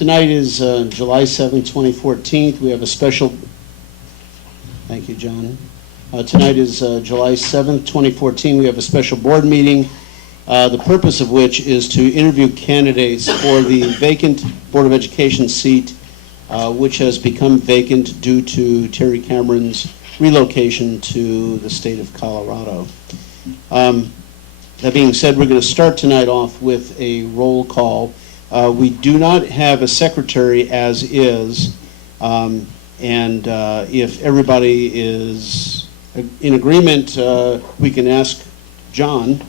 Tonight is July 7th, 2014. We have a special, thank you, John. Tonight is July 7th, 2014. We have a special board meeting, the purpose of which is to interview candidates for the vacant Board of Education seat, which has become vacant due to Terry Cameron's relocation to the state of Colorado. That being said, we're going to start tonight off with a roll call. We do not have a secretary as is, and if everybody is in agreement, we can ask John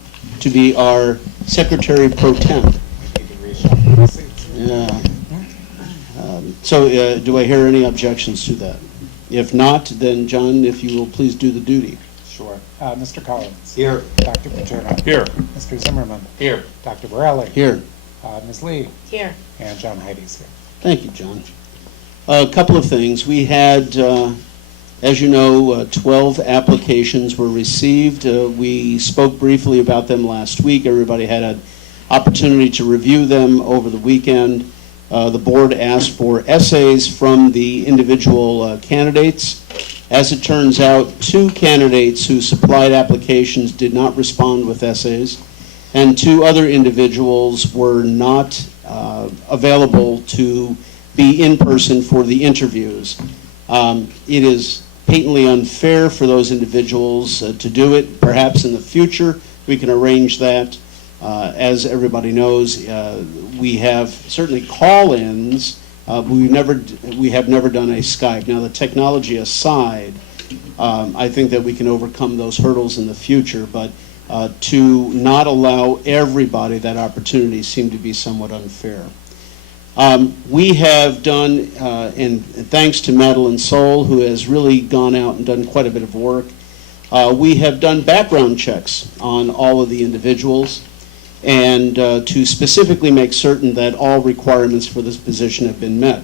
to be our secretary pro temp. Yeah. So do I hear any objections to that? If not, then John, if you will please do the duty. Sure. Mr. Collins. Here. Dr. Paterno. Here. Mr. Zimmerman. Here. Dr. Borelli. Here. Ms. Lee. Here. And John Heidi's here. Thank you, John. A couple of things. We had, as you know, 12 applications were received. We spoke briefly about them last week. Everybody had an opportunity to review them over the weekend. The board asked for essays from the individual candidates. As it turns out, 2 candidates who supplied applications did not respond with essays, and 2 other individuals were not available to be in person for the interviews. It is patently unfair for those individuals to do it. Perhaps in the future we can arrange that. As everybody knows, we have certainly call-ins. We have never done a Skype. Now, the technology aside, I think that we can overcome those hurdles in the future, but to not allow everybody that opportunity seemed to be somewhat unfair. We have done, and thanks to Madeline Soul, who has really gone out and done quite a bit of work, we have done background checks on all of the individuals, and to specifically make certain that all requirements for this position have been met.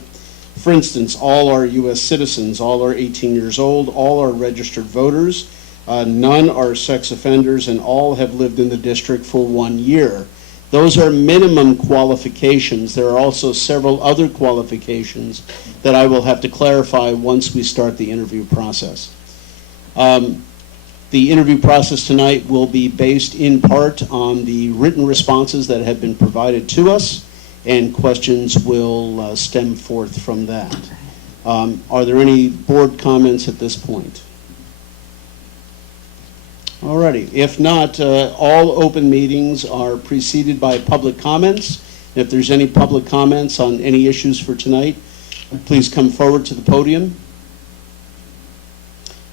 For instance, all are U.S. citizens, all are 18 years old, all are registered voters, none are sex offenders, and all have lived in the district for 1 year. Those are minimum qualifications. There are also several other qualifications that I will have to clarify once we start the interview process. The interview process tonight will be based in part on the written responses that have been provided to us, and questions will stem forth from that. Are there any board comments at this point? Alrighty, if not, all open meetings are preceded by public comments. If there's any public comments on any issues for tonight, please come forward to the podium.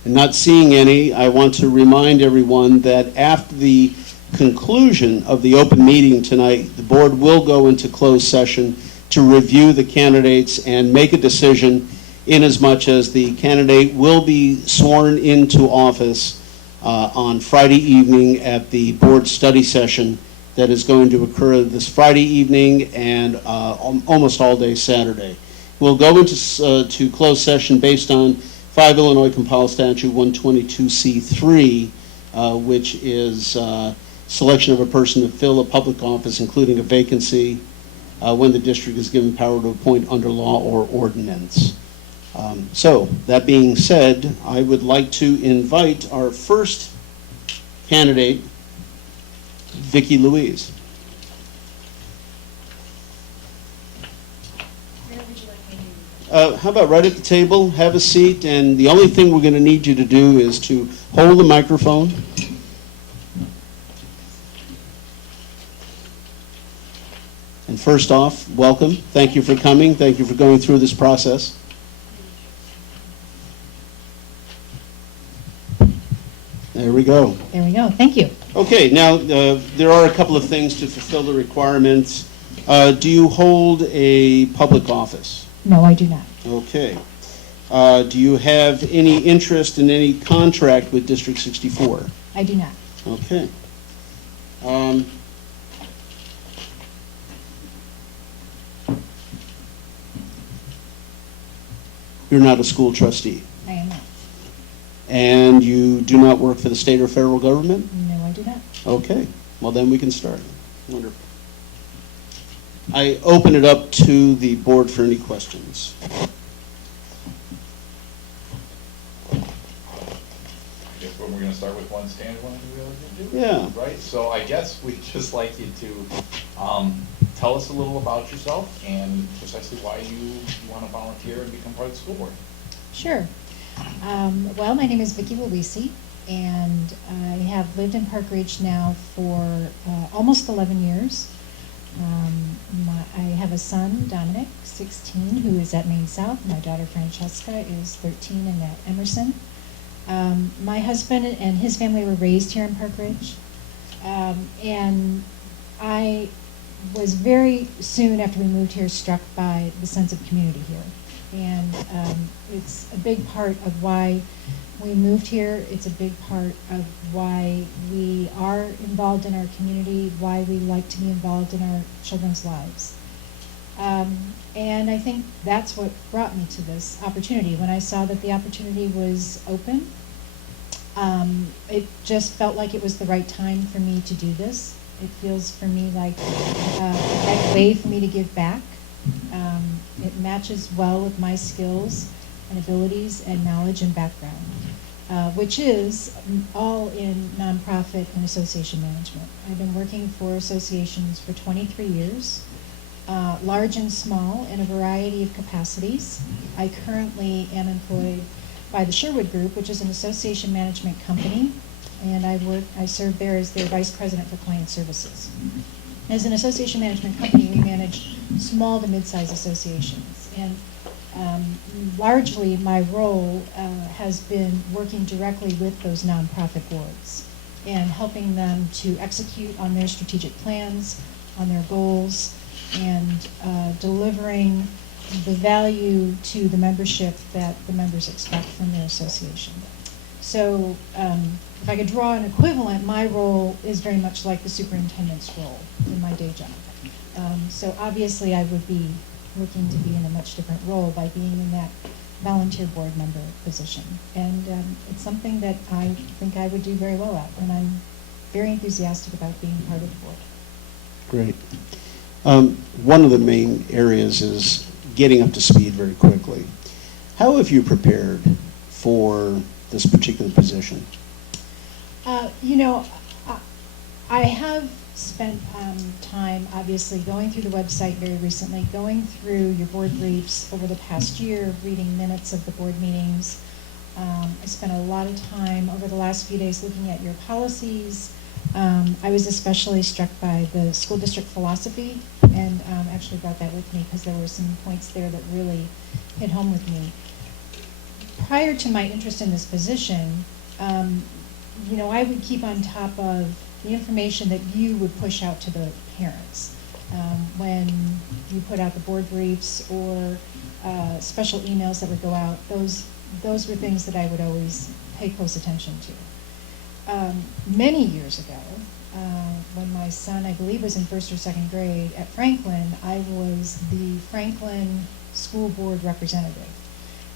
And not seeing any, I want to remind everyone that after the conclusion of the open meeting tonight, the board will go into closed session to review the candidates and make a decision, in as much as the candidate will be sworn into office on Friday evening at the board study session that is going to occur this Friday evening and almost all day Saturday. We'll go into closed session based on 5 Illinois Compiled Statute 122C3, which is selection of a person to fill a public office, including a vacancy, when the district is given power to appoint under law or ordinance. So, that being said, I would like to invite our first candidate, Vicki Louise. How about right at the table, have a seat, and the only thing we're going to need you to do is to hold the microphone. And first off, welcome. Thank you for coming. Thank you for going through this process. There we go. There we go. Thank you. Okay, now there are a couple of things to fulfill the requirements. Do you hold a public office? No, I do not. Okay. Do you have any interest in any contract with District 64? I do not. Okay. You're not a school trustee? I am not. And you do not work for the state or federal government? No, I do not. Okay. Well, then we can start. Wonderful. I open it up to the board for any questions. I guess we're going to start with one standalone to do. Yeah. Right, so I guess we'd just like you to tell us a little about yourself and precisely why you want to volunteer and become part of the school board. Sure. Well, my name is Vicki Luisi, and I have lived in Park Ridge now for almost 11 years. I have a son, Dominic, 16, who is at Maine South. My daughter, Francesca, is 13 and at Emerson. My husband and his family were raised here in Park Ridge, and I was very soon after we moved here struck by the sense of community here. And it's a big part of why we moved here. It's a big part of why we are involved in our community, why we like to be involved in our children's lives. And I think that's what brought me to this opportunity. When I saw that the opportunity was open, it just felt like it was the right time for me to do this. It feels for me like the right way for me to give back. It matches well with my skills and abilities and knowledge and background, which is all in nonprofit and association management. I've been working for associations for 23 years, large and small, in a variety of capacities. I currently am employed by the Sherwood Group, which is an association management company, and I serve there as their vice president for client services. As an association management company, we manage small to mid-sized associations, and largely my role has been working directly with those nonprofit boards and helping them to execute on their strategic plans, on their goals, and delivering the value to the membership that the members expect from their association. So if I could draw an equivalent, my role is very much like the superintendent's role in my day job. So obviously I would be looking to be in a much different role by being in that volunteer board member position. And it's something that I think I would do very well at, and I'm very enthusiastic about being part of the board. Great. One of the main areas is getting up to speed very quickly. How have you prepared for this particular position? I have spent time, obviously, going through the website very recently, going through your board briefs over the past year, reading minutes of the board meetings. I spent a lot of time over the last few days looking at your policies. I was especially struck by the school district philosophy, and actually brought that with me because there were some points there that really hit home with me. Prior to my interest in this position, I would keep on top of the information that you would push out to the parents when you put out the board briefs or special emails that would go out. Those were things that I would always pay close attention to. Many years ago, when my son, I believe, was in first or second grade at Franklin, I was the Franklin school board representative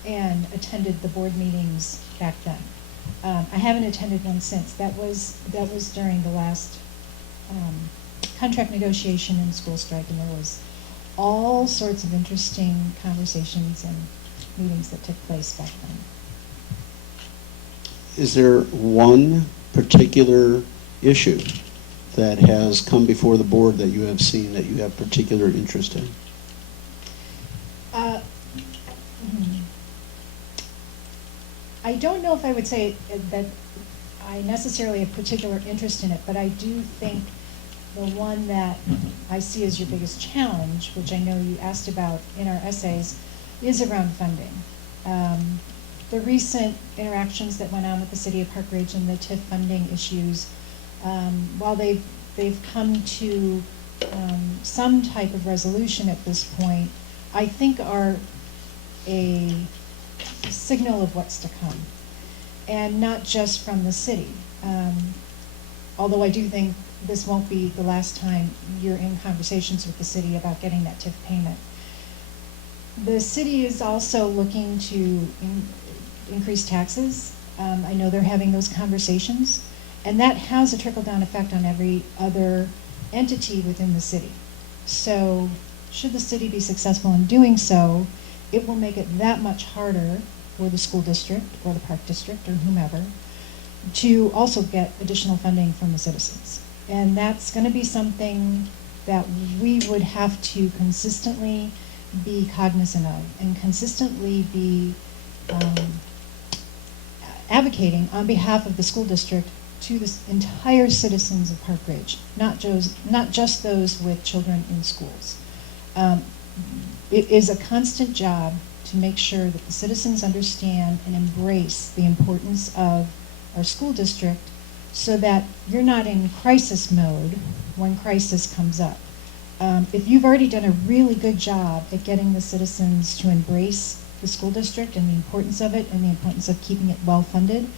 and attended the board meetings back then. I haven't attended one since. That was during the last contract negotiation and school strike, and there was all sorts of interesting conversations and meetings that took place back then. Is there one particular issue that has come before the board that you have seen that you have particular interest in? I don't know if I would say that I necessarily have particular interest in it, but I do think the one that I see as your biggest challenge, which I know you asked about in our essays, is around funding. The recent interactions that went on with the City of Park Ridge and the TIF funding issues, while they've come to some type of resolution at this point, I think are a signal of what's to come, and not just from the city. Although I do think this won't be the last time you're in conversations with the city about getting that TIF payment. The city is also looking to increase taxes. I know they're having those conversations, and that has a trickle-down effect on every other entity within the city. So should the city be successful in doing so, it will make it that much harder for the school district or the park district or whomever to also get additional funding from the citizens. And that's going to be something that we would have to consistently be cognizant of and consistently be advocating on behalf of the school district to the entire citizens of Park Ridge, not just those with children in schools. It is a constant job to make sure that the citizens understand and embrace the importance of our school district so that you're not in crisis mode when crisis comes up. If you've already done a really good job at getting the citizens to embrace the school district and the importance of it and the importance of keeping it well funded,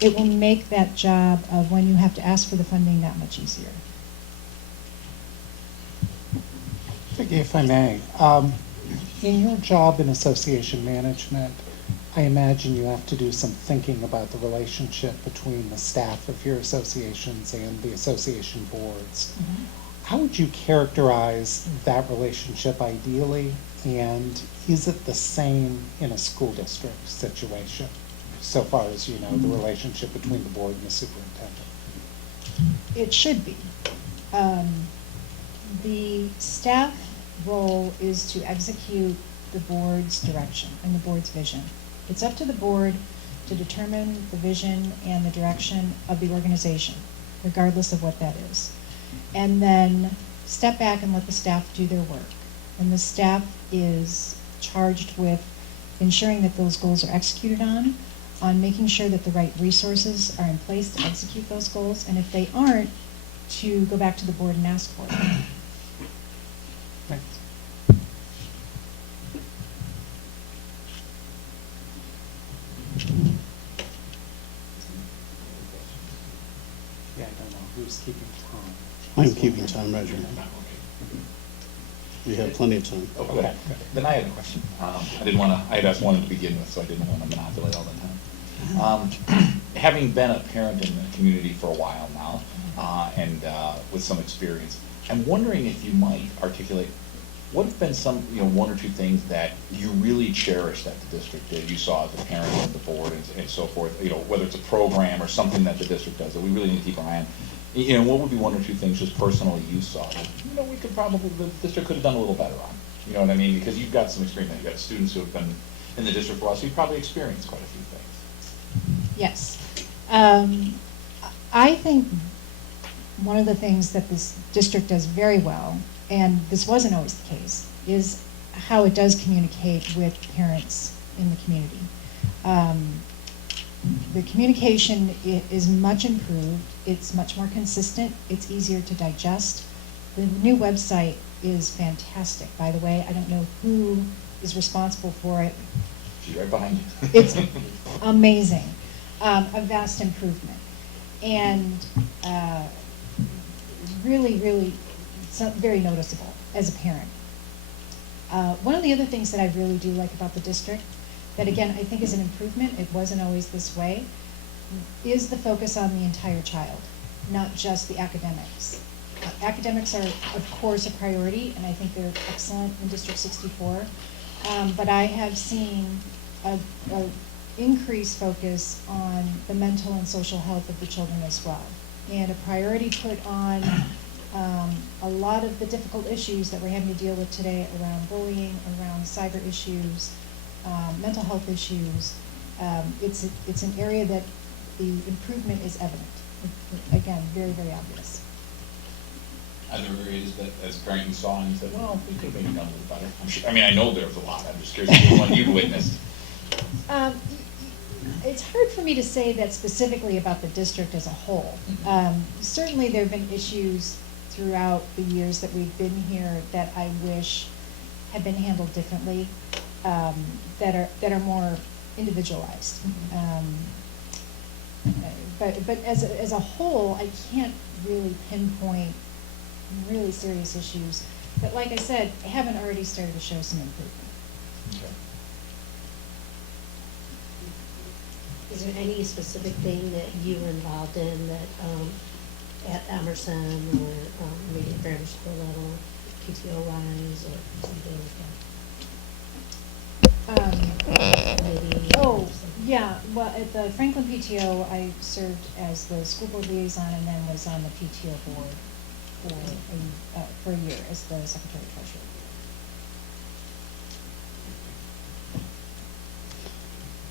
it will make that job of when you have to ask for the funding that much easier. Vicki, if I may, in your job in association management, I imagine you have to do some thinking about the relationship between the staff of your associations and the association boards. Mm-hmm. How would you characterize that relationship ideally, and is it the same in a school district situation, so far as you know, the relationship between the board and the superintendent? It should be. The staff role is to execute the board's direction and the board's vision. It's up to the board to determine the vision and the direction of the organization, regardless of what that is. And then step back and let the staff do their work. And the staff is charged with ensuring that those goals are executed on making sure that the right resources are in place to execute those goals, and if they aren't, to go back to the board and ask for it. Thanks. Yeah, I don't know who's keeping time. I'm keeping time, Roger. We have plenty of time. Oh, good. Then I had a question. I didn't want to, I had asked one to begin with, so I didn't want to monopolize all the time. Having been a parent in the community for a while now, and with some experience, I'm wondering if you might articulate what have been some, one or two things that you really cherished that the district did, you saw as a parent of the board and so forth, whether it's a program or something that the district does that we really need to keep our eye on. What would be one or two things just personally you saw that, we could probably, the district could have done a little better on? You know what I mean? Because you've got some experience, you've got students who have been in the district for a while, so you've probably experienced quite a few things. Yes. I think one of the things that this district does very well, and this wasn't always the case, is how it does communicate with parents in the community. The communication is much improved. It's much more consistent. It's easier to digest. The new website is fantastic, by the way. I don't know who is responsible for it. She's right behind you. It's amazing. A vast improvement. And really, really very noticeable as a parent. One of the other things that I really do like about the district, that again I think is an improvement, it wasn't always this way, is the focus on the entire child, not just the academics. Academics are of course a priority, and I think they're excellent in District 64, but I have seen a increased focus on the mental and social health of the children as well, and a priority put on a lot of the difficult issues that we're having to deal with today around bullying, around cyber issues, mental health issues. It's an area that the improvement is evident. Again, very, very obvious. Are there areas that, as a parent, you saw and you said, well, we could have maybe done a little better? I'm sure, I know there's a lot. I'm just curious if there's one you've witnessed. It's hard for me to say that specifically about the district as a whole. Certainly there have been issues throughout the years that we've been here that I wish had been handled differently, that are more individualized. But as a whole, I can't really pinpoint really serious issues that, like I said, haven't already started to show some improvement. Okay. Is there any specific thing that you were involved in that at Emerson or maybe at grammar school level PTO wise or something like Um, that? Maybe. Oh, yeah, well, at the Franklin PTO, I served as the school board liaison and then was on the PTO board for a year as the secretary treasurer.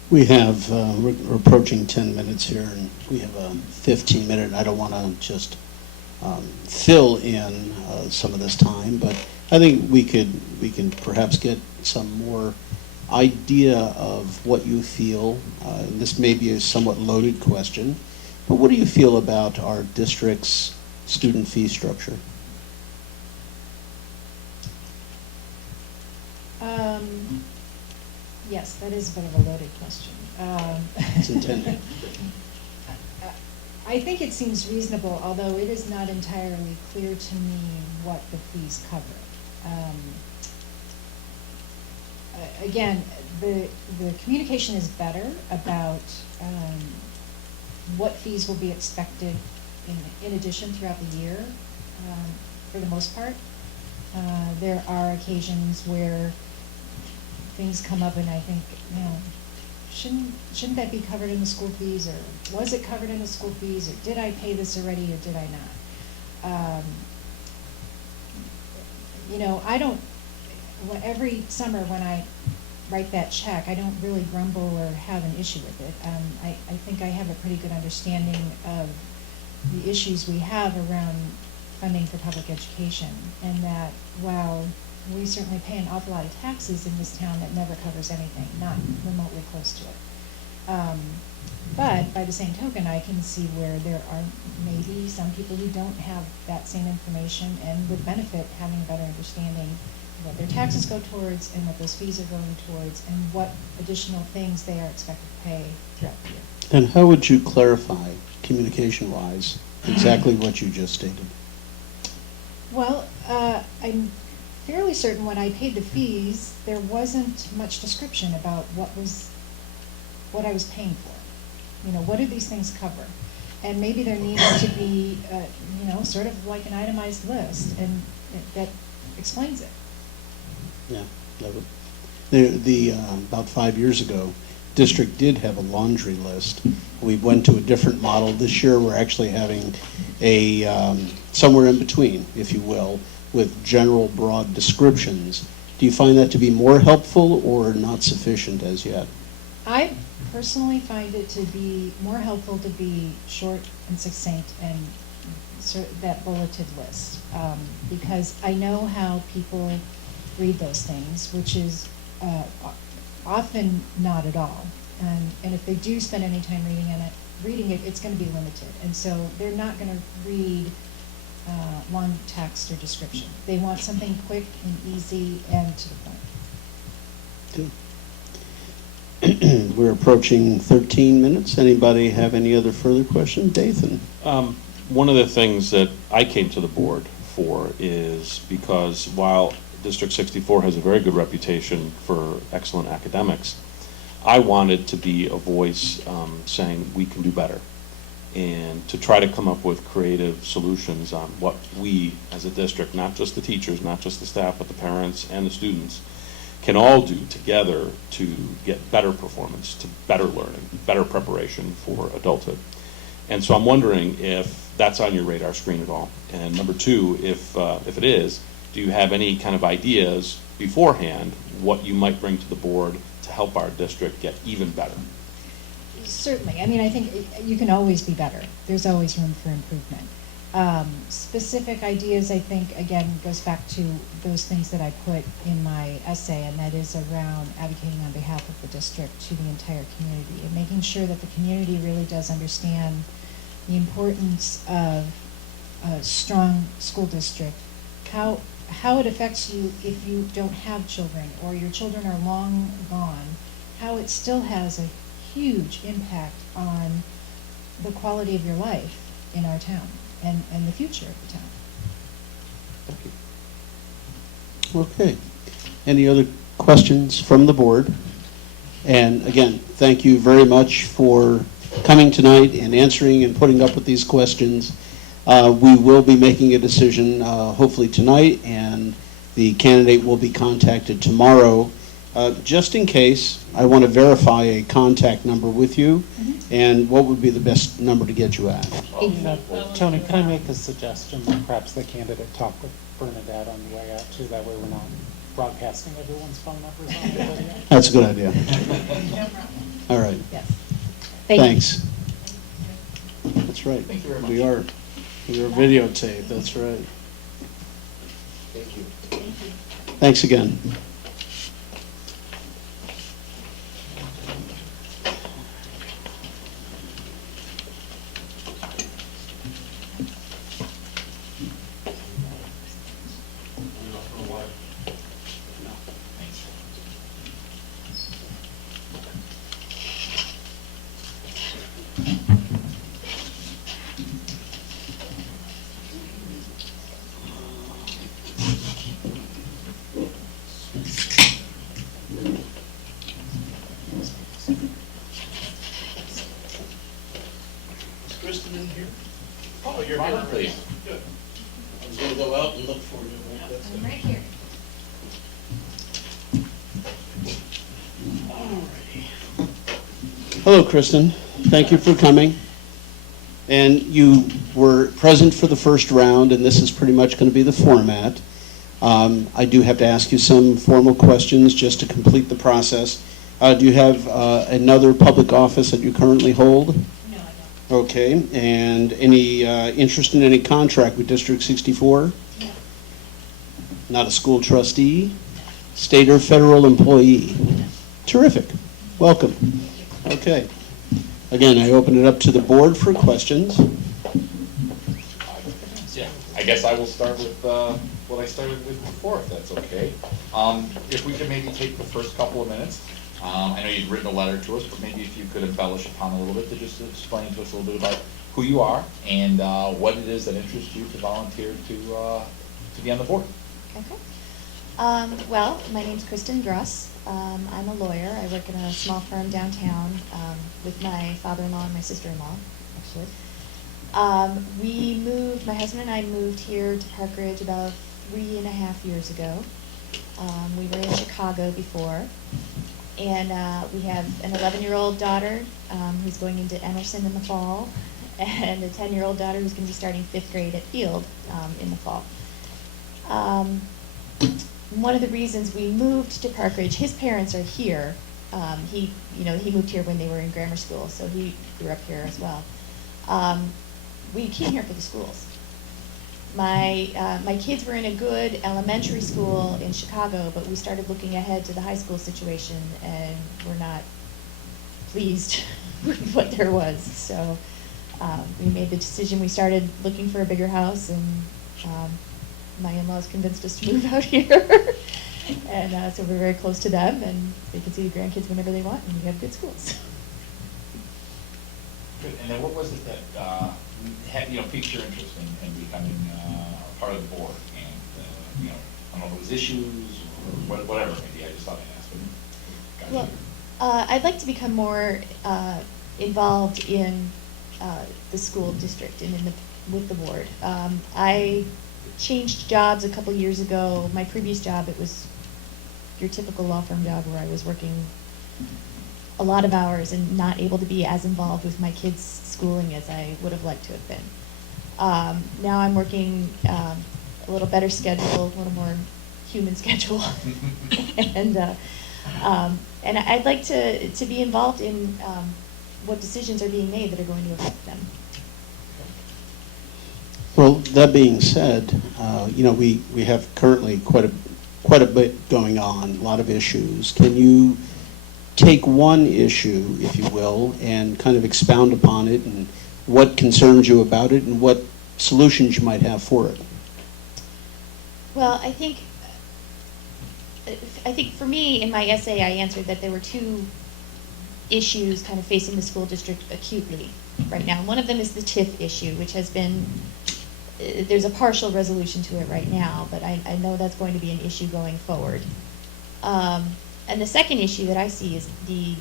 We have, we're approaching 10 minutes here, and we have a 15-minute. I don't want to just fill in some of this time, but I think we can perhaps get some more idea of what you feel. This may be a somewhat loaded question, but what do you feel about our district's student fee structure? Yes, that is a bit of a loaded question. It's intended. I think it seems reasonable, although it is not entirely clear to me what the fees cover. Again, the communication is better about what fees will be expected in addition throughout the year, for the most part. There are occasions where things come up and I think, you know, shouldn't that be covered in the school fees, or was it covered in the school fees, or did I pay this already, or did I not? You know, every summer when I write that check, I don't really grumble or have an issue with it. I think I have a pretty good understanding of the issues we have around funding for public education, and that while we certainly pay an awful lot of taxes in this town, that never covers anything, not remotely close to it. But by the same token, I can see where there are maybe some people who don't have that same information and would benefit having a better understanding of what their taxes go towards and what those fees are going towards and what additional things they are expected to pay throughout the year. And how would you clarify, communication-wise, exactly what you just stated? Well, I'm fairly certain when I paid the fees, there wasn't much description about what I was paying for. You know, what do these things cover? And maybe there needs to be, you know, sort of like an itemized list, and that explains it. Yeah, that would. About 5 years ago, district did have a laundry list. We went to a different model. This year, we're actually having a somewhere in between, if you will, with general broad descriptions. Do you find that to be more helpful or not sufficient as yet? I personally find it to be more helpful to be short and succinct and that bulleted list, because I know how people read those things, which is often not at all. And if they do spend any time reading it, it's going to be limited. And so they're not going to read long text or description. They want something quick and easy and to the point. Good. We're approaching 13 minutes. Anybody have any other further questions? Dathan? One of the things that I came to the board for is because while District 64 has a very good reputation for excellent academics, I wanted to be a voice saying we can do better, and to try to come up with creative solutions on what we as a district, not just the teachers, not just the staff, but the parents and the students, can all do together to get better performance, to better learning, better preparation for adulthood. And so I'm wondering if that's on your radar screen at all. And number two, if it is, do you have any kind of ideas beforehand what you might bring to the board to help our district get even better? Certainly. I mean, I think you can always be better. There's always room for improvement. Specific ideas, I think, again, goes back to those things that I put in my essay, and that is around advocating on behalf of the district to the entire community and making sure that the community really does understand the importance of a strong school district, how it affects you if you don't have children or your children are long gone, how it still has a huge impact on the quality of your life in our town and the future of the town. Thank you. Okay. Any other questions from the board? And again, thank you very much for coming tonight and answering and putting up with these questions. We will be making a decision hopefully tonight, and The candidate will be contacted tomorrow. Just in case, I want to verify a contact number with you, and what would be the best number to get you at? Tony, can I make a suggestion that perhaps the candidate talk with Bernadette on the way out too? That way we're not broadcasting everyone's phone numbers on the video. That's a good idea. All right, Yes. Thank you. thanks. That's right. Thank you very much. We are videotaped, that's right. Thank you. Thanks again. Is Kristen in here? Oh, you're Come on up, please. Good. I was gonna go out and look for you. That's I'm good. right here. Hello, Kristen. Thank you for coming. And you were present for the first round, and this is pretty much going to be the format. I do have to ask you some formal questions just to complete the process. Do you have another public office that you currently hold? No, I don't. Okay. And any interest in any contract with District 64? No. Not a school trustee? State or federal employee? Terrific. Welcome. Okay. Again, I open it up to the board for questions. Yeah, I guess I will start with what I started with before, if that's okay. If we could maybe take the first couple of minutes. I know you've written a letter to us, but maybe if you could embellish upon a little bit to just explain to us a little bit about who you are and what it is that interests you to volunteer to be on the board. Okay. Well, my name's Kristen Druss. I'm a lawyer. I work in a small firm downtown with my father-in-law and my sister-in-law, actually. My husband and I moved here to Park Ridge about 3.5 years ago. We were in Chicago before. And we have an 11-year-old daughter who's going into Emerson in the fall, and a 10-year-old daughter who's going to be starting 5th grade at Field in the fall. One of the reasons we moved to Park Ridge, his parents are here. He moved here when they were in grammar school, so he grew up here as well. We came here for the schools. My kids were in a good elementary school in Chicago, but we started looking ahead to the high school situation, and we're not pleased with what there was. So we made the decision. We started looking for a bigger house, and my in-laws convinced us to move out here. And so we're very close to them, and they can see the grandkids whenever they want, and we have good schools. Good. And then what was it that piqued your interest in becoming part of the board? And I don't know if it was issues or whatever it may be. I just thought I'd ask. Got Well, you. I'd like to become more involved in the school district and with the board. I changed jobs a couple years ago. My previous job, it was your typical law firm job where I was working a lot of hours and not able to be as involved with my kids' schooling as I would have liked to have been. Now I'm working a little better schedule, a little more human schedule, and I'd like to be involved in what decisions are being made that are going to affect them. Well, that being said, we have currently quite a bit going on, a lot of issues. Can you take one issue, if you will, and kind of expound upon it and what concerns you about it and what solutions you might have for it? Well, I think for me, in my essay, I answered that there were two issues kind of facing the school district acutely right now. One of them is the TIF issue, which has been, there's a partial resolution to it right now, but I know that's going to be an issue going forward. And the second issue that I see is the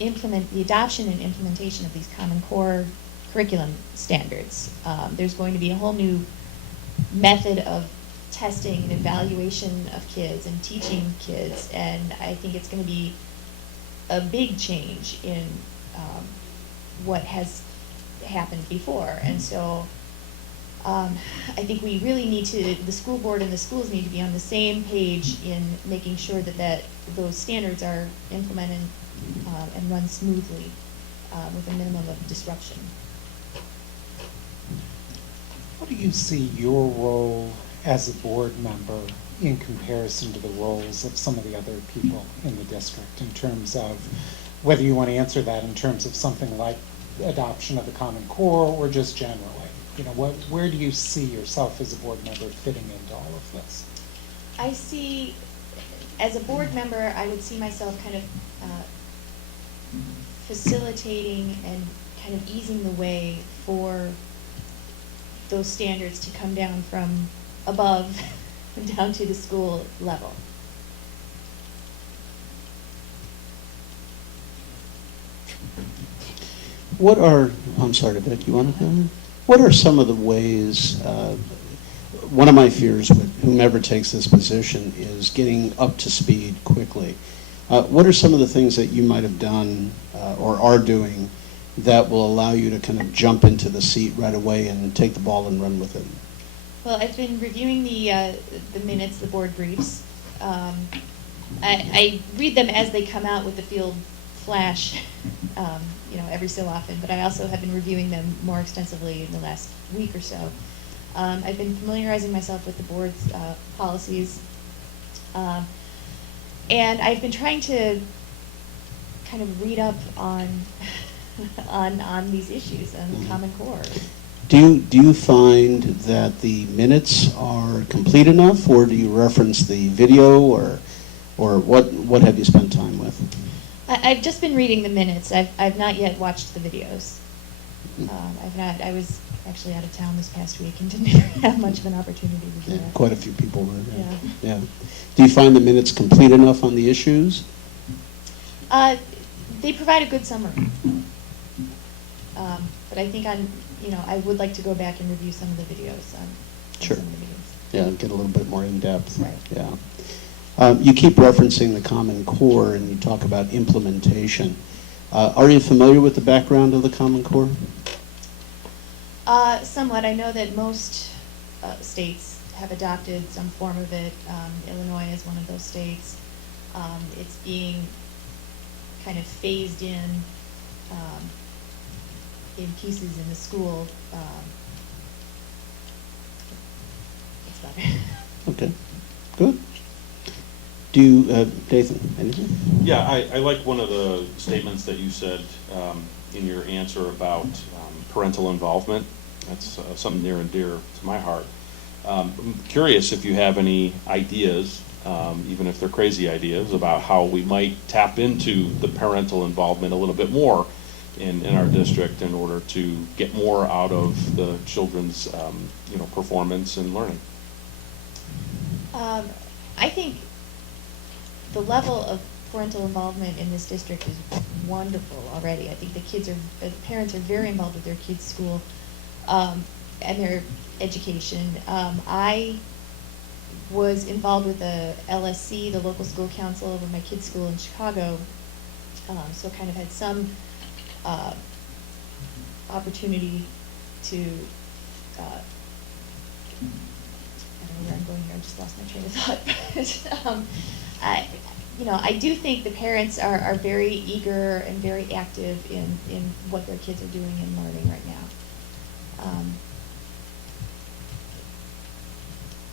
adoption and implementation of these Common Core curriculum standards. There's going to be a whole new method of testing and evaluation of kids and teaching kids, and I think it's going to be a big change in what has happened before. And so I think we really need to, the school board and the schools need to be on the same page in making sure that those standards are implemented and run smoothly with a minimum of disruption. How do you see your role as a board member in comparison to the roles of some of the other people in the district, in terms of whether you want to answer that in terms of something like adoption of the Common Core or just generally? You know, where do you see yourself as a board member fitting into all of this? I see, as a board member, I would see myself kind of facilitating and kind of easing the way for those standards to come down from above down to the school level. What are, I'm sorry, Vic, you want to go ahead? What are some of the ways, one of my fears with whomever takes this position is getting up to speed quickly. What are some of the things that you might have done or are doing that will allow you to kind of jump into the seat right away and take the ball and run with it? Well, I've been reviewing the minutes, the board briefs. I read them as they come out with the field flash, every so often, but I also have been reviewing them more extensively in the last week or so. I've been familiarizing myself with the board's policies, and I've been trying to kind of read up on on these issues and the Common Core. Do you find that the minutes are complete enough, or do you reference the video, or what have you spent time with? I've just been reading the minutes. I've not yet watched the videos. I was actually out of town this past week and didn't have much of an opportunity to do that. Quite a few people were there. Yeah. Yeah. Do you find the minutes complete enough on the issues? They provide a good summary. But I think I would like to go back and review some of the videos. Sure. Some of the videos. Yeah, get a little bit more in depth. Right. Yeah. You keep referencing the Common Core, and you talk about implementation. Are you familiar with the background of the Common Core? Somewhat. I know that most states have adopted some form of it. Illinois is one of those states. It's being kind of phased in pieces in the school. That's about it. Okay, good. Do you, Dathan, anything? Yeah, I like one of the statements that you said in your answer about parental involvement. That's something near and dear to my heart. I'm curious if you have any ideas, even if they're crazy ideas, about how we might tap into the parental involvement a little bit more in our district in order to get more out of the children's performance and learning. I think the level of parental involvement in this district is wonderful already. I think the parents are very involved with their kids' school and their education. I was involved with the LSC, the local school council, over my kids' school in Chicago, so kind of had some opportunity to, I don't know where I'm going here, I just lost my train of thought. I do think the parents are very eager and very active in what their kids are doing and learning right now.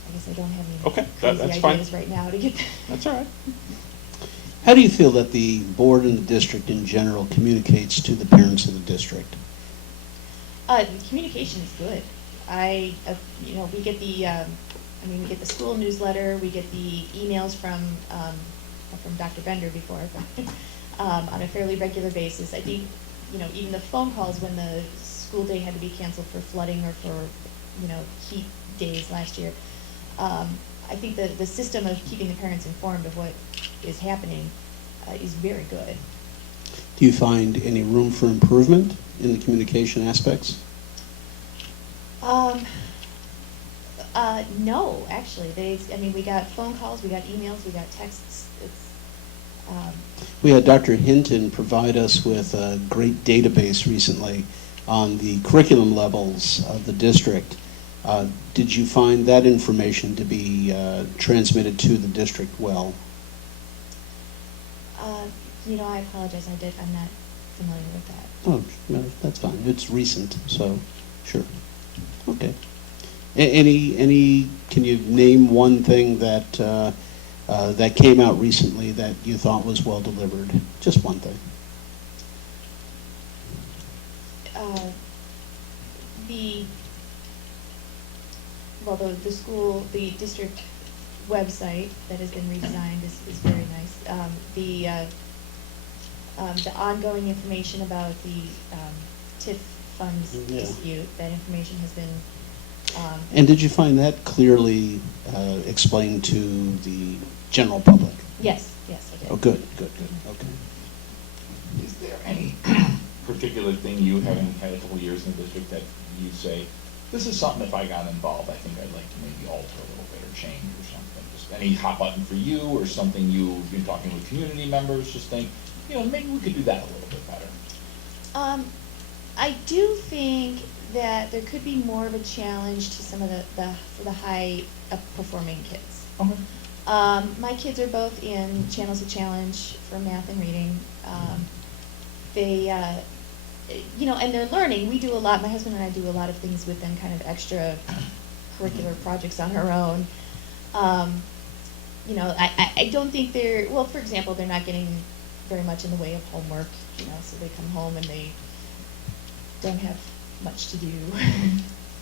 I guess I don't have any Okay, crazy that's fine. ideas right now to get. That's all right. How do you feel that the board and the district in general communicates to the parents of the district? The communication is good. We get we get the school newsletter, we get the emails from Dr. Bender before, on a fairly regular basis. I think, even the phone calls when the school day had to be canceled for flooding or for, heat days last year. I think the system of keeping the parents informed of what is happening is very good. Do you find any room for improvement in the communication aspects? No, actually, we got phone calls, we got emails, we got texts, We had Dr. Hinton provide us with a great database recently on the curriculum levels of the district. Did you find that information to be transmitted to the district well? I apologize, I'm not familiar with that. Oh, no, that's fine. It's recent, so, sure. Okay. Any, can you name one thing that, that came out recently that you thought was well delivered? Just one thing. The district website that has been redesigned is very nice. The ongoing information about the TIF funds Yeah. dispute, that information has been. And did you find that clearly explained to the general public? Yes, I did. Oh, good, okay. Is there any particular thing you, having had a couple of years in the district, that you say, this is something if I got involved, I think I'd like to maybe alter a little bit or change or something? Just any hot button for you, or something you've been talking with community members, just think, maybe we could do that a little bit better? I do think that there could be more of a challenge to some of for the high performing kids. Okay. My kids are both in Channels of Challenge for math and reading. They, and they're learning. We do a lot, my husband and I do a lot of things with them, kind of extra curricular projects on our own. I don't think for example, they're not getting very much in the way of homework, so they come home and they don't have much to do.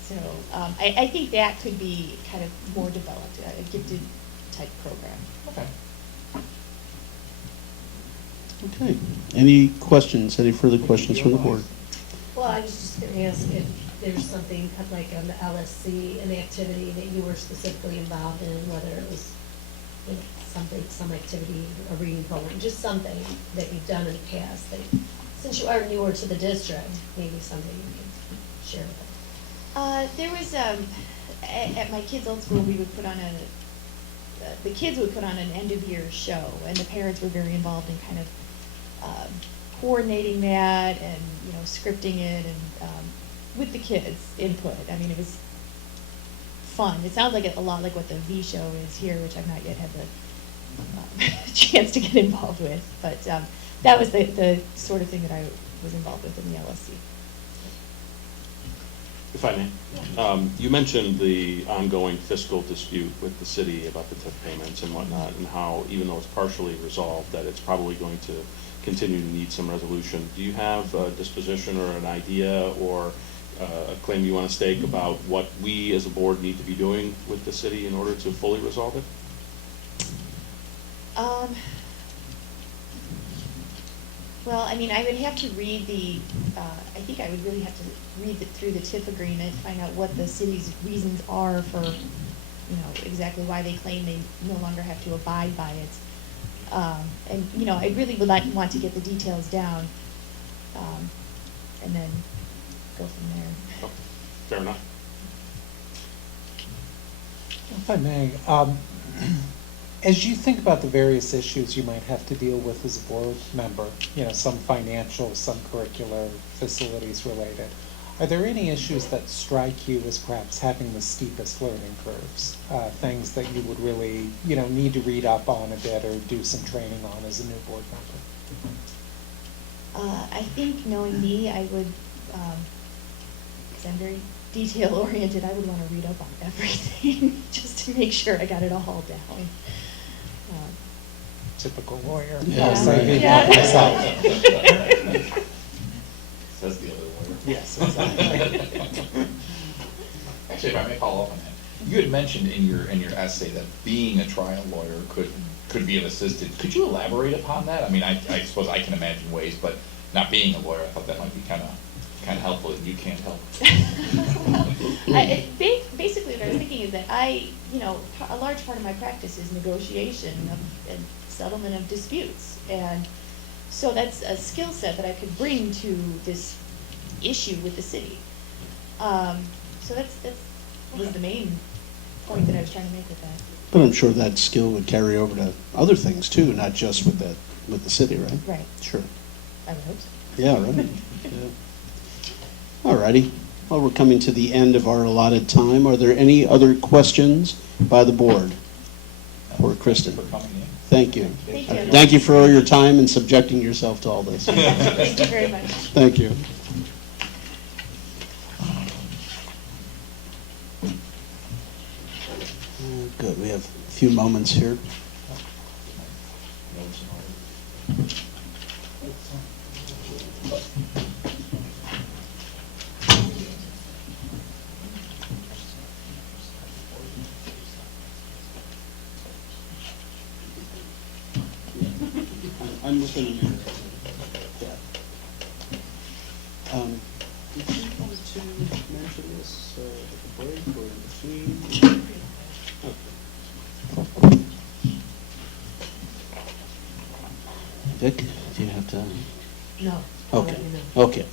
So I think that could be kind of more developed, a gifted type program. Okay. Okay. Any questions, any further questions from the board? Well, I was just going to ask if there's something like on the LSC, an activity that you were specifically involved in, whether it was some activity, a reading program, just something that you've done in the past. Since you are newer to the district, maybe something you can share with us. There was, at my kids' old school, we would put on the kids would put on an end-of-year show, and the parents were very involved in kind of coordinating that and, scripting it and with the kids' input. I mean, it was fun. It sounds like a lot like what the V show is here, which I've not yet had the chance to get involved with. But that was the sort of thing that I was involved with in the LSC. If I may, you mentioned the ongoing fiscal dispute with the city about the TIF payments and whatnot, and how even though it's partially resolved, that it's probably going to continue to need some resolution. Do you have a disposition or an idea or a claim you want to stake about what we as a board need to be doing with the city in order to fully resolve it? Well, I mean, I would have to read I think I would really have to read through the TIF agreement, find out what the city's reasons are for, exactly why they claim they no longer have to abide by it. And, I really would want to get the details down, and then go from there. Oh, fair enough. If I may, as you think about the various issues you might have to deal with as a board member, some financial, some curricular, facilities related, are there any issues that strike you as perhaps having the steepest learning curves? Things that you would really, need to read up on a bit or do some training on as a new board member? I think, knowing me, I would, because I'm very detail oriented, I would want to read up on everything just to make sure I got it all down. Typical lawyer. Yeah. Yes, I did Yeah. that myself. Says the other lawyer. Yes, exactly. Actually, if I may follow up on that, you had mentioned in your essay that being a trial lawyer could be of assistance. Could you elaborate upon that? I mean, I suppose I can imagine ways, but not being a lawyer, I thought that might be kind of helpful, and you can't help. Basically, what I was thinking is that a large part of my practice is negotiation and settlement of disputes, and so that's a skill set that I could bring to this issue with the city. So that was the main point that I was trying to make with that. But I'm sure that skill would carry over to other things too, not just with the city, right? Right. Sure. I would hope so. Yeah, right. Yeah. All righty. Well, we're coming to the end of our allotted time. Are there any other questions by the board for Kristen? For coming in. Thank you. Thank you. Thank you for all your time and subjecting yourself to all this. Thank you very much. Thank you. Good, we have a few moments here. I'm within a minute. Yeah. Did you want to mention this at the break or in between? Okay. Vic, do you have to? No. I'll Okay, let you know. okay.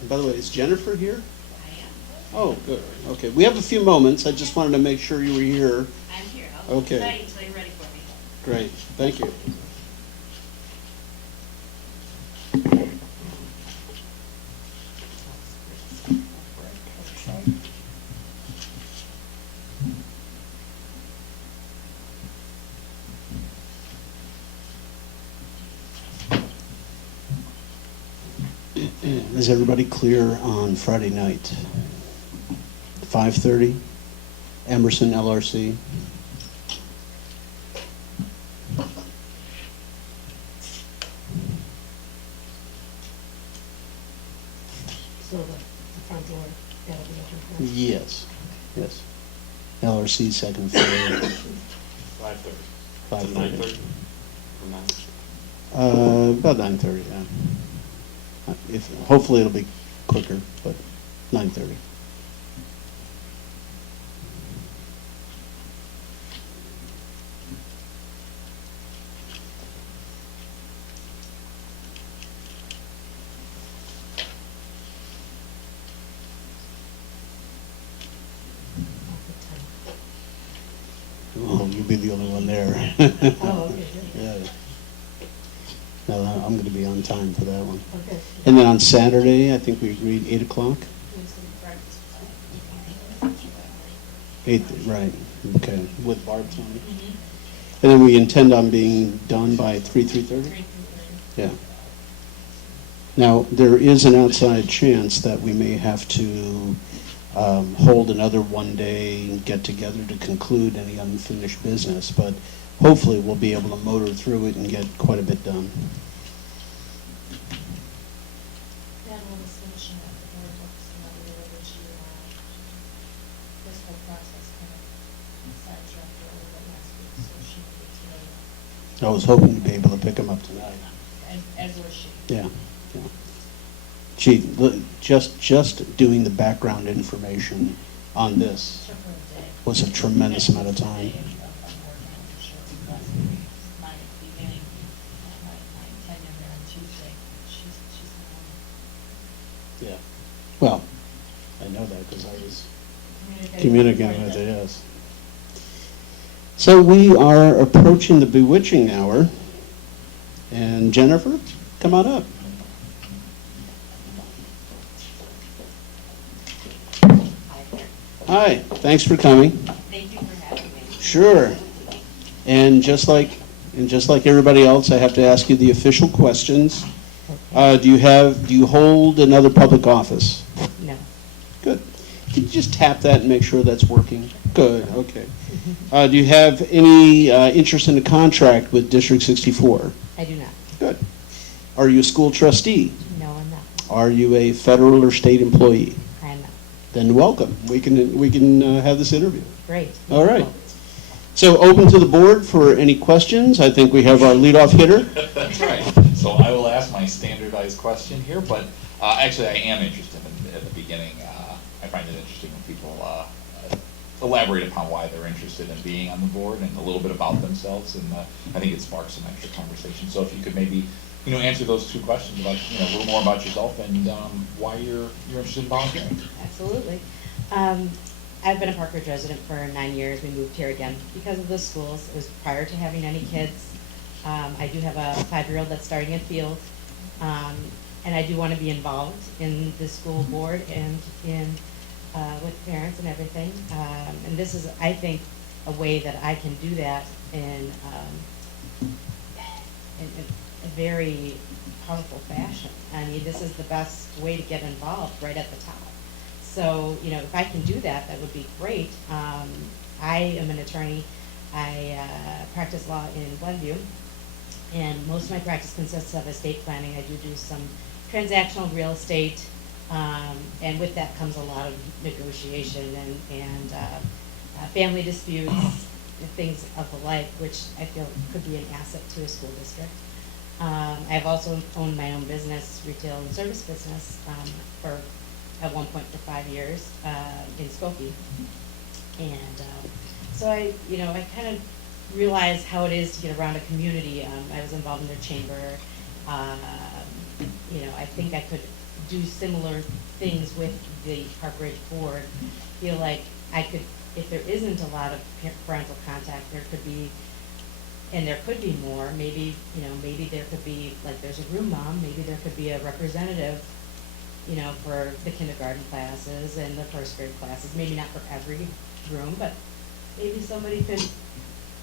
And by the way, is Jennifer here? I am. Oh, good, okay. We have a few moments, I just wanted to make sure you were here. I'm here. I'll Okay. stay until you're ready for me. Great, thank you. Is everybody clear on Friday night? 5:30, Emerson LRC. So the front door, that'll be open for us. Yes, yes. LRC second floor, 5:30. 5:30. 9:30? Or 9? About 9:30, yeah. If, hopefully it'll be quicker, but 9:30. Oh, you'll be the only one there. Oh, okay, good. Yeah. No, I'm going to be on time for that one. Okay. And then on Saturday, I think we agreed 8 o'clock? 8, right, okay, with Barb's on it. And then we intend on being done by 3:30? Yeah. Now, there is an outside chance that we may have to hold another one-day get-together to conclude any unfinished business, but hopefully we'll be able to motor through it and get quite a bit done. That one was finishing up the board books and I really wish you, this whole process kind of sidetracked her a little bit last week, so she needed to, I was hoping to be able to pick them up tonight. as was she. Yeah, yeah. Gee, just doing the background information on this Took her a day. was a tremendous amount of time. My beginning, my tenure there on Tuesday, she's been Yeah. Well, I know that because I was communicating with her, yes. So we are approaching the bewitching hour. And Jennifer, come on up. Hi, thanks for coming. Thank you for having me. Sure. And just like everybody else, I have to ask you the official questions. Do you hold another public office? No. Good. Can you just tap that and make sure that's working? Good, okay. Do you have any interest in a contract with District 64? I do not. Good. Are you a school trustee? No, I'm not. Are you a federal or state employee? I am not. Then welcome. We can have this interview. Great. All right. So open to the board for any questions. I think we have our leadoff hitter. That's right. So I will ask my standardized question here, but actually I am interested in, at the beginning, I find it interesting when people elaborate upon why they're interested in being on the board and a little bit about themselves, and I think it sparks some extra conversation. So if you could maybe, answer those two questions about, a little more about yourself and why you're interested in volunteering. absolutely. I've been a Park Ridge resident for 9 years. We moved here again because of the schools. It was prior to having any kids. I do have a 5-year-old that's starting in field. And I do want to be involved in the school board and with parents and everything. And this is, I think, a way that I can do that in a very powerful fashion. I mean, this is the best way to get involved, right at the top. So, if I can do that, that would be great. I am an attorney. I practice law in Glenview, and most of my practice consists of estate planning. I do some transactional real estate, and with that comes a lot of negotiation and family disputes, and things of the like, which I feel could be an asset to a school district. I've also owned my own business, retail and service business, at one point for 5 years in Skokie. And so I kind of realized how it is to get around a community. I was involved in their chamber. I think I could do similar things with the Park Ridge board. Feel like I could, if there isn't a lot of parental contact, there could be, and there could be more. Maybe there could be, like, there's a room mom. Maybe there could be a representative, for the kindergarten classes and the first grade classes. Maybe not for every room, but maybe somebody could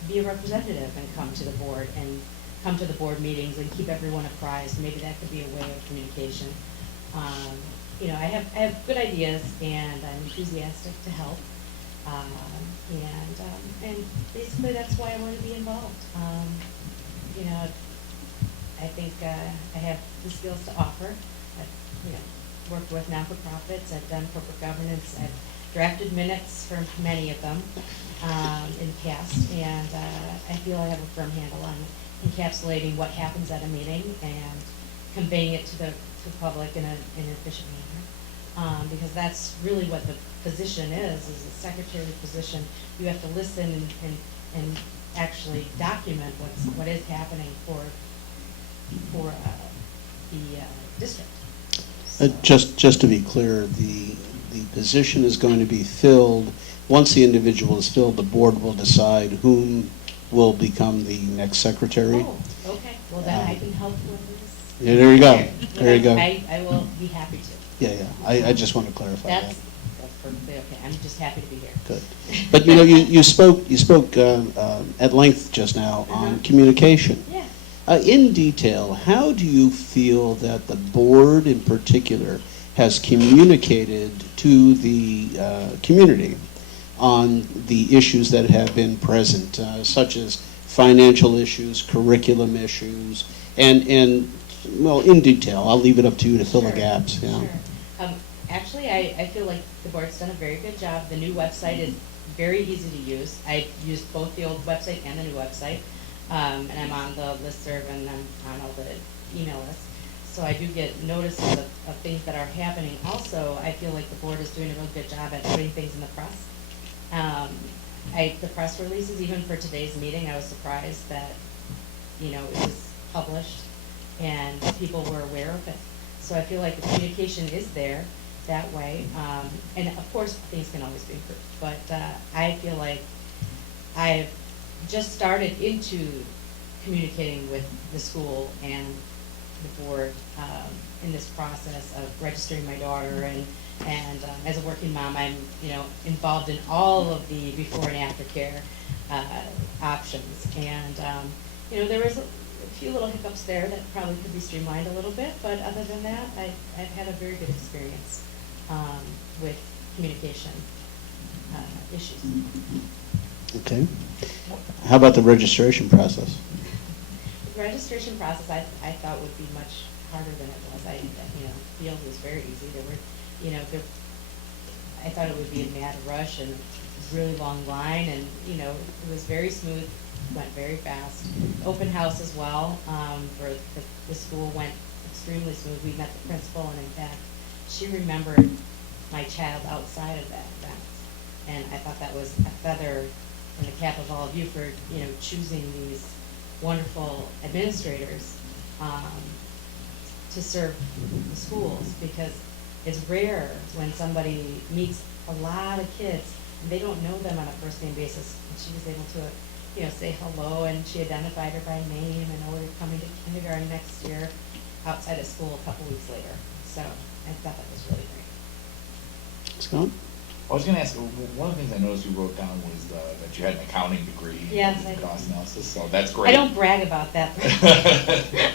be a representative and come to the board and come to the board meetings and keep everyone apprised. Maybe that could be a way of communication. I have good ideas, and I'm enthusiastic to help. And basically that's why I want to be involved. I think I have the skills to offer. I've worked with non-for-profits. I've done corporate governance. I've drafted minutes for many of them in the past, and I feel I have a firm handle on encapsulating what happens at a meeting and conveying it to the public in an efficient manner. Because that's really what the position is a secretary position. You have to listen and actually document what is happening for the district. So. Just to be clear, the position is going to be filled. Once the individual is filled, the board will decide whom will become the next secretary. Oh, okay. Well, then I can help with this. Yeah, there you go. There you go. I will be happy to. Yeah. I just want to clarify that. That's perfectly okay. I'm just happy to be here. Good. But you spoke at length just now on communication. Yeah. In detail, how do you feel that the board in particular has communicated to the community on the issues that have been present, such as financial issues, curriculum issues, and well, in detail? I'll leave it up to you to fill the Sure, gaps. Yeah. Sure. Actually, I feel like the board's done a very good job. The new website is very easy to use. I used both the old website and the new website. And I'm on the listserv and I'm on all the email lists. So I do get notices of things that are happening. Also, I feel like the board is doing a real good job at putting things in the press. The press releases, even for today's meeting, I was surprised that, it was published and people were aware of it. So I feel like the communication is there that way. And of course, things can always be improved. But I feel like I've just started into communicating with the school and the board in this process of registering my daughter, and as a working mom, I'm involved in all of the before and after care options. And there was a few little hiccups there that probably could be streamlined a little bit, but other than that, I've had a very good experience with communication issues. Okay. How about the registration process? The registration process I thought would be much harder than it was. Field was very easy. There were, I thought it would be a mad rush and really long line, and it was very smooth, went very fast. Open house as well for the school went extremely smooth. We met the principal, and in fact, she remembered my child outside of that event, and I thought that was a feather in the cap of all of you for choosing these wonderful administrators to serve the schools, because it's rare when somebody meets a lot of kids and they don't know them on a first name basis. And she was able to, you know, say hello, and she identified her by name, and oh, we're coming to kindergarten next year outside of school a couple weeks later. So I thought that was really great. Scott? I was gonna ask, one of the things I noticed you wrote down was that you had an accounting degree. Yes, I in do. cost analysis, so that's great. I don't brag about that.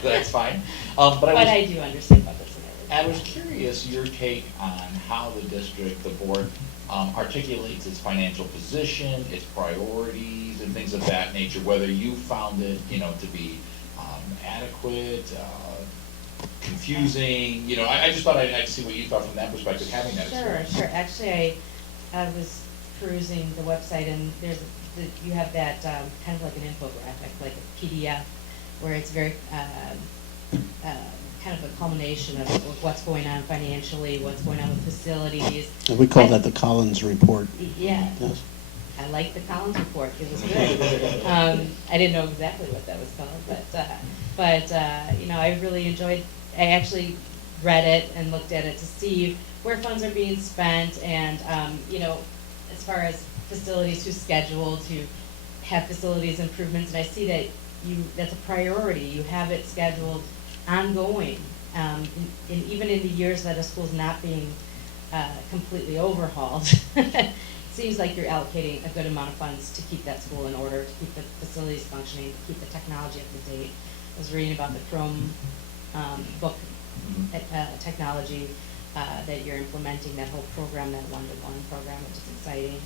That's fine. But But I do understand about this and everything. I was curious your take on how the district, the board, articulates its financial position, its priorities, and things of that nature, whether you found it, you know, to be adequate, confusing, you know, I just thought I'd see what you thought from that perspective, having that experience. Sure. Actually, I was perusing the website, and you have that kind of like an infographic, like a PDF, where it's very kind of a culmination of what's going on financially, what's going on with facilities. And we call that the Collins Report. Yeah. Yes. I like the Collins report, it was good. I didn't know exactly what that was called, but you know, I really enjoyed, I actually read it and looked at it to see where funds are being spent, and, you know, as far as facilities, who's scheduled to have facilities improvements, and I see that that's a priority, you have it scheduled ongoing, and even in the years that a school's not being completely overhauled. Seems like you're allocating a good amount of funds to keep that school in order, to keep the facilities functioning, to keep the technology up to date. I was reading about the Chrome book technology that you're implementing, that whole program, that one-to-one program, which is exciting.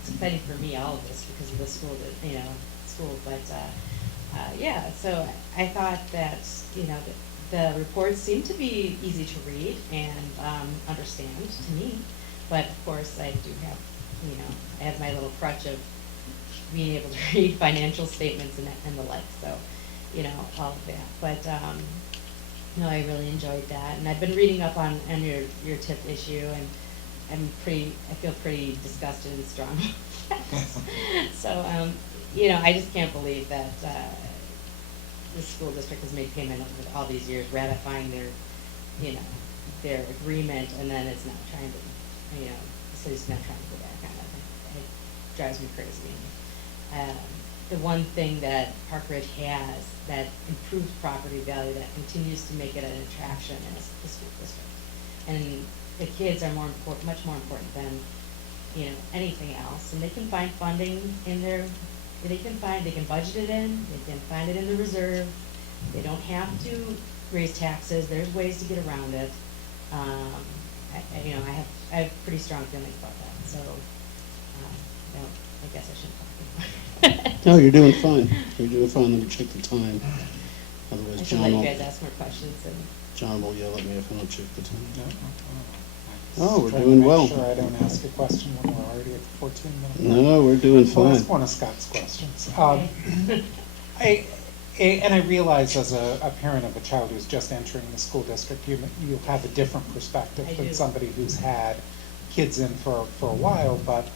It's exciting for me, all of this, because of the school, but yeah, so I thought that, you know, the reports seem to be easy to read and understand to me. But of course, I do have, you know, I have my little crutch of being able to read financial statements and the like, so, you know, all of that. But, no, I really enjoyed that. And I've been reading up on your tip issue, and I feel pretty disgusted and strong. So, you know, I just can't believe that the school district has made payment over all these years, ratifying their, you know, their agreement, and then it's not trying to, you know, the city's not trying to go back on it. It drives me crazy. The one thing that Park Ridge has that improves property value, that continues to make it an attraction, is the school district. And the kids are much more important than, you know, anything else. And they can find funding in their, they can budget it in, they can find it in the reserve. They don't have to raise taxes. There's ways to get around it. You know, I have pretty strong feelings about that. So, no, I guess I shouldn't talk anymore. No, you're doing fine. You're doing fine. Let me check the time. Otherwise, I should John let you will, guys ask more questions. And John will yell at me if I don't check the time. No. Oh, we're Trying to doing make well. sure I don't ask a question when we're already at the 14-minute mark. No, we're doing Well, that's fine. one of Scott's questions. And I realize, as a parent of a child who's just entering the school district, you have a different perspective I than do. somebody who's had kids in for a while, but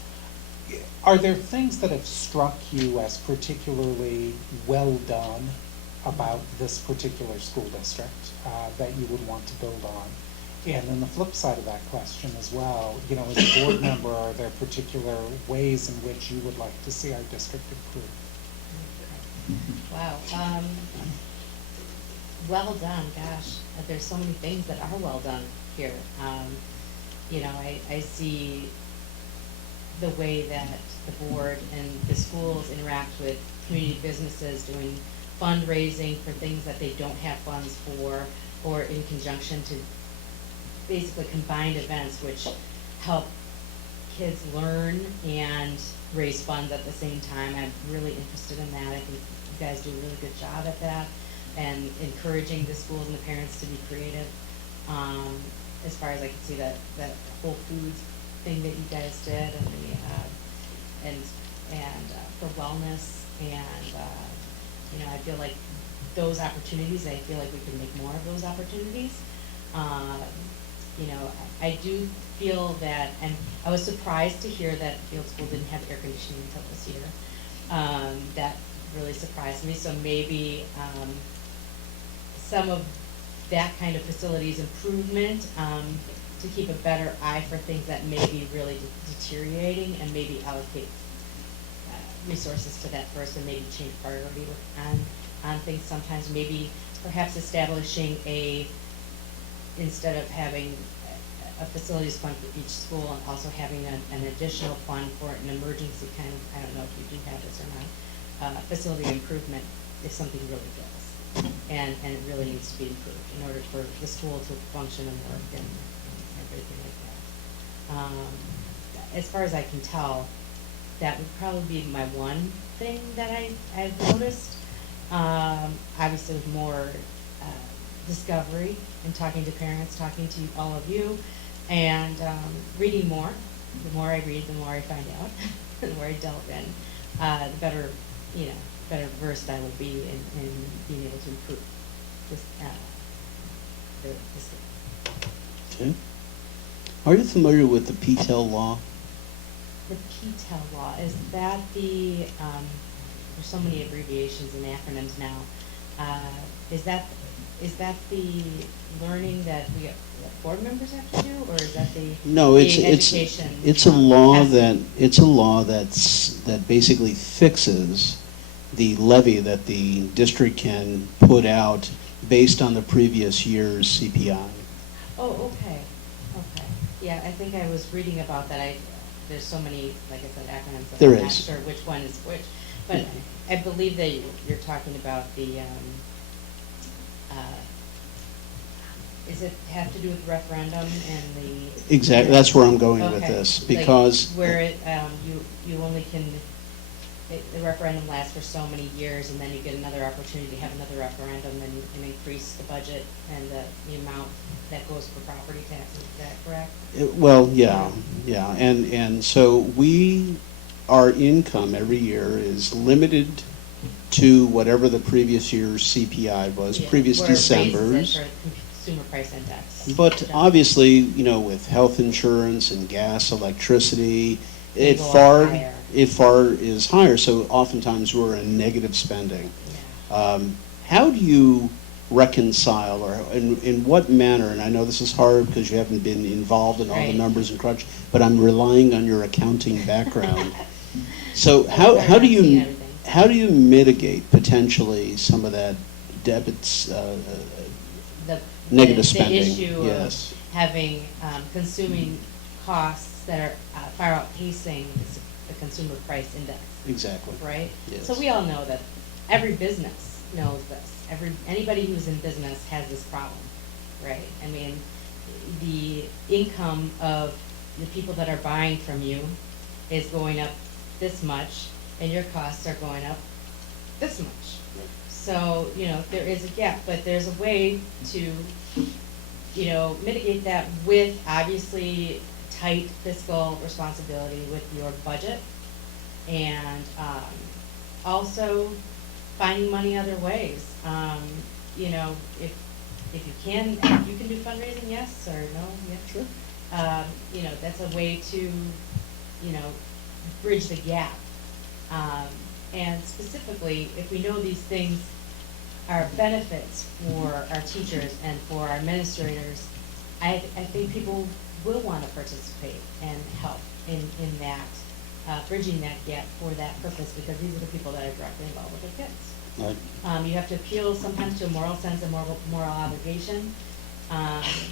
are there things that have struck you as particularly well done about this particular school district that you would want to build on? And then the flip side of that question as well, you know, as a board member, are there particular ways in which you would like to see our district improve? wow. Well done, gosh. There's so many things that are well done here. You know, I see the way that the board and the schools interact with community businesses, doing fundraising for things that they don't have funds for, or in conjunction to basically combined events which help kids learn and raise funds at the same time. I'm really interested in that. I think you guys do a really good job at that, and encouraging the schools and the parents to be creative. As far as I can see, that Whole Foods thing that you guys did, and for wellness, and you know, I feel like those opportunities, I feel like we can make more of those opportunities. You know, I do feel that, and I was surprised to hear that Field School didn't have air conditioning until this year. That really surprised me, so maybe some of that kind of facilities improvement to keep a better eye for things that may be really deteriorating and maybe allocate resources to that first and maybe change priority on things sometimes, maybe perhaps establishing instead of having a facilities fund for each school and also having an additional fund for an emergency kind of, I don't know if you do have this or not, facility improvement if something really fails. And it really needs to be improved in order for the school to function and work and everything like that. As far as I can tell, that would probably be my one thing that I've noticed. Obviously with more discovery and talking to parents, talking to all of you, and reading more. The more I read, the more I find out, the more I delve in, the better, better versed I will be in being able to improve this. Okay. Are you familiar with the PTEL law? The PTEL law, is that there's so many abbreviations and acronyms now. Is that the learning that board members have to do, or is that No, the education? it's a law that basically fixes the levy that the district can put out based on the previous year's CPI. Oh, okay. Yeah, I think I was reading about that. There's so many, like I said, acronyms that There I'm not is. sure which one is which. But I believe that you're talking about the, is it have to do with referendum and the? Exactly, that's where I'm going with Okay. this, Like, because. where you only can, the referendum lasts for so many years, and then you get another opportunity to have another referendum, and you can increase the budget and the amount that goes for property taxes. Is that correct? Well, yeah, and so our income every year is limited to whatever the previous year's CPI was, Yeah, previous where it raises it December's. for Consumer price index. But obviously, with health insurance and gas, electricity, They it go up far higher. is higher, so oftentimes we're in negative spending. Yeah. How do you reconcile, or in what manner, and I know this is hard because you haven't been involved in all the Right. numbers and crunch, but I'm relying on your accounting background. So how Sorry, do I'm seeing you everything. mitigate potentially some of that debits, The- negative the spending? issue Yes. of having, consuming costs that are far outpacing the consumer price index, Exactly. right? Yes. So we all know that every business knows this. Anybody who's in business has this problem, right? I mean, the income of the people that are buying from you is going up this much, and your costs are going up this much. So, there is a gap, but there's a way to, mitigate that with obviously tight fiscal responsibility with your budget, and also finding money other ways. If you can do fundraising, yes or no, yes. Sure. That's a way to, bridge the gap. And specifically, if we know these things are benefits for our teachers and for our administrators, I think people will want to participate and help in that, bridging that gap for that purpose, because these are the people that are directly involved with their kids. Right. You have to appeal sometimes to a moral sense and moral obligation.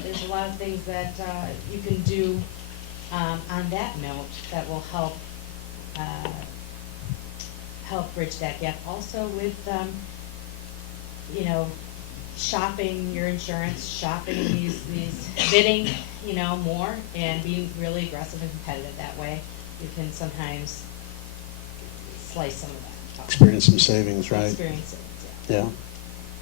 There's a lot of things that you can do on that note that will help bridge that gap. Also with, shopping your insurance, shopping these bidding, more, and being really aggressive and competitive that way. You can sometimes slice some of that off. Experience some savings, right? Experience savings, yeah.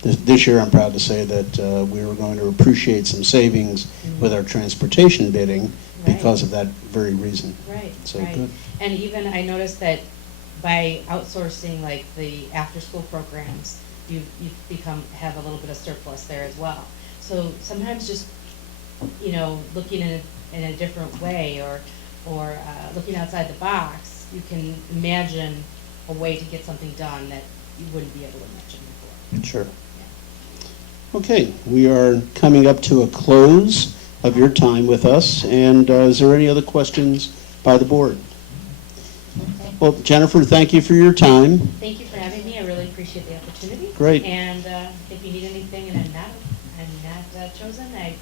Yeah. This year, I'm proud to say that we were going to appreciate some savings with our transportation bidding because of that very reason. Right, So right. good. And even I noticed that by outsourcing like the after-school programs, you've have a little bit of surplus there as well. So sometimes just, looking in a different way or looking outside the box, you can imagine a way to get something done that you wouldn't be able to imagine before. Sure. Yeah. Okay, we are coming up to a close. of your time with us. And is there any other questions by the board? Well, Jennifer, thank you for your time. Thank you for having me. I really appreciate the opportunity. Great. And if you need anything and I'm not chosen, I'd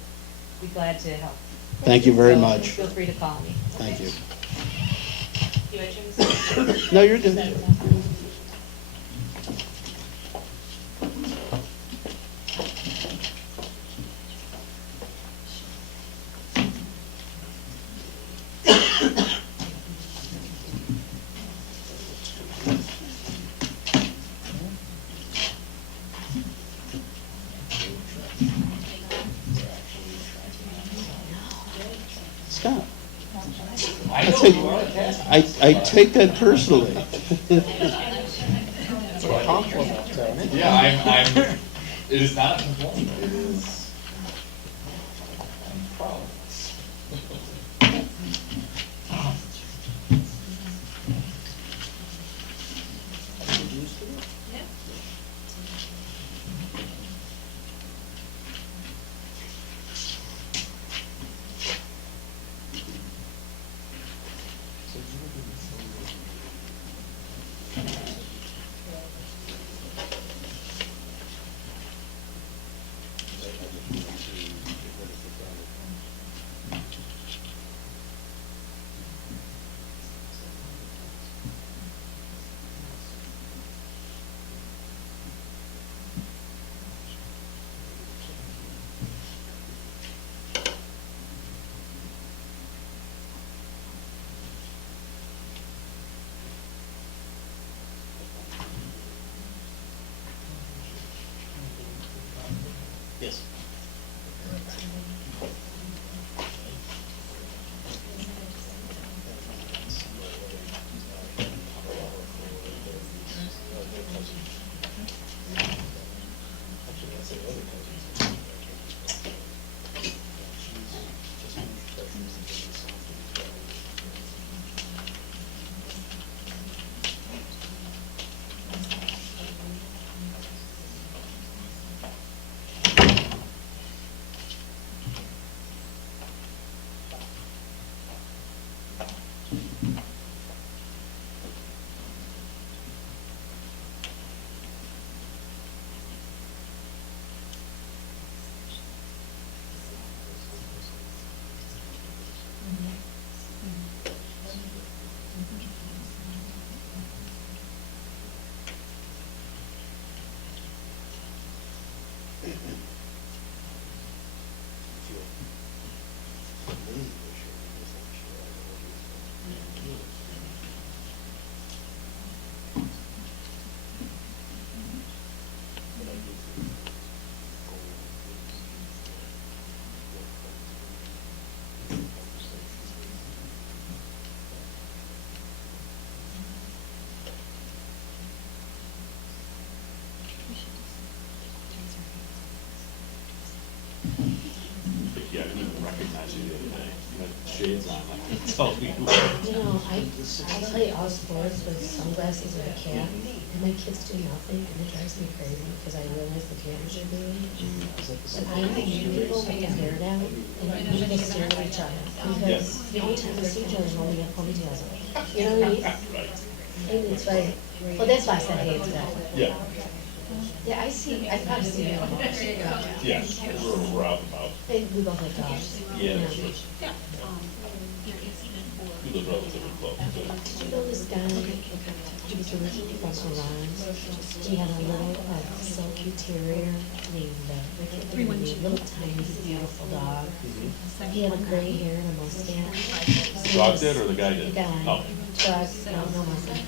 be glad to help. Thank you very So much. Feel free to call me. Thank you. You want to turn this? No, you're good. Scott, I take that personally. Yeah, it is not a complaint, it is, I'm proud of this. Yes. Yeah, I didn't even recognize you the other day. You had shades on, I can tell you. You know, I play all sports with sunglasses and a cap, and my kids do nothing, and it drives me crazy, because I realize the cameras are doing. But I know people make their hair down, and people stare at each other, because the only time we see each other is when we get ponytails on. You know what I mean? Right. And it's like, well, that's why I said, hey, it's that. Yeah, Yeah, I probably see you. yeah, we're out and about. And we both like dogs. Yeah, you know. that's right. We live relatively close, but Did you know this guy, he was originally from Iran? He had a little silky terrier named, little tiny beautiful dog. He had a gray hair and a mustache. dog did or the guy did? The guy. Oh. Dog, no mustache.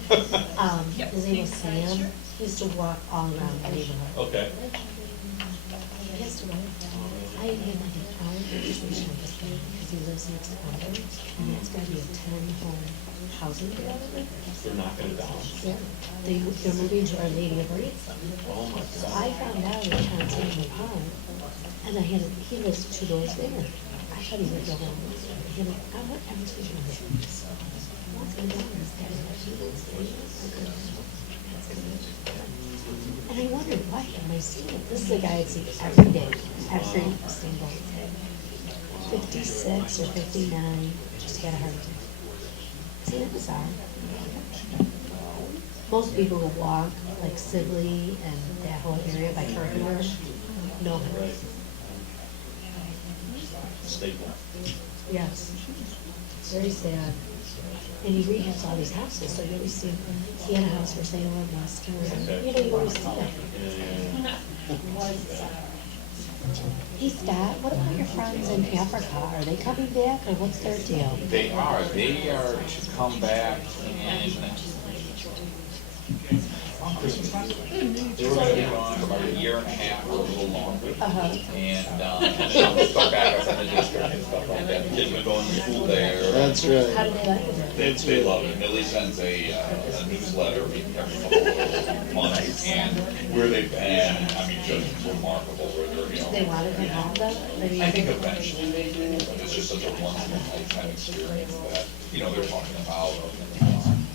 His name was Sam. He used to walk all around the neighborhood. Okay. He has to work. I had like an hour conversation with this guy because he lives next to Denver, and it's gotta be a 10-home housing development. They're knocking it down. Yeah, they're moving to Our Lady of Rates. Oh my So God. I found out in Continental Park, and he lives 2 doors there. I thought he lived over on this side. He had like, what conversation was it? Walking down this guy, and I wondered, why am I seeing it? This is a guy I see every day, every single day. 56 or 59, just got a heart attack. Isn't it bizarre? Most people will walk, like Sibley and that whole area by Carpenter. Nobody. Staple. Yes. It's very sad. And he rehabs all these houses, so you always see, he had a house for sale in Wester. You know, you always see that. Hey Scott, what about your friends in Africa? Are they coming back, or what's their deal? They are to come back and on Christmas. They were gonna be gone for about a year and a half or a little longer. And then stuck back up in the district and stuff like that. Kids been going to school there. That's right. How do they like it? They love it. Millie sends a newsletter every couple of months, and where they've been, I mean, just remarkable. Where they're, you know. They want to come home though? I think eventually they do, but it's just such a once in a lifetime experience that, you know, they're talking about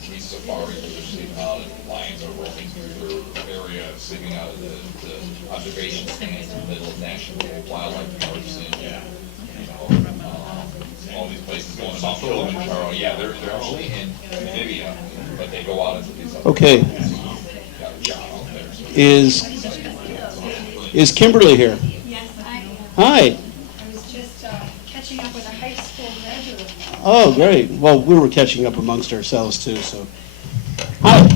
these safaris where they're sleeping out and lions are roaming through their area, sleeping out of the observation stands in the middle of national wildlife parks and, you know, all these places going about Kilimanjaro. Yeah, they're actually in Namibia, but they go out into these other Okay. places. Got a job out there, so. Is Kimberly here? Yes, I am. Hi. I was just catching up with a high school graduate. Oh, great. Well, we were catching up amongst ourselves too, so. Hi.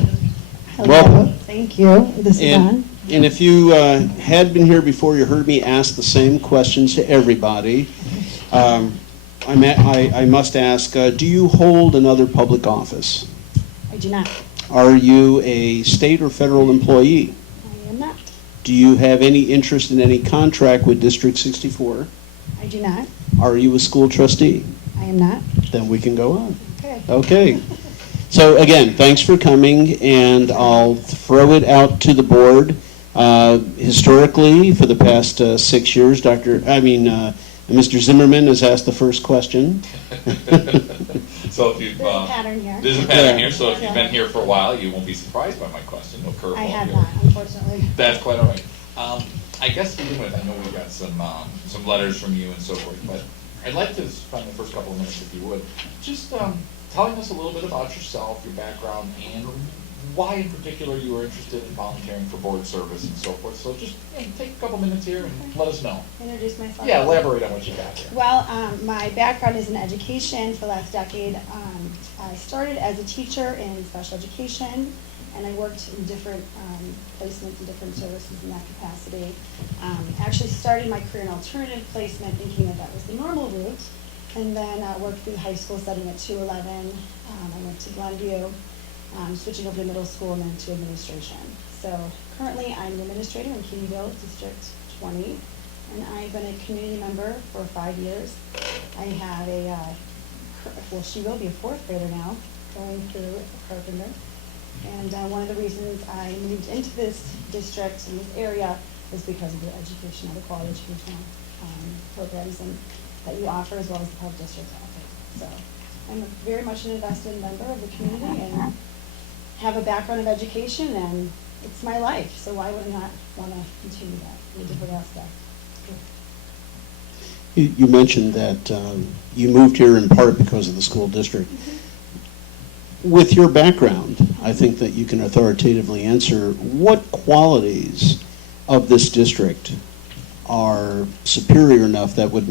Hello, Welcome. thank you. This is on. And if you had been here before, you heard me ask the same questions to everybody. I must ask, do you hold another public office? I do not. Are you a state or federal employee? I am not. Do you have any interest in any contract with District 64? I do not. Are you a school trustee? I am not. Then we can go on. Okay. Okay. So again, thanks for coming, and I'll throw it out to the board. Historically, for the past 6 years, Mr. Zimmerman has asked the first question. So if you've, There's a pattern here. there's a pattern here, so if you've been here for a while, you won't be surprised by my question, no curveball I have here. not, unfortunately. That's quite all right. I guess to begin with, I know we've got some letters from you and so forth, but I'd like to spend the first couple of minutes, if you would, just telling us a little bit about yourself, your background, and why in particular you were interested in volunteering for board service and so forth. So just take a couple minutes here and let us know. Introduce myself. Yeah, elaborate on what you got here. Well, my background is in education for the last decade. I started as a teacher in special education, and I worked in different placements and different services in that capacity. Actually started my career in alternative placement, thinking that was the normal route, and then worked through the high school setting at 211. I went to Glenview, switching over to middle school and then to administration. So currently I'm the administrator in Keeneyville District 20, and I've been a community member for 5 years. I have she will be a fourth grader now, going through Carpenter. And one of the reasons I moved into this district in this area is because of the education, the quality educational programs that you offer, as well as the public districts offer. So I'm very much an invested member of the community and have a background of education, and it's my life, so why would I not want to continue that in a different aspect? You mentioned that you moved here in part because of the school district. With your background, I think that you can authoritatively answer what qualities of this district are superior enough that would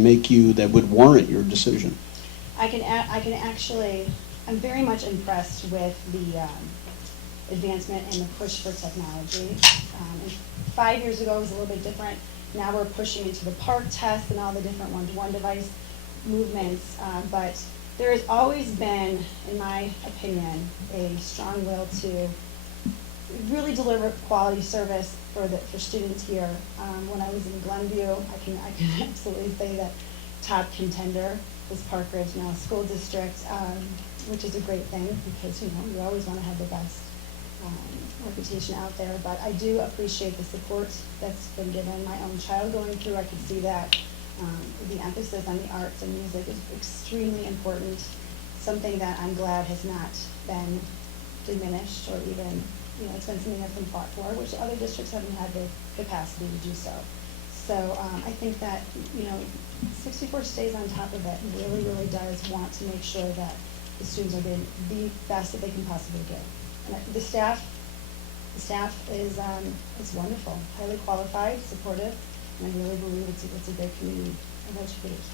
warrant your decision. I can actually, I'm very much impressed with the advancement and the push for technology. 5 years ago it was a little bit different. Now we're pushing into the park tests and all the different one-to-one device movements, but there has always been, in my opinion, a strong will to really deliver quality service for students here. When I was in Glenview, I can absolutely say that top contender was Park Ridge now school district, which is a great thing because you always want to have the best reputation out there. But I do appreciate the support that's been given. My own child going through, I could see that the emphasis on the arts and music is extremely important. Something that I'm glad has not been diminished or even, it's been something that's been fought for, which other districts haven't had the capacity to do so. So I think that, 64 stays on top of it and really, really does want to make sure that the students are getting the best that they can possibly get. And the staff is wonderful, highly qualified, supportive, and I really believe it's a great community of educators.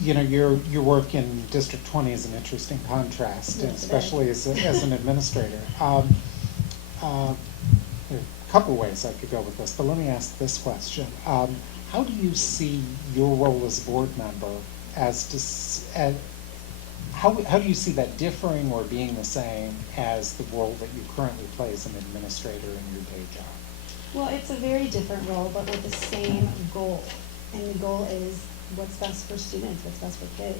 You know, your work in District 20 is an interesting contrast, and Yes, it especially is. as an administrator. There are a couple ways I could go with this, but let me ask this question. How do you see your role as a board member how do you see that differing or being the same as the role that you currently play as an administrator in your day job? Well, it's a very different role, but with the same goal. And the goal is what's best for students, what's best for kids.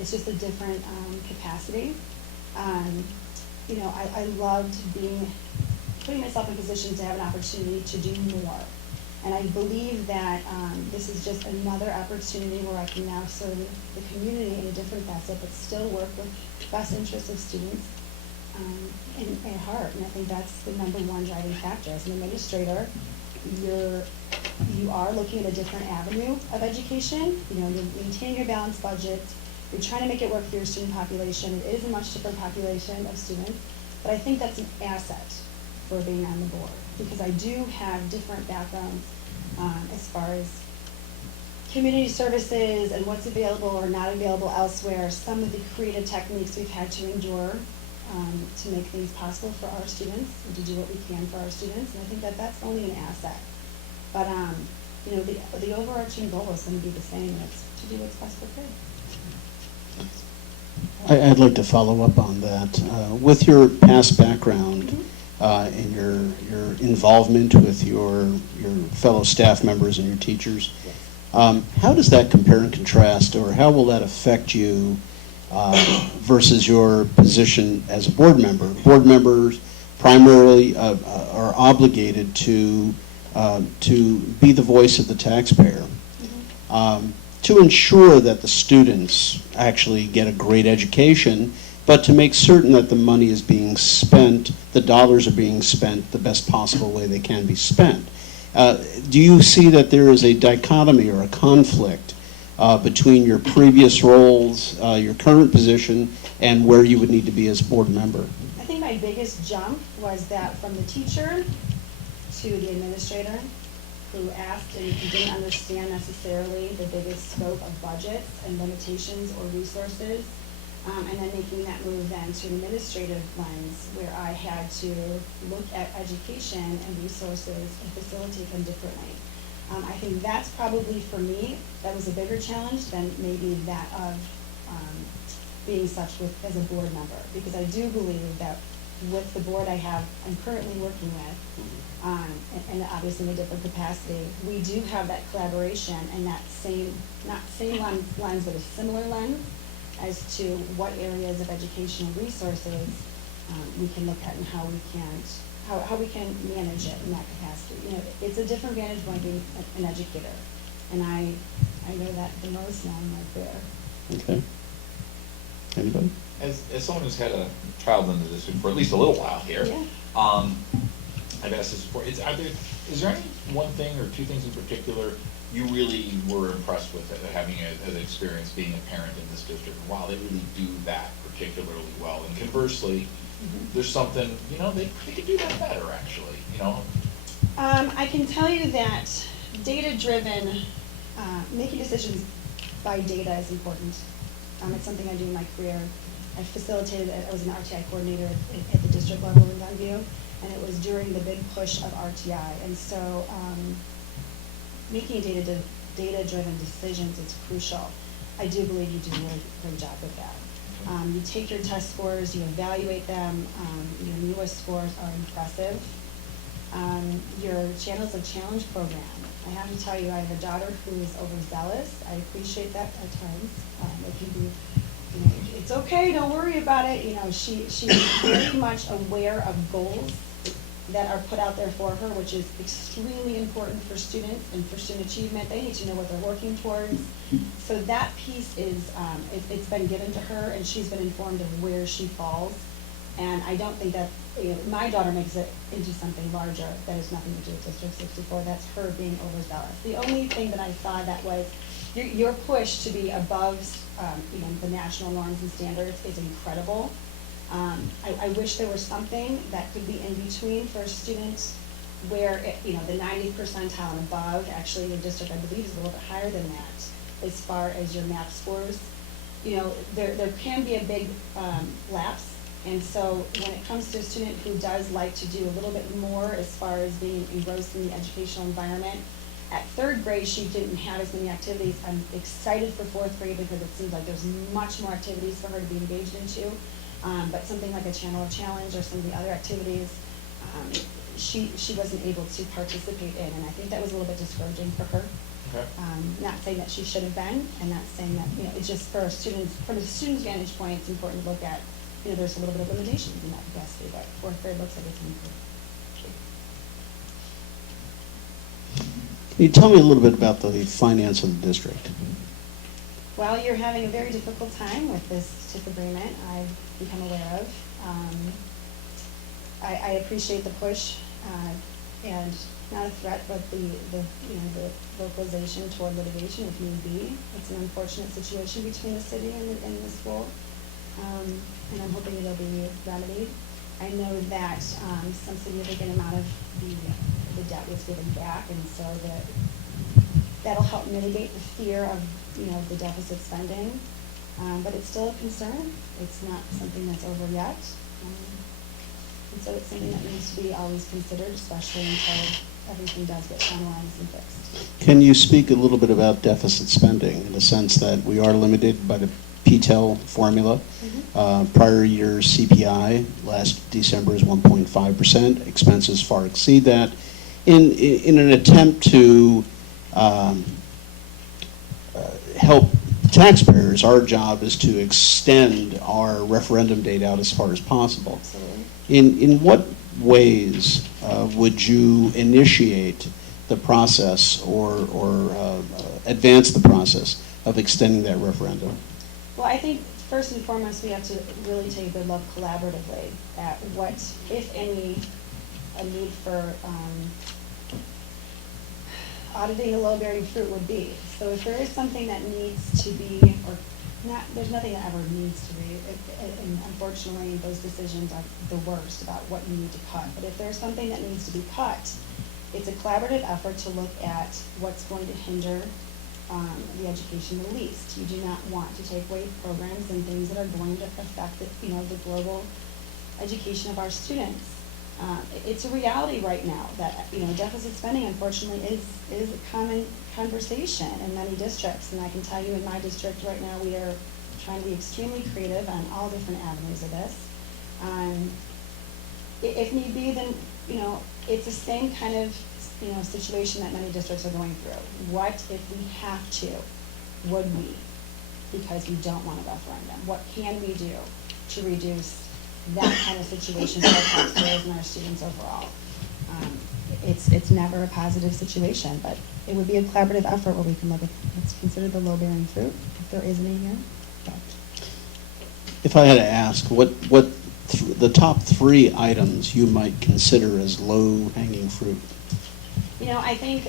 It's just a different capacity. You know, I loved putting myself in a position to have an opportunity to do more. And I believe that this is just another opportunity where I can now serve the community in a different facet, but still work with the best interests of students at heart. And I think that's the number one driving factor. As an administrator, you are looking at a different avenue of education. You know, you're maintaining your balanced budget. You're trying to make it work for your student population. It is a much different population of students, but I think that's an asset for being on the board, because I do have different backgrounds as far as community services and what's available or not available elsewhere, some of the creative techniques we've had to endure to make things possible for our students and to do what we can for our students, and I think that that's only an asset. But you know, the overarching goal is going to be the same, and it's to do what's best for kids. I'd like to follow up on that. With your past background and your involvement with your fellow staff members and your teachers, how does that compare and contrast, or how will that affect you versus your position as a board member? Board members primarily are obligated to be the voice of the taxpayer, to ensure that the students actually get a great education, but to make certain that the money is being spent, the dollars are being spent the best possible way they can be spent. Do you see that there is a dichotomy or a conflict between your previous roles, your current position, and where you would need to be as a board member? I think my biggest jump was that from the teacher to the administrator, who asked and didn't understand necessarily the biggest scope of budgets and limitations or resources, and then making that move then to an administrative lens where I had to look at education and resources and facilitate them differently. I think that's probably, for me, that was a bigger challenge than maybe that of being such as a board member, because I do believe that with the board I'm currently working with, and obviously in a different capacity, we do have that collaboration and that not same lens, but a similar lens as to what areas of educational resources we can look at and how we can manage it in that capacity. You know, it's a different vantage point being an educator, and I know that the most now in my career. Okay. Anybody? As someone who's had a child in the district for at least a little while here, Yeah. I've asked this before, is there any one thing or two things in particular you really were impressed with having as an experience being a parent in this district? Wow, they really do that particularly well. And conversely, there's something, you know, they could do that better, actually, you know? I can tell you that data-driven, making decisions by data is important. It's something I do in my career. I was an RTI coordinator at the district level in Glenview, and it was during the big push of RTI. And so making data-driven decisions is crucial. I do believe you do a really great job with that. You take your test scores, you evaluate them, your newest scores are impressive. Your Channels of Challenge program, I have to tell you, I have a daughter who is overzealous. I appreciate that at times. It can be, you know, it's okay, don't worry about it. You know, she's very much aware of goals that are put out there for her, which is extremely important for students and for student achievement. They need to know what they're working towards. So that piece is, it's been given to her, and she's been informed of where she falls And I don't think that, my daughter makes it into something larger that has nothing to do with District 64. That's her being overzealous. The only thing that I saw that was, your push to be above, the national norms and standards is incredible. I wish there was something that could be in between for students where, the 90th percentile and above, actually your district, I believe, is a little bit higher than that as far as your math scores. There can be a big lapse. And so when it comes to a student who does like to do a little bit more as far as being engrossed in the educational environment, at third grade, she didn't have as many activities. I'm excited for fourth grade because it seems like there's much more activities for her to be engaged into. But something like a Channel of Challenge or some of the other activities, she wasn't able to participate in. And I think that was a little bit discouraging for her. Okay. Not saying that she should have been, and not saying that, it's just for students, from a student's vantage point, it's important to look at, there's a little bit of limitations in that capacity, but fourth grade looks like it's improved. Can you tell me a little bit about the finance of the district? Well, you're having a very difficult time with this TIF agreement, I've become aware of. I appreciate the push, and not a threat, but the vocalization toward litigation if need be. It's an unfortunate situation between the city and the school, and I'm hoping it'll be remedied. I know that some significant amount of the debt was given back, and so that'll help mitigate the fear of the deficit spending. But it's still a concern. It's not something that's over yet. And so it's something that needs to be always considered, especially until everything does get finalized and fixed. Can you speak a little bit about deficit spending in the sense that we are limited by the PTEL formula? Prior year CPI last December is 1.5%. Expenses far exceed that. In an attempt to help taxpayers, our job is to extend our referendum date out as far as possible. Absolutely. In what ways would you initiate the process or advance the process of extending that referendum? Well, I think first and foremost, we have to really take a good look collaboratively at what, if any, a need for auditing the low-bearing fruit would be. So if there is something that needs to be, or not, there's nothing that ever needs to be, and unfortunately, those decisions are the worst about what you need to cut. But if there's something that needs to be cut, it's a collaborative effort to look at what's going to hinder the education the least. You do not want to take away programs and things that are going to affect the global education of our students. It's a reality right now that deficit spending unfortunately is a common conversation in many districts, and I can tell you in my district right now we are trying to be extremely creative on all different avenues of this. If need be, then it's the same kind of situation that many districts are going through. What if we have to? Would we? Because we don't want a referendum. What can we do to reduce that kind of situation for our taxpayers and our students overall? It's never a positive situation, but it would be a collaborative effort where we can look at what's considered the low-bearing fruit, if there is any here. But If I had to ask, what the top 3 items you might consider as low-hanging fruit? I think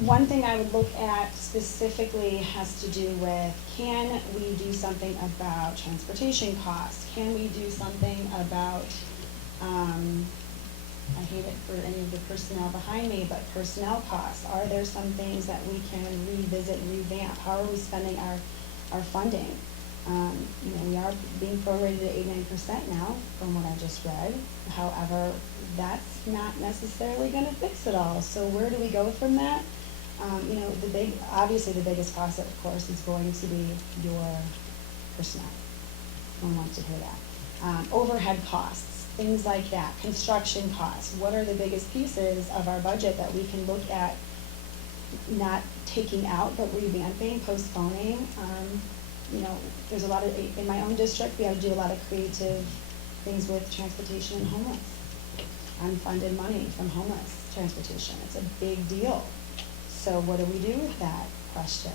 one thing I would look at specifically has to do with, can we do something about transportation costs? Can we do something about, I hate it for any of the personnel behind me, but personnel costs? Are there some things that we can revisit and revamp? How are we spending our funding? We are being prorated at 89% now, from what I just read. However, that's not necessarily going to fix it all. So where do we go from that? Obviously the biggest cost, of course, is going to be your personnel. No one wants to hear that. Overhead costs, things like that. Construction costs. What are the biggest pieces of our budget that we can look at not taking out, but revamping, postponing? There's a lot of, in my own district, we have to do a lot of creative things with transportation and homeless. Unfunded money from homeless transportation. It's a big deal. So what do we do with that question?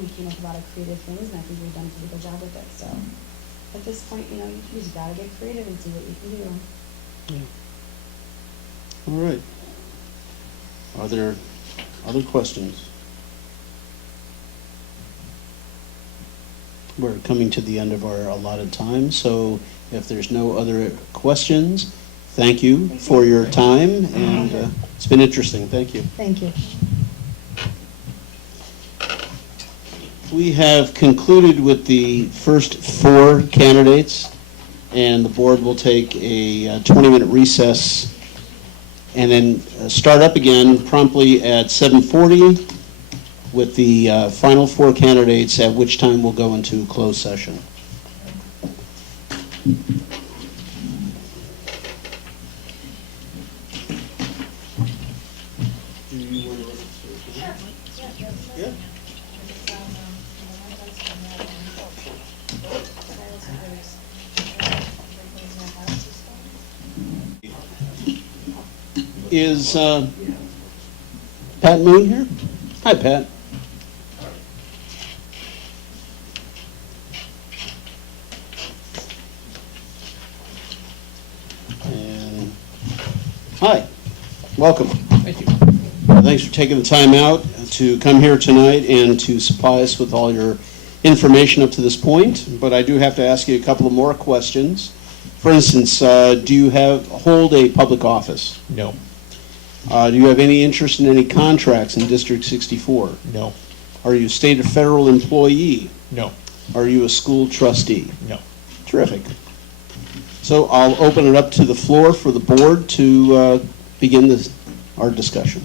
We came up with a lot of creative things, and I think we've done a pretty good job with it. So at this point, you know, you just gotta get creative and see what you can do. All right. Are there other questions? We're coming to the end of our allotted time, so if there's no other questions, thank you for your time, and it's been interesting. Thank you. Thank you. We have concluded with the first 4 candidates, and the board will take a 20-minute recess and then start up again promptly at 7:40 with the final 4 candidates, at which time we'll go into closed session. Do you want to run upstairs? Yeah. Is Pat Moon here? Hi, Pat. And hi, welcome. Thank you. Thanks for taking the time out to come here tonight and to supply us with all your information up to this point. But I do have to ask you a couple of more questions. For instance, do you hold a public office? No. Do you have any interest in any contracts in District 64? No. Are you a state or federal employee? No. Are you a school trustee? No. Terrific. So I'll open it up to the floor for the board to begin our discussion.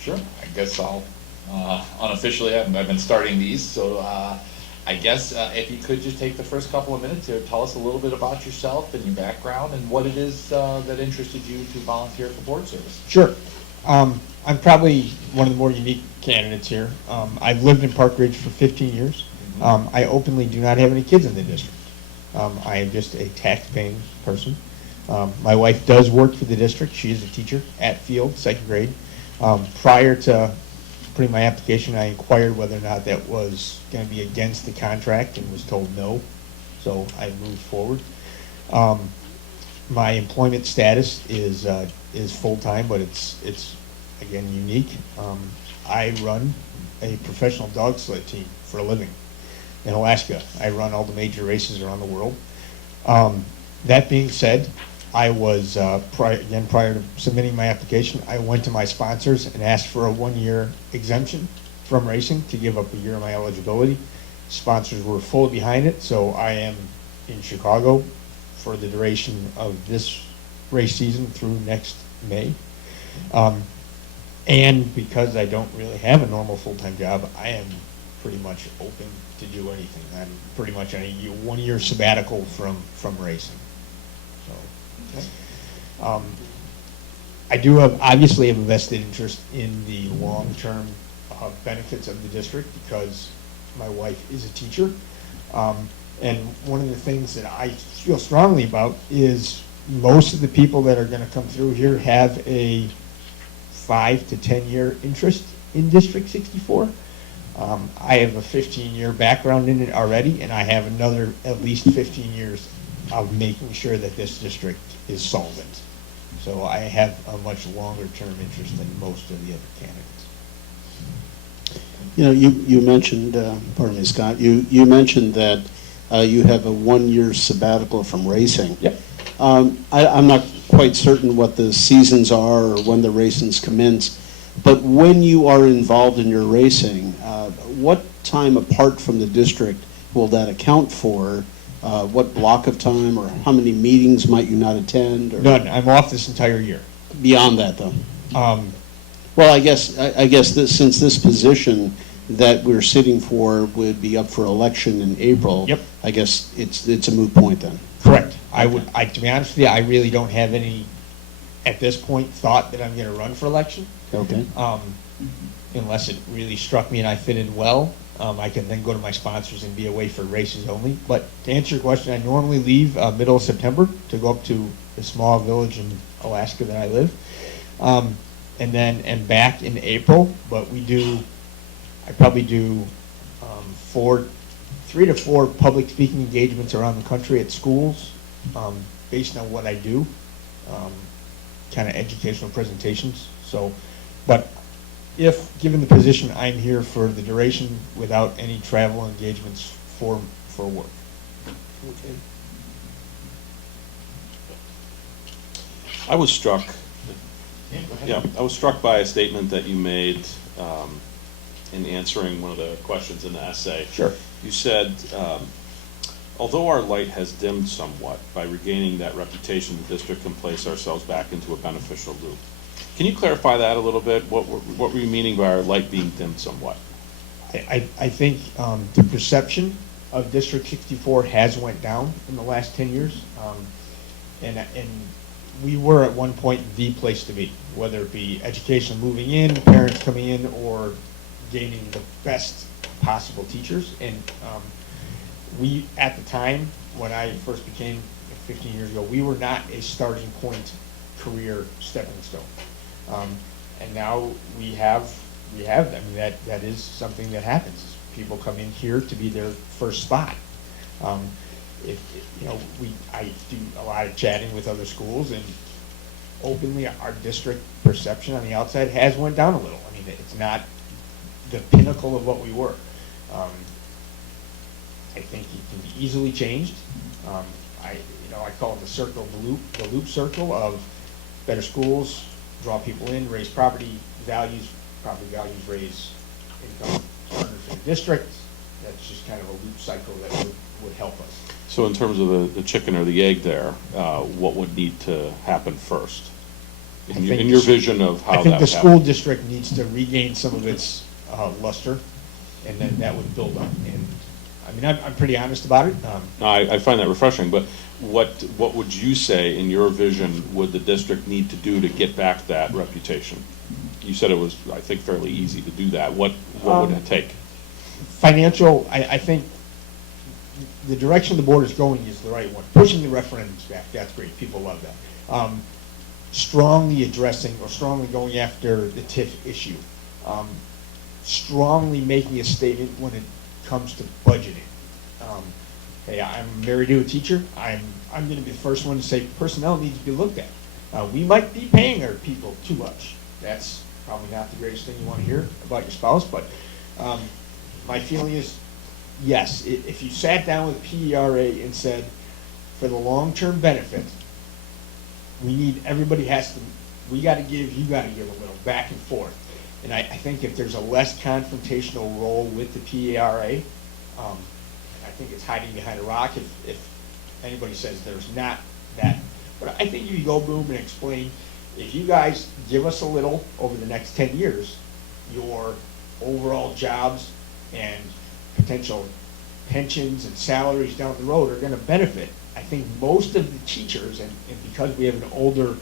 Sure, I guess I'll, unofficially, I've been starting these, so I guess if you could just take the first couple of minutes to tell us a little bit about yourself and your background and what it is that interested you to volunteer for board service. Sure. I'm probably one of the more unique candidates here. I've lived in Park Ridge for 15 years. I openly do not have any kids in the district. I am just a tax-paying person. My wife does work for the district. She is a teacher at Field, 2nd grade. Prior to putting my application, I inquired whether or not that was going to be against the contract and was told no, so I moved forward. My employment status is full-time, but it's again unique. I run a professional dog sled team for a living in Alaska. I run all the major races around the world. That being said, I was, prior to submitting my application, I went to my sponsors and asked for a 1-year exemption from racing to give up a year of my eligibility. Sponsors were fully behind it, so I am in Chicago for the duration of this race season through next May. And because I don't really have a normal full-time job, I am pretty much open to do anything. I'm pretty much on a 1-year sabbatical from racing. So, I do obviously have a vested interest in the long-term benefits of the district because my wife is a teacher. And one of the things that I feel strongly about is most of the people that are going to come through here have a 5 to 10-year interest in District 64. I have a 15-year background in it already, and I have another at least 15 years of making sure that this district is solvent. So I have a much longer-term interest than most of the other candidates. You know, you mentioned, pardon me, Scott, you mentioned that you have a 1-year sabbatical from racing. Yep. I'm not quite certain what the seasons are or when the races commence, but when you are involved in your racing, what time apart from the district will that account for? What block of time, or how many meetings might you not attend? Or None. I'm off this entire year. beyond that, though? Well, I guess that since this position that we're sitting for would be up for election in April. Yep. I guess it's a moot point then. Correct. To be honest with you, I really don't have any, at this point, thought that I'm going to run for election. Okay. Unless it really struck me and I fit in well. I can then go to my sponsors and be away for races only. But to answer your question, I normally leave middle of September to go up to the small village in Alaska that I live. And then am back in April, but I probably do 4 3 to 4 public speaking engagements around the country at schools, based on what I do, kind of educational presentations. So, but if, given the position, I'm here for the duration without any travel engagements for work. Okay. I was struck, I was struck by a statement that you made in answering one of the questions in the essay. Sure. You said, although our light has dimmed somewhat, by regaining that reputation, the district can place ourselves back into a beneficial loop. Can you clarify that a little bit? What were you meaning by our light being dimmed somewhat? I think the perception of District 64 has went down in the last 10 years. And we were at one point the place to be, whether it be education moving in, parents coming in, or gaining the best possible teachers. And we, at the time, when I first became 15 years ago, we were not a starting point career stepping stone. And now we have, I mean, that is something that happens. People come in here to be their first spot. I do a lot of chatting with other schools, and openly, our district perception on the outside has went down a little. I mean, it's not the pinnacle of what we were. I think it can be easily changed. I call it the circle, the loop circle of better schools, draw people in, raise property values raise income earners for the district. That's just kind of a loop cycle that would help us. So in terms of the chicken or the egg there, what would need to happen first? In your vision of how that I think the would school happen? district needs to regain some of its luster, and then that would build up. And I mean, I'm pretty honest about it. I find that refreshing, but what would you say, in your vision, would the district need to do to get back that reputation? You said it was, I think, fairly easy to do that. What would it take? Financial, I think the direction the board is going is the right one. Pushing the referendums back, that's great. People love that. Strongly addressing or strongly going after the TIF issue. Strongly making a statement when it comes to budgeting. Hey, I'm married to a teacher. I'm going to be the first one to say personnel needs to be looked at. We might be paying our people too much. That's probably not the greatest thing you want to hear about your spouse, but my feeling is, yes, if you sat down with PERA and said, for the long-term benefit, we got to give, you got to give a little, back and forth. And I think if there's a less confrontational role with the PERA, I think it's hiding behind a rock if anybody says there's not that. But I think you go boom and explain, if you guys give us a little over the next 10 years, your overall jobs and potential pensions and salaries down the road are going to benefit. I think most of the teachers, and because we have an older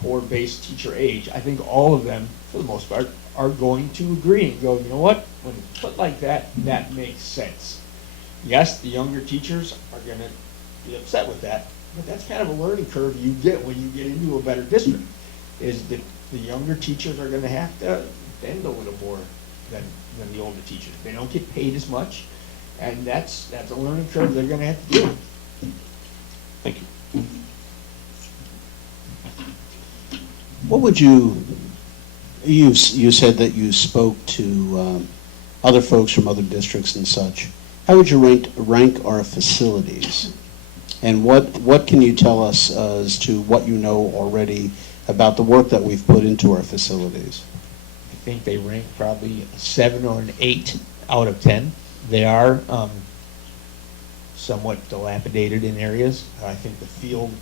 core-based teacher age, I think all of them, for the most part, are going to agree and go, you know what, when it's put like that, that makes sense. Yes, the younger teachers are going to be upset with that, but that's kind of a learning curve you get when you get into a better district, is that the younger teachers are going to have to bend a little more than the older teachers. They don't get paid as much, and that's a learning curve they're going to have to do. Thank you. What would you said that you spoke to other folks from other districts and such. How would you rank our facilities? And what can you tell us as to what you know already about the work that we've put into our facilities? I think they rank probably a 7 or an 8 out of 10. They are somewhat dilapidated in areas. I think the field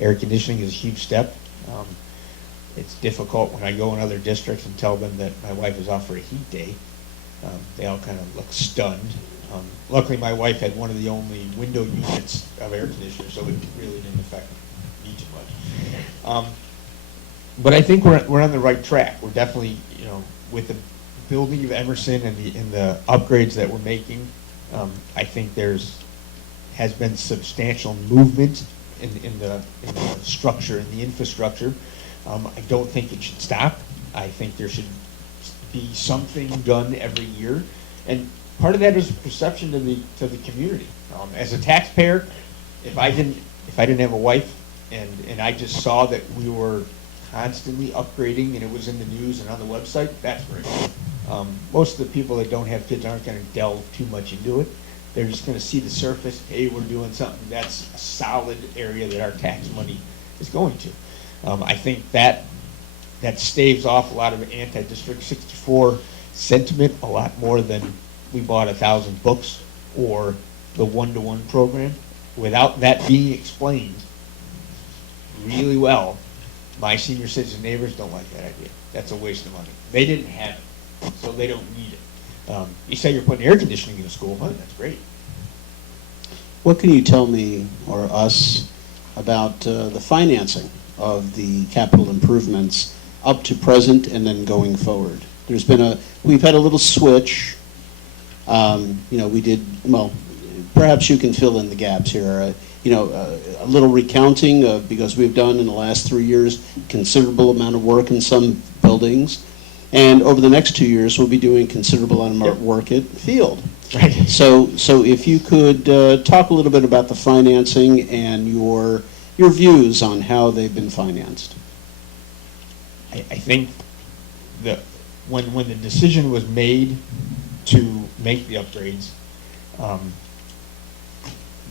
air conditioning is a huge step. It's difficult when I go in other districts and tell them that my wife is off for a heat day. They all kind of look stunned. Luckily, my wife had one of the only window units of air conditioners, so it really didn't affect me too much. But I think we're on the right track. We're definitely, with the building of Emerson and the upgrades that we're making, I think has been substantial movement in the structure and the infrastructure. I don't think it should stop. I think there should be something done every year. And part of that is perception to the community. As a taxpayer, if I didn't have a wife and I just saw that we were constantly upgrading and it was in the news and on the website, that's great. Most of the people that don't have kids aren't going to delve too much into it. They're just going to see the surface. Hey, we're doing something that's a solid area that our tax money is going to. I think that staves off a lot of anti-District 64 sentiment a lot more than we bought 1,000 books or the one-to-one program. Without that being explained really well, my senior citizen neighbors don't like that idea. That's a waste of money. They didn't have it, so they don't need it. You say you're putting air conditioning in the school, huh? That's great. What can you tell me or us about the financing of the capital improvements up to present and then going forward? We've had a little switch. We did, well, perhaps you can fill in the gaps here. A little recounting because we've done in the last 3 years considerable amount of work in some buildings. And over the next 2 years, we'll be doing considerable amount of work at Field. Right. So if you could talk a little bit about the financing and your views on how they've been financed. I think that when the decision was made to make the upgrades,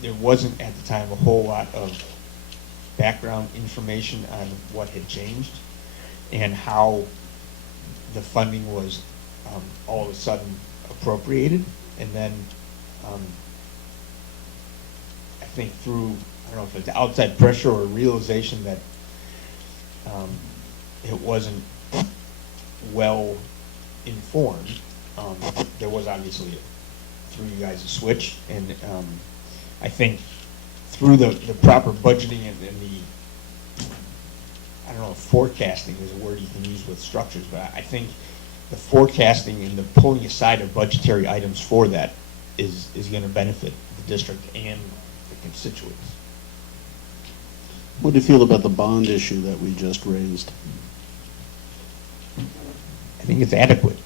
there wasn't at the time a whole lot of background information on what had changed and how the funding was all of a sudden appropriated. And then I think through, I don't know if it's outside pressure or realization that it wasn't well informed, there was obviously through you guys a switch. And I think through the proper budgeting and the, I don't know if forecasting is a word you can use with structures, but I think the forecasting and the pulling aside of budgetary items for that is going to benefit the district and the constituents. What do you feel about the bond issue that we just raised? I think it's adequate.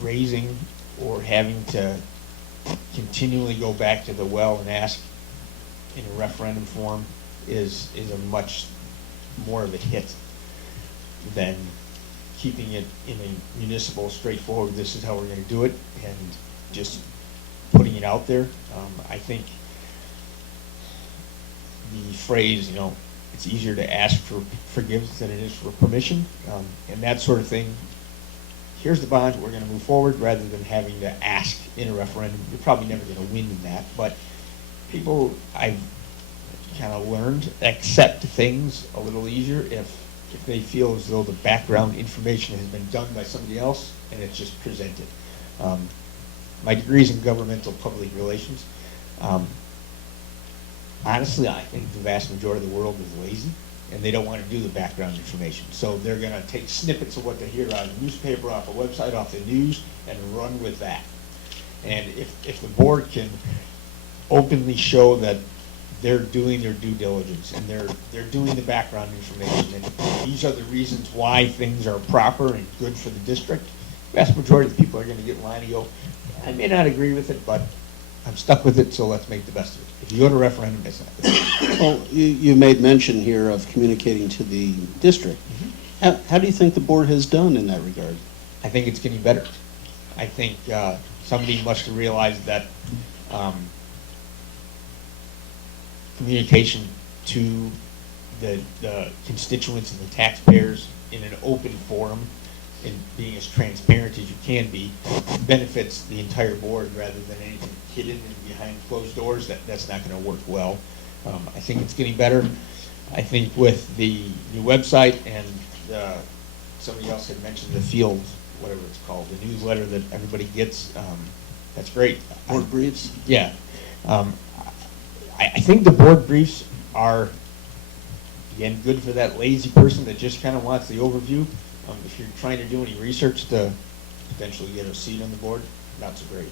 Raising or having to continually go back to the well and ask in a referendum form is a much more of a hit than keeping it in a municipal, straightforward, this is how we're going to do it, and just putting it out there. I think the phrase, it's easier to ask for forgiveness than it is for permission, and that sort of thing. Here's the bond, we're going to move forward, rather than having to ask in a referendum. You're probably never going to win in that, but people, I've kind of learned, accept things a little easier if they feel as though the background information has been done by somebody else and it's just presented. My degree's in governmental public relations. Honestly, I think the vast majority of the world is lazy and they don't want to do the background information. So they're going to take snippets of what they hear out of the newspaper, off the website, off the news, and run with that. And if the board can openly show that they're doing their due diligence and they're doing the background information, and these are the reasons why things are proper and good for the district, the vast majority of the people are going to get in line and go, I may not agree with it, but I'm stuck with it, so let's make the best of it. If you go to referendum, it's not good. Well, you made mention here of communicating to the district. How do you think the board has done in that regard? I think it's getting better. I think somebody must have realized that communication to the constituents and the taxpayers in an open forum and being as transparent as you can be benefits the entire board rather than anything hidden and behind closed doors. That's not going to work well. I think it's getting better. I think with the new website and somebody else had mentioned the Field, whatever it's called, the newsletter that everybody gets, that's great. Board briefs? Yeah. I think the board briefs are, again, good for that lazy person that just kind of wants the overview. If you're trying to do any research to potentially get a seat on the board, not so great.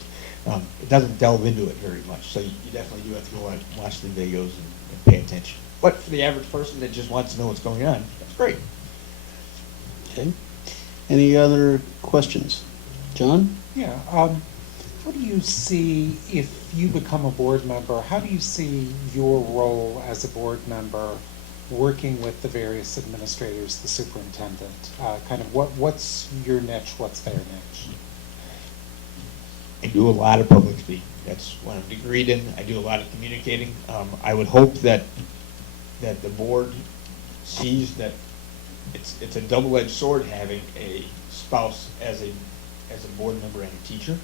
It doesn't delve into it very much, so you definitely do have to go out and watch the videos and pay attention. But for the average person that just wants to know what's going on, that's great. Okay. Any other questions? John? Yeah, how do you see, if you become a board member, how do you see your role as a board member working with the various administrators, the superintendent? Kind of what's your niche, what's their niche? I do a lot of public speaking. That's what I'm degreed in. I do a lot of communicating. I would hope that the board sees that it's a double-edged sword having a spouse as a board member and a teacher.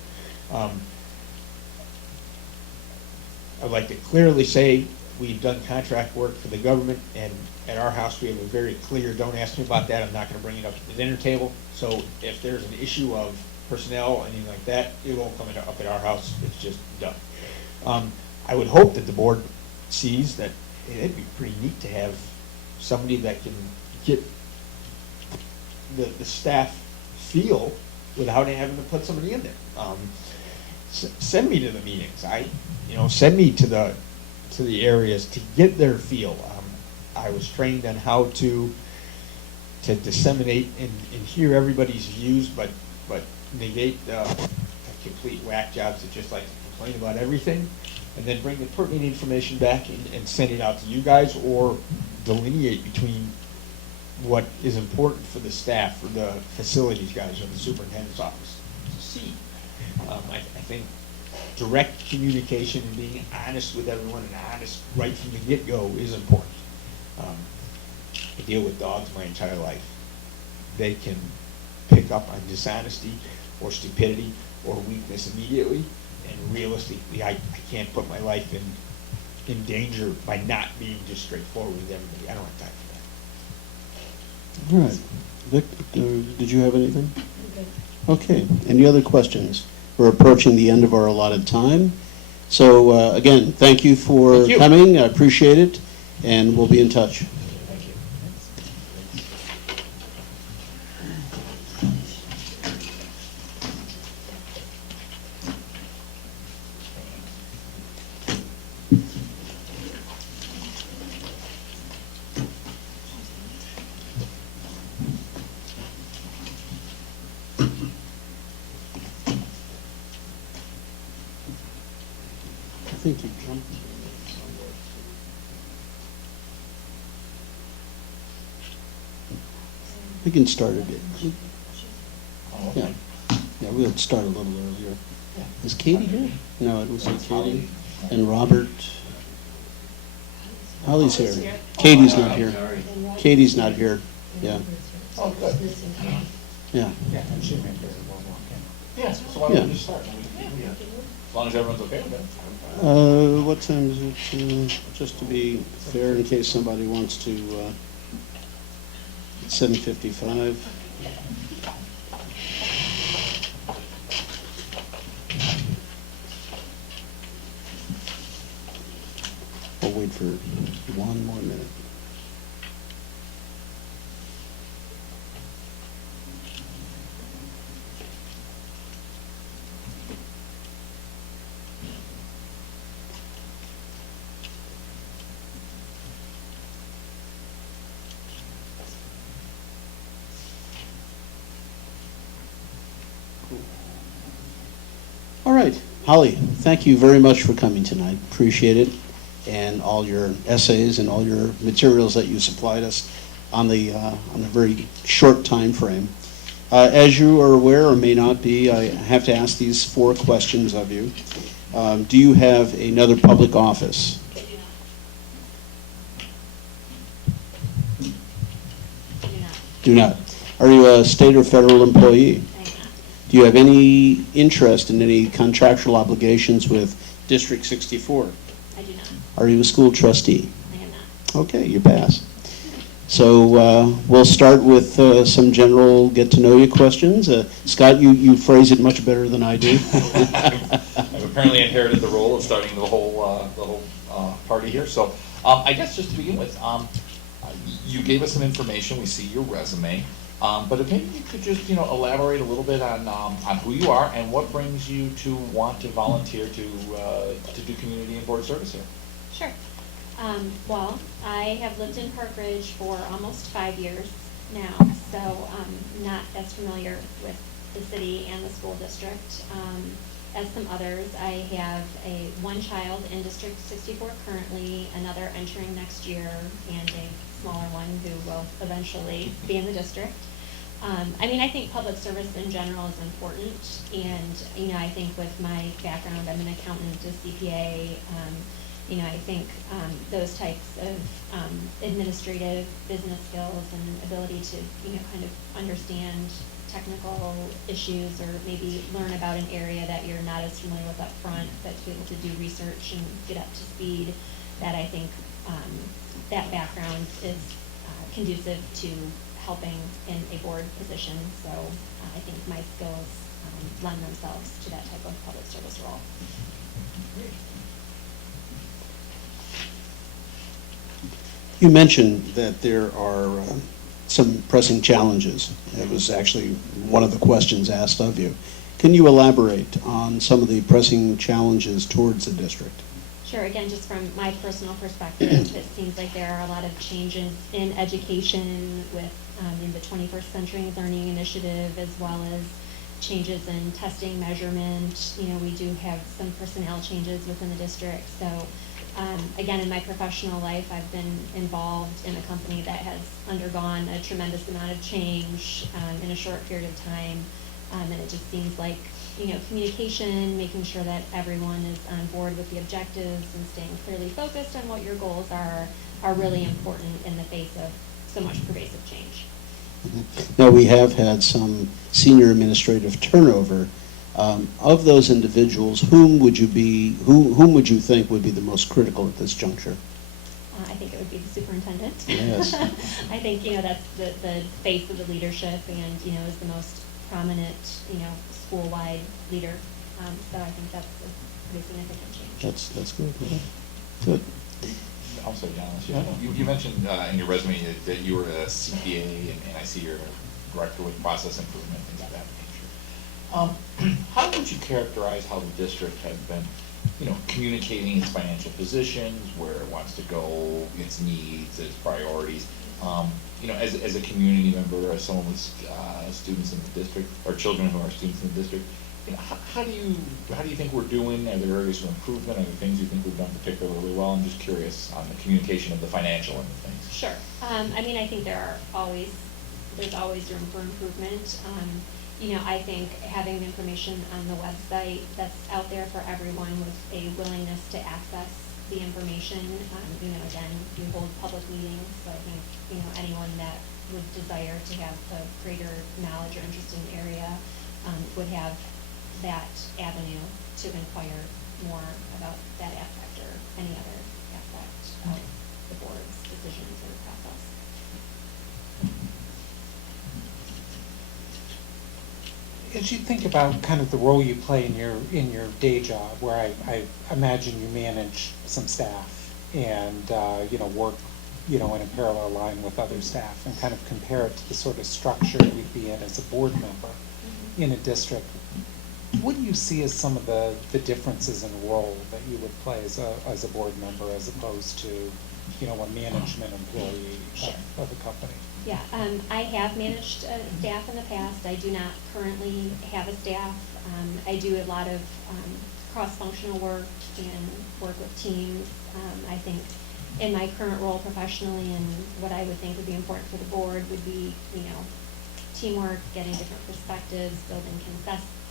I'd like to clearly say we've done contract work for the government, and at our house we have a very clear, don't ask me about that, I'm not going to bring it up at the dinner table. So if there's an issue of personnel, anything like that, it won't come up at our house, it's just done. I would hope that the board sees that it'd be pretty neat to have somebody that can get the staff feel without having to put somebody in there. Send me to the meetings. Send me to the areas to get their feel. I was trained on how to disseminate and hear everybody's views, but negate the complete whack jobs that just like to complain about everything, and then bring the pertinent information back and send it out to you guys, or delineate between what is important for the staff, or the facilities guys, or the superintendent's office to see. I think direct communication and being honest with everyone and honest right from the get-go is important. I deal with dogs my entire life. They can pick up on dishonesty or stupidity or weakness immediately, and realistically, I can't put my life in danger by not being just straightforward with everybody. I don't have time for that. All right. Vic, did you have anything? Okay. Any other questions? We're approaching the end of our allotted time. So again, thank you for coming. I appreciate it, and we'll be in touch. Thank you. I think you jumped. We can start a bit. Yeah, yeah, we'll start a little earlier. Is Katie here? No, it was like Katie and Robert. Holly's here. Katie's not here. Katie's not here. Yeah, Oh, good. yeah. Yeah, and she may very well walk in. Yeah, so why don't we just start? As long as everyone's okay with it. What time is it? Just to be fair, in case somebody wants to, 7:55. I'll wait for one more minute. All right, Holly, thank you very much for coming tonight. Appreciate it, and all your essays and all your materials that you supplied us on a very short time frame. As you are aware or may not be, I have to ask these 4 questions of you. Do you have another public office? Do not. Are you a state or federal employee? Do you have any interest in any contractual obligations with District 64? I do not. Are you a school trustee? I am not. Okay, you pass. So we'll start with some general get-to-know-you questions. Scott, you phrase it much better than I do. I've apparently inherited the role of starting the whole party here. So I guess just to begin with, you gave us some information. We see your resume. But if maybe you could just, elaborate a little bit on who you are and what brings you to want to volunteer to do community and board service here. Sure. Well, I have lived in Park Ridge for almost 5 years. now, so I'm not as familiar with the city and the school district. As some others, I have one child in District 64 currently, another entering next year, and a smaller one who will eventually be in the district. I think public service in general is important, and, I think with my background, I'm an accountant, a CPA, I think those types of administrative business skills and ability to, kind of understand technical issues or maybe learn about an area that you're not as familiar with up front, but to be able to do research and get up to speed, that I think that background is conducive to helping in a board position. So I think my skills lend themselves to that type of public service role. You mentioned that there are some pressing challenges. It was actually one of the questions asked of you. Can you elaborate on some of the pressing challenges towards the district? Sure, again, just from my personal perspective, it seems like there are a lot of changes in education with in the 21st Century Learning Initiative, as well as changes in testing measurement. We do have some personnel changes within the district. So again, in my professional life, I've been involved in a company that has undergone a tremendous amount of change in a short period of time. And it just seems like, communication, making sure that everyone is on board with the objectives and staying clearly focused on what your goals are really important in the face of so much pervasive change. Now, we have had some senior administrative turnover. Of those individuals, whom would you think would be the most critical at this juncture? I think it would be the superintendent. Yes. I think, that's the face of the leadership and, is the most prominent, school-wide leader. So I think that's a pretty significant change. That's good. Yeah. Good. I'm sorry, John, you mentioned in your resume that you were a CPA, and I see you're a director with process improvement, things of that nature. How would you characterize how the district has been, communicating its financial positions, where it wants to go, its needs, its priorities? As a community member, as someone with students in the district, or children who are students in the district, how do you think we're doing? Are there areas for improvement? Are there things you think we've done particularly well? I'm just curious on the communication of the financial end of things. Sure. I think there's always room for improvement. I think having information on the website that's out there for everyone with a willingness to access the information. Again, you hold public meetings, so I think, anyone that would desire to have a greater knowledge or interest in the area would have that avenue to inquire more about that aspect or any other aspect of the board's decisions or process. As you think about kind of the role you play in your day job, where I imagine you manage some staff and work in a parallel line with other staff, and kind of compare it to the sort of structure you'd be in as a board member in a district, what do you see as some of the differences in role that you would play as a board member as opposed to a management employee of a company? Yeah, I have managed staff in the past. I do not currently have a staff. I do a lot of cross-functional work and work with teams. I think in my current role professionally, and what I would think would be important for the board would be, teamwork, getting different perspectives, building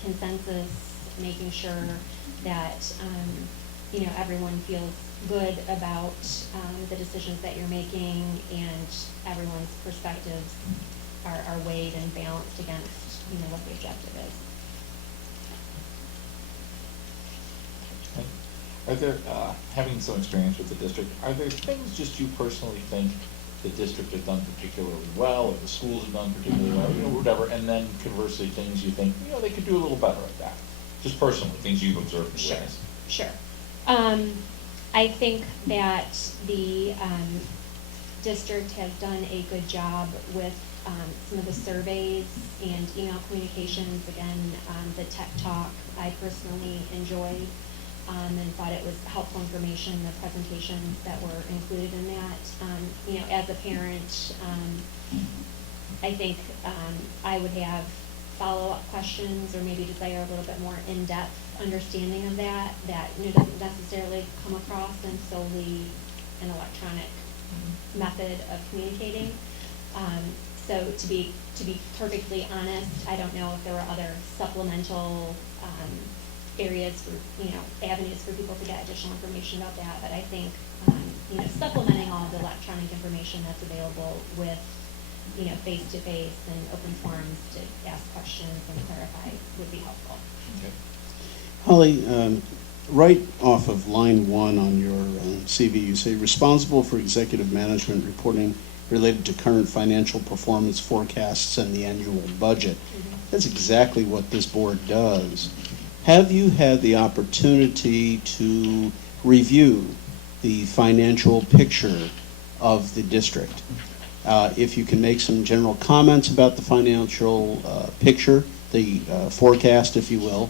consensus, making sure that, everyone feels good about the decisions that you're making, and everyone's perspectives are weighed and balanced against, what the objective is. Are there, having some experience with the district, are there things just you personally think the district has done particularly well, or the schools have done particularly well, whatever, and then conversely things you think, they could do a little better at that? Just personally, things you've observed and witnessed. Sure. I think that the district has done a good job with some of the surveys and email communications. Again, the tech talk I personally enjoyed and thought it was helpful information, the presentations that were included in that. As a parent, I think I would have follow-up questions or maybe desire a little bit more in-depth understanding of that doesn't necessarily come across in solely an electronic method of communicating. So to be perfectly honest, I don't know if there were other supplemental areas for, avenues for people to get additional information about that, but I think, supplementing all of the electronic information that's available with, face-to-face and open forums to ask questions and clarify would be helpful. Okay. Holly, right off of line 1 on your CV, you say responsible for executive management reporting related to current financial performance forecasts and the annual budget. That's exactly what this board does. Have you had the opportunity to review the financial picture of the district? If you can make some general comments about the financial picture, the forecast, if you will.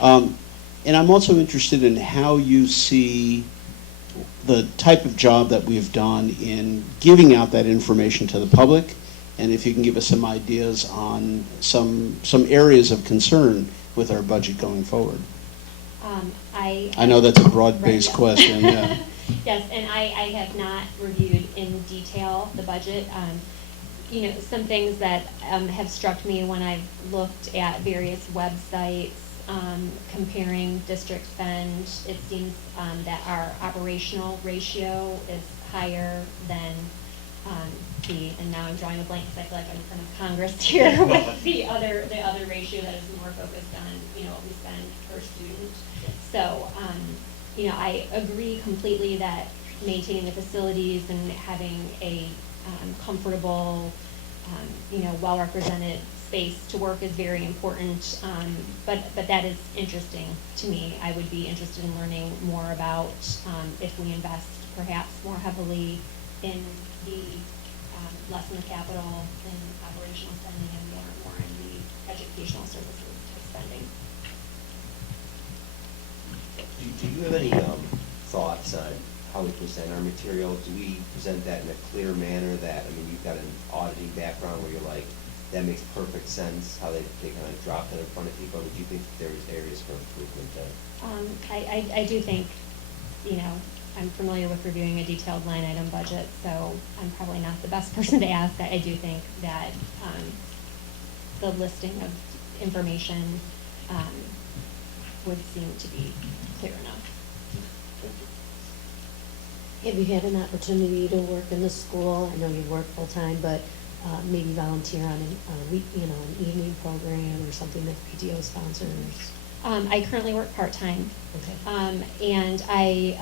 And I'm also interested in how you see the type of job that we've done in giving out that information to the public, and if you can give us some ideas on some areas of concern with our budget going forward. I know that's a broad-based Right, yeah. question, yeah. Yes, and I have not reviewed in detail the budget. Some things that have struck me when I've looked at various websites comparing district spend, it seems that our operational ratio is higher than and now I'm drawing a blank because I feel like I'm in front of Congress here with the other ratio that is more focused on, what we spend per student. So, I agree completely that maintaining the facilities and having a comfortable, well-represented space to work is very important, but that is interesting to me. I would be interested in learning more about if we invest perhaps more heavily in the less in the capital and operational spending and more in the educational services type spending. Do you have any thoughts on how we present our material? Do we present that in a clear manner that, you've got an auditing background where you're like, that makes perfect sense, how they kind of drop that in front of people? Or do you think there's areas for improvement there? I do think, I'm familiar with reviewing a detailed line item budget, so I'm probably not the best person to ask. I do think that the listing of information would seem to be clear enough. Have you had an opportunity to work in the school? I know you work full-time, but maybe volunteer on a week, an evening program or something that the PTO sponsors? I currently work part-time. Okay. And I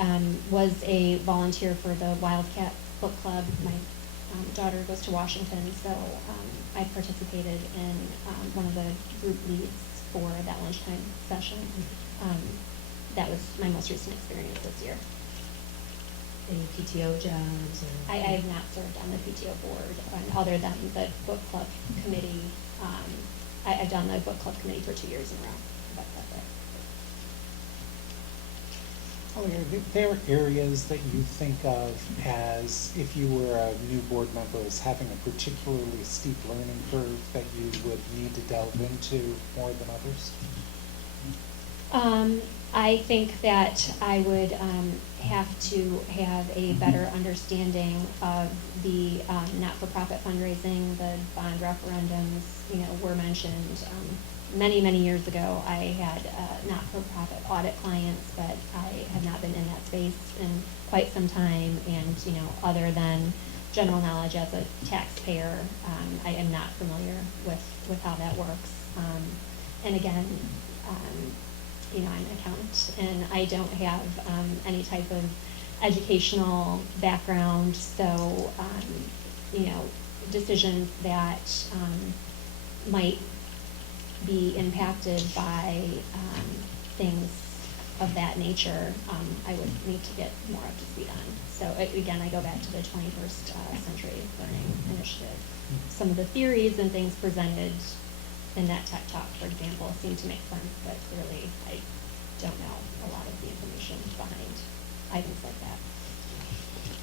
was a volunteer for the Wildcat Book Club. My daughter goes to Washington, so I participated in one of the group leads for that lunchtime session. That was my most recent experience this year. Any PTO jobs? Or? I have not served on the PTO board, other than the book club committee. I've done the book club committee for 2 years in a row. But that's it. Are there areas that you think of as, if you were a new board member, as having a particularly steep learning curve that you would need to delve into more than others? I think that I would have to have a better understanding of the not-for-profit fundraising. The bond referendums, were mentioned. Many, many years ago, I had not-for-profit audit clients, but I have not been in that space in quite some time. And, other than general knowledge as a taxpayer, I am not familiar with how that works. And again, I'm an accountant, and I don't have any type of educational background, so, decisions that might be impacted by things of that nature, I would need to get more up to speed on. So again, I go back to the 21st Century Learning Initiative. Some of the theories and things presented in that tech talk, for example, seem to make sense, but clearly I don't know a lot of the information behind items like that.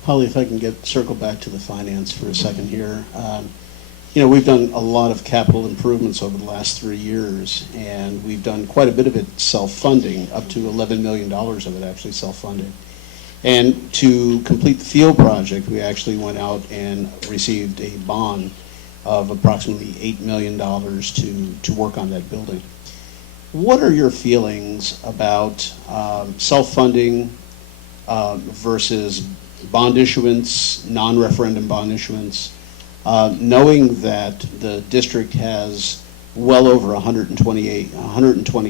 Holly, if I can circle back to the finance for a second here. you know, we've done a lot of capital improvements over the last 3 years, and we've done quite a bit of it self-funding, up to $11 million of it actually self-funded. And to complete the field project, we actually went out and received a bond of approximately $8 million to work on that building. What are your feelings about self-funding versus bond issuance, non-referendum bond issuance, knowing that the district has well over 120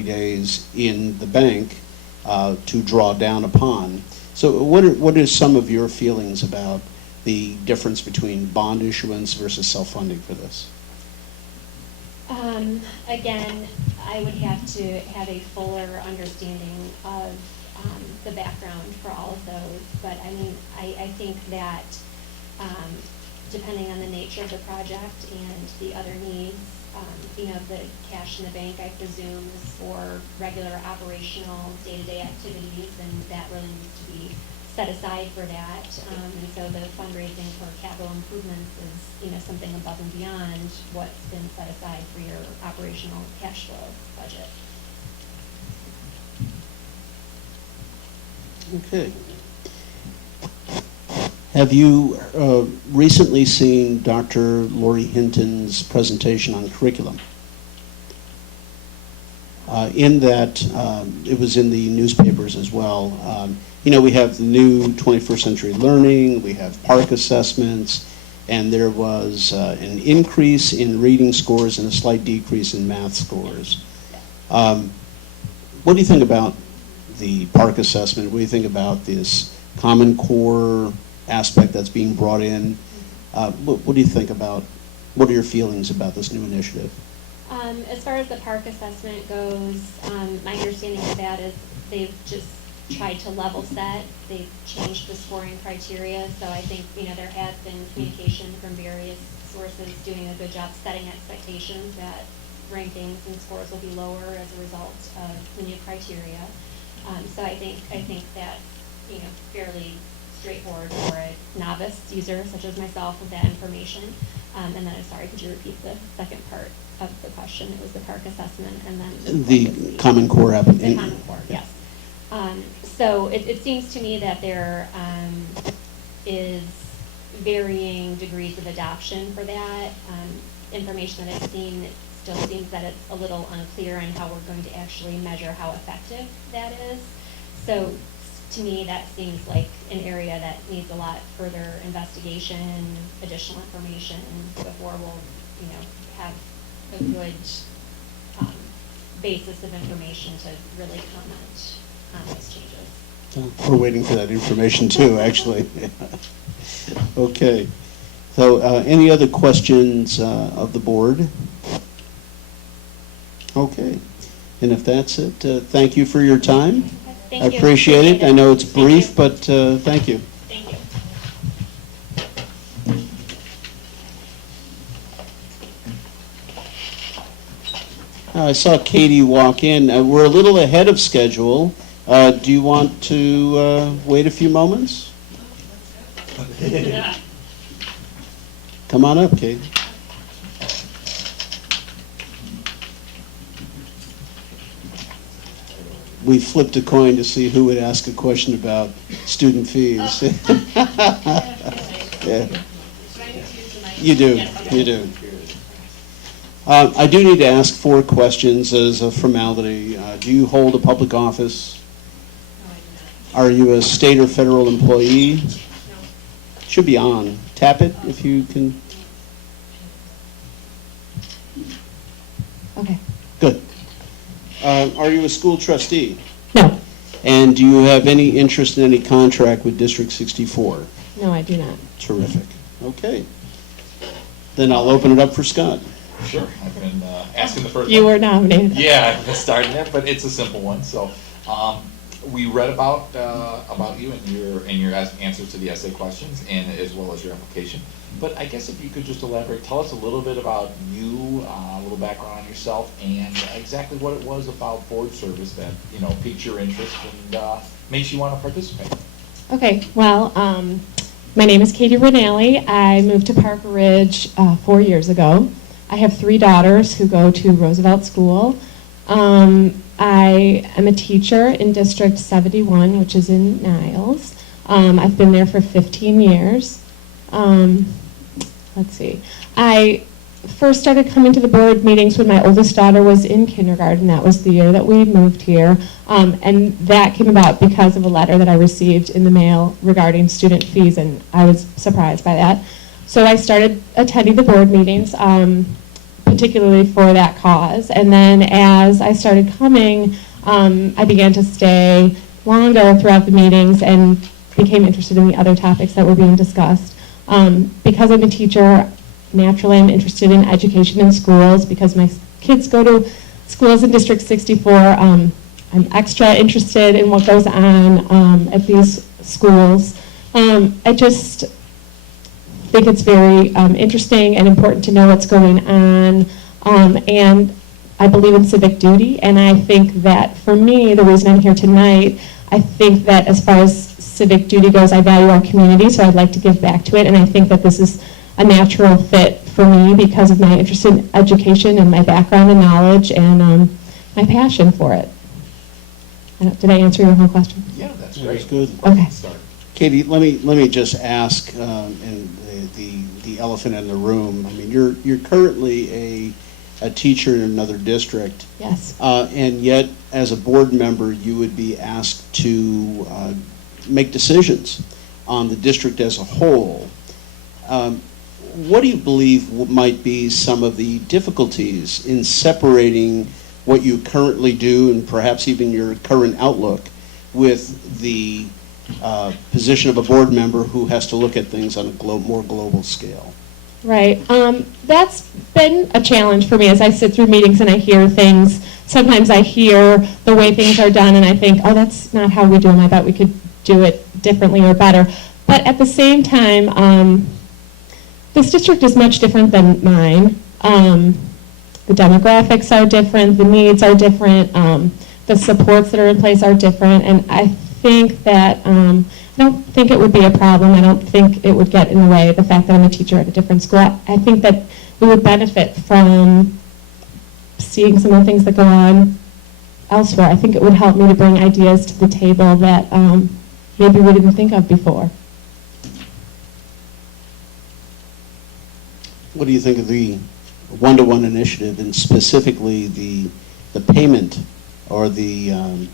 days in the bank to draw down upon? So what are some of your feelings about the difference between bond issuance versus self-funding for this? Again, I would have to have a fuller understanding of the background for all of those. But I mean, I think that depending on the nature of the project and the other needs, you know, the cash in the bank, I presume, is for regular operational day-to-day activities, and that really needs to be set aside for that. And so the fundraising for capital improvements is, you know, something above and beyond what's been set aside for your operational cash flow budget. Okay. Have you recently seen Dr. Lori Hinton's presentation on curriculum? In that, it was in the newspapers as well. You know, we have the new 21st century learning, we have PARCC assessments, and there was an increase in reading scores and a slight decrease in math scores. What do you think about the PARCC assessment? What do you think about this Common Core aspect that's being brought in? What do you think about, what are your feelings about this new initiative? As far as the PARCC assessment goes, my understanding of that is they've just tried to level set. They've changed the scoring criteria, so I think, you know, there has been communication from various sources doing a good job setting expectations that rankings and scores will be lower as a result of the new criteria. So I think that's, you know, fairly straightforward for a novice user such as myself with that information. And then, I'm sorry, could you repeat the second part of the question? It was the PARCC assessment and then The Common Core the Common Core, yes. So it seems to me that there is varying degrees of adoption for that. Information that I've seen, it still seems that it's a little unclear on how we're going to actually measure how effective that is. So to me, that seems like an area that needs a lot further investigation, additional information before we'll, you know, have a good basis of information to really comment on those changes. We're waiting for that information too, actually. Okay. So any other questions of the board? Okay. And if that's it, thank you for your time. Thank I you. appreciate it. I know it's Thank brief, you. but thank you. Thank you. I saw Katie walk in. We're a little ahead of schedule. Do you want to wait a few moments? Come on up, Katie. We flipped a coin to see who would ask a question about student fees. Yeah. You do, you do. I do need to ask 4 questions as a formality. Do you hold a public office? Are you a state or federal employee? Should be on. Tap it if you can. Okay. Good. Are you a school trustee? No. And do you have any interest in any contract with District 64? No, I do not. Terrific. Okay. Then I'll open it up for Scott. Sure, I've been asking the first You one. were nominated. Yeah, I've been starting there, but it's a simple one. So, we read about you and your answers to the essay questions, and as well as your application. But I guess if you could just elaborate, tell us a little bit about you, a little background on yourself, and exactly what it was about board service that, you know, piqued your interest and makes you want to participate. Okay, well, My name is Katie Rinaldi. I moved to Park Ridge 4 years ago. I have 3 daughters who go to Roosevelt School. I am a teacher in District 71, which is in Niles. I've been there for 15 years. Let's see. I first started coming to the board meetings when my oldest daughter was in kindergarten. That was the year that we moved here. And that came about because of a letter that I received in the mail regarding student fees, and I was surprised by that. So I started attending the board meetings, particularly for that cause. And then as I started coming, I began to stay longer throughout the meetings and became interested in the other topics that were being discussed. Because I'm a teacher, naturally I'm interested in education in schools. Because my kids go to schools in District 64, I'm extra interested in what goes on at these schools. I just think it's very interesting and important to know what's going on. And I believe in civic duty, and I think that for me, the reason I'm here tonight, I think that as far as civic duty goes, I value our community, so I'd like to give back to it, and I think that this is a natural fit for me because of my interest in education and my background and knowledge and my passion for it. Did I answer your whole question? Yeah, that's That great. was good. Okay. Start. Katie, let me just ask, and the elephant in the room. I mean, you're currently a teacher in another district. Yes. And yet, as a board member, you would be asked to make decisions on the district as a whole. What do you believe might be some of the difficulties in separating what you currently do and perhaps even your current outlook with the position of a board member who has to look at things on a more global scale? Right. That's been a challenge for me as I sit through meetings and I hear things. Sometimes I hear the way things are done and I think, oh, that's not how we do them. I bet we could do it differently or better. But at the same time, this district is much different than mine. The demographics are different, the needs are different, the supports that are in place are different, and I think that, I don't think it would be a problem. I don't think it would get in the way of the fact that I'm a teacher at a different school. I think that we would benefit from seeing some of the things that go on elsewhere. I think it would help me to bring ideas to the table that maybe we didn't think of before. What do you think of the one-to-one initiative and specifically the payment or the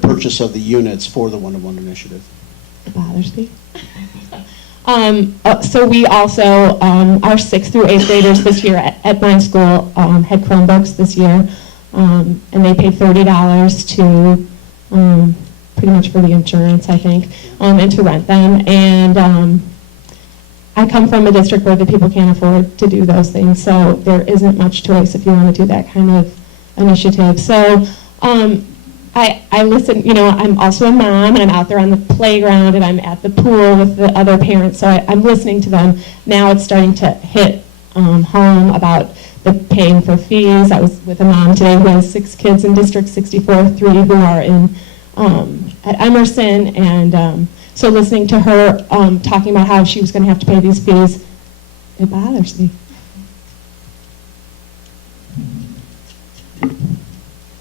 purchase of the units for the one-to-one initiative? It bothers me. So we also, our 6th through 8th graders this year at my school had Chromebooks this year, and they paid $30 to, pretty much for the insurance, I think, and to rent them. And I come from a district where the people can't afford to do those things, so there isn't much choice if you want to do that kind of initiative. So I listen, I'm also a mom, and I'm out there on the playground, and I'm at the pool with the other parents, so I'm listening to them. Now it's starting to hit home about the paying for fees. I was with a mom today who has 6 kids in District 64, 3 who are in at Emerson, and so listening to her talking about how she was going to have to pay these fees, it bothers me.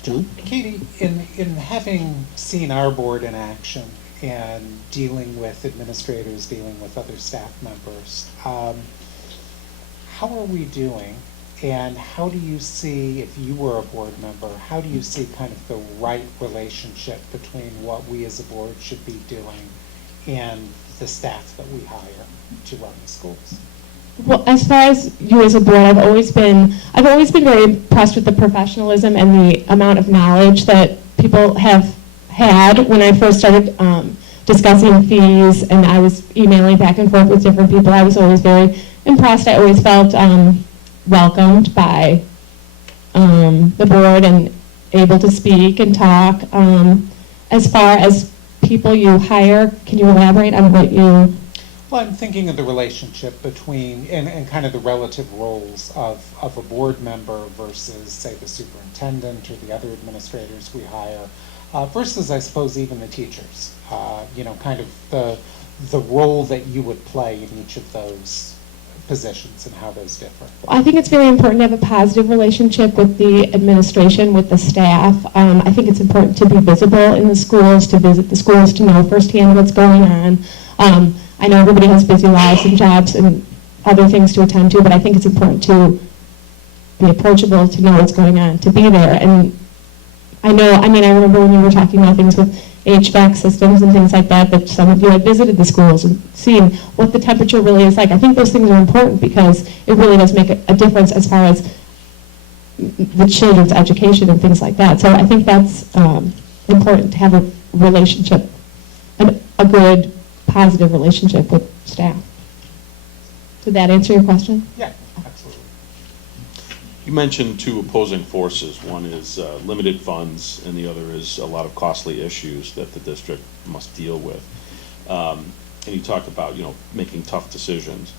John? Katie, in having seen our board in action and dealing with administrators, dealing with other staff members, how are we doing? And how do you see, if you were a board member, how do you see kind of the right relationship between what we as a board should be doing and the staff that we hire to run the schools? Well, as far as you as a board, I've always been very impressed with the professionalism and the amount of knowledge that people have had. When I first started discussing fees and I was emailing back and forth with different people, I was always very impressed. I always felt welcomed by the board and able to speak and talk. As far as people you hire, can you elaborate on what you... Well, I'm thinking of the relationship between, and kind of the relative roles of a board member versus, say, the superintendent or the other administrators we hire, versus, I suppose, even the teachers. Kind of the role that you would play in each of those positions and how those differ. I think it's very important to have a positive relationship with the administration, with the staff. I think it's important to be visible in the schools, to visit the schools, to know firsthand what's going on. I know everybody has busy lives and jobs and other things to attend to, but I think it's important to be approachable, to know what's going on, to be there. And I remember when you were talking about things with HVAC systems and things like that, that some of you had visited the schools and seen what the temperature really is like. I think those things are important because it really does make a difference as far as the children's education and things like that. So I think that's important to have a relationship, a good, positive relationship with staff. Did that answer your question? Yeah, absolutely. You mentioned two opposing forces. One is limited funds, and the other is a lot of costly issues that the district must deal with. And you talked about, making tough decisions.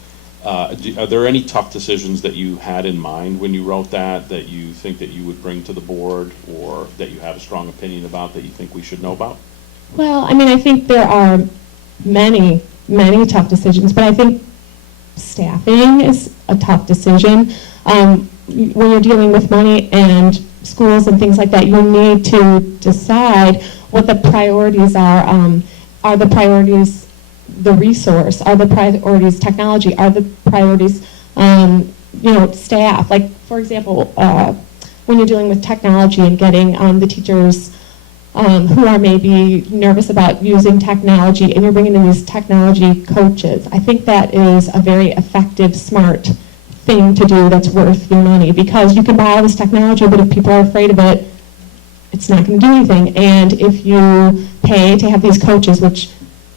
Are there any tough decisions that you had in mind when you wrote that you think that you would bring to the board, or that you have a strong opinion about that you think we should know about? Well, I think there are many, many tough decisions, but I think staffing is a tough decision. When you're dealing with money and schools and things like that, you need to decide what the priorities are. Are the priorities the resource? Are the priorities technology? Are the priorities, staff? Like, for example, when you're dealing with technology and getting the teachers who are maybe nervous about using technology, and you're bringing in these technology coaches, I think that is a very effective, smart thing to do that's worth your money, because you can buy all this technology, but if people are afraid of it, it's not going to do anything. And if you pay to have these coaches, which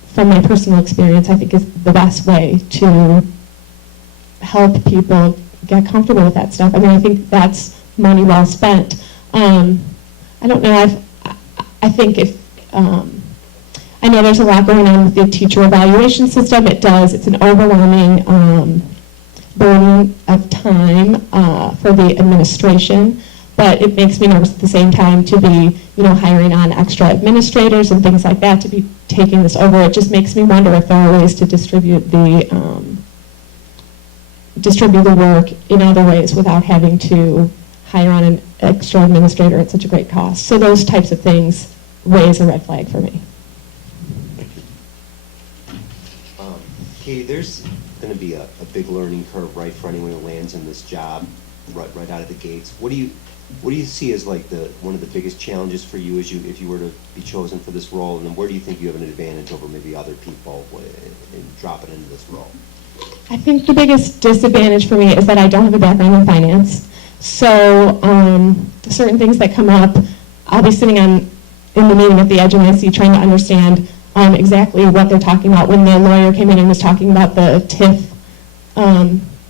from my personal experience I think is the best way to help people get comfortable with that stuff, I think that's money well spent. I don't know, I think if, I know there's a lot going on with the teacher evaluation system. It's an overwhelming burden of time for the administration, but it makes me nervous at the same time to be, hiring on extra administrators and things like that to be taking this over. It just makes me wonder if there are ways to distribute the work in other ways without having to hire on an extra administrator at such a great cost. So those types of things raise a red flag for me. Katie, there's going to be a big learning curve, right, for anyone who lands in this job right out of the gates. What do you see as like one of the biggest challenges for you if you were to be chosen for this role, and then where do you think you have an advantage over maybe other people in dropping into this role? I think the biggest disadvantage for me is that I don't have a background in finance. So certain things that come up, I'll be sitting in the meeting at the edge of my seat trying to understand exactly what they're talking about. When the lawyer came in and was talking about the TIF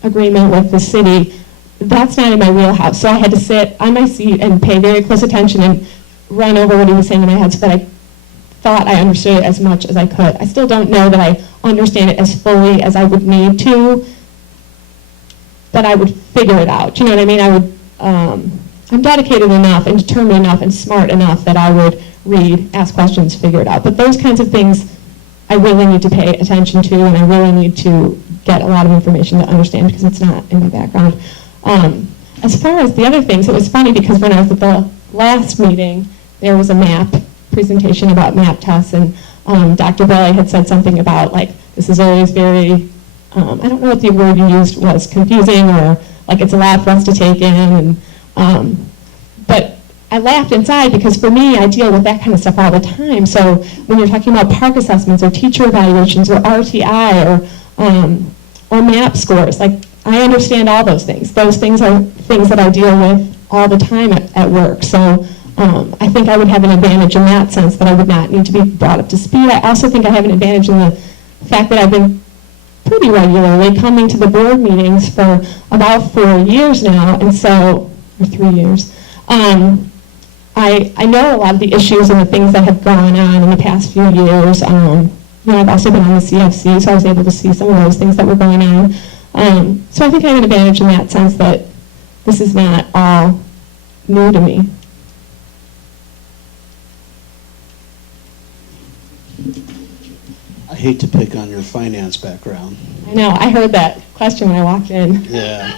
agreement with the city, that's not in my wheelhouse. So I had to sit on my seat and pay very close attention and run over what he was saying in my head so that I thought I understood it as much as I could. I still don't know that I understand it as fully as I would need to, but I would figure it out. You know what I mean? I'm dedicated enough and determined enough and smart enough that I would read, ask questions, figure it out. But those kinds of things I really need to pay attention to, and I really need to get a lot of information to understand because it's not in my background. As far as the other things, it was funny because when I was at the last meeting, there was a map presentation about map tests, and Dr. Bailey had said something about, like, this is always very, I don't know what the word you used was, confusing, or like it's a lot for us to take in, and but I laughed inside because for me, I deal with that kind of stuff all the time. So when you're talking about park assessments or teacher evaluations or RTI or MAP scores, like, I understand all those things. Those things are things that I deal with all the time at work. So I think I would have an advantage in that sense, that I would not need to be brought up to speed. I also think I have an advantage in the fact that I've been pretty regularly coming to the board meetings for about 4 years now, and so, or 3 years. I know a lot of the issues and the things that have gone on in the past few years. I've also been on the CFC, so I was able to see some of those things that were going on. So I think I have an advantage in that sense, that this is not all new to me. I hate to pick on your finance background. I know, I heard that question when I walked in. Yeah.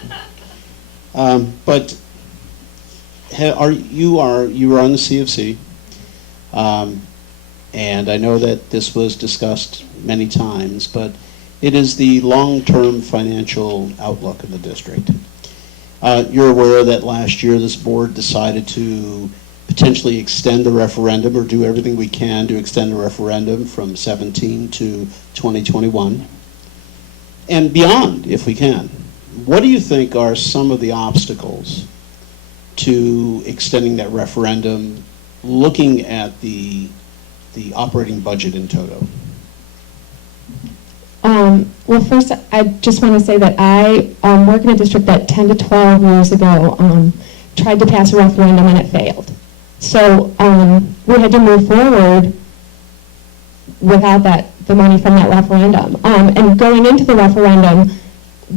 But you were on the CFC, and I know that this was discussed many times, but it is the long-term financial outlook of the district. You're aware that last year this board decided to potentially extend the referendum, or do everything we can to extend the referendum from 17 to 2021 and beyond if we can. What do you think are some of the obstacles to extending that referendum, looking at the operating budget in toto? Well, first, I just want to say that I work in a district that 10 to 12 years ago tried to pass a referendum and it failed. So we had to move forward without the money from that referendum. And going into the referendum,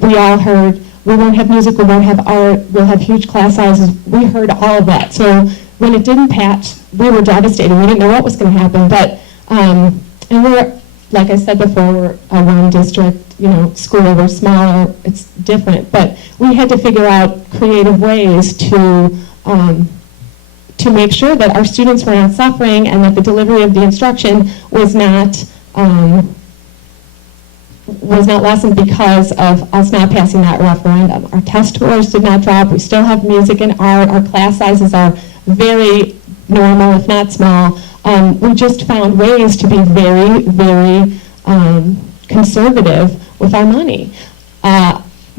we all heard, we won't have music, we won't have art, we'll have huge class sizes. We heard all of that. So when it didn't pass, we were devastated. We didn't know what was going to happen. But, and we're, like I said before, we're a one district, school, we're smaller, it's different. But we had to figure out creative ways to make sure that our students were not suffering and that the delivery of the instruction was not lessened because of us not passing that referendum. Our test scores did not drop. We still have music and art. Our class sizes are very normal, if not small. We just found ways to be very, very conservative with our money.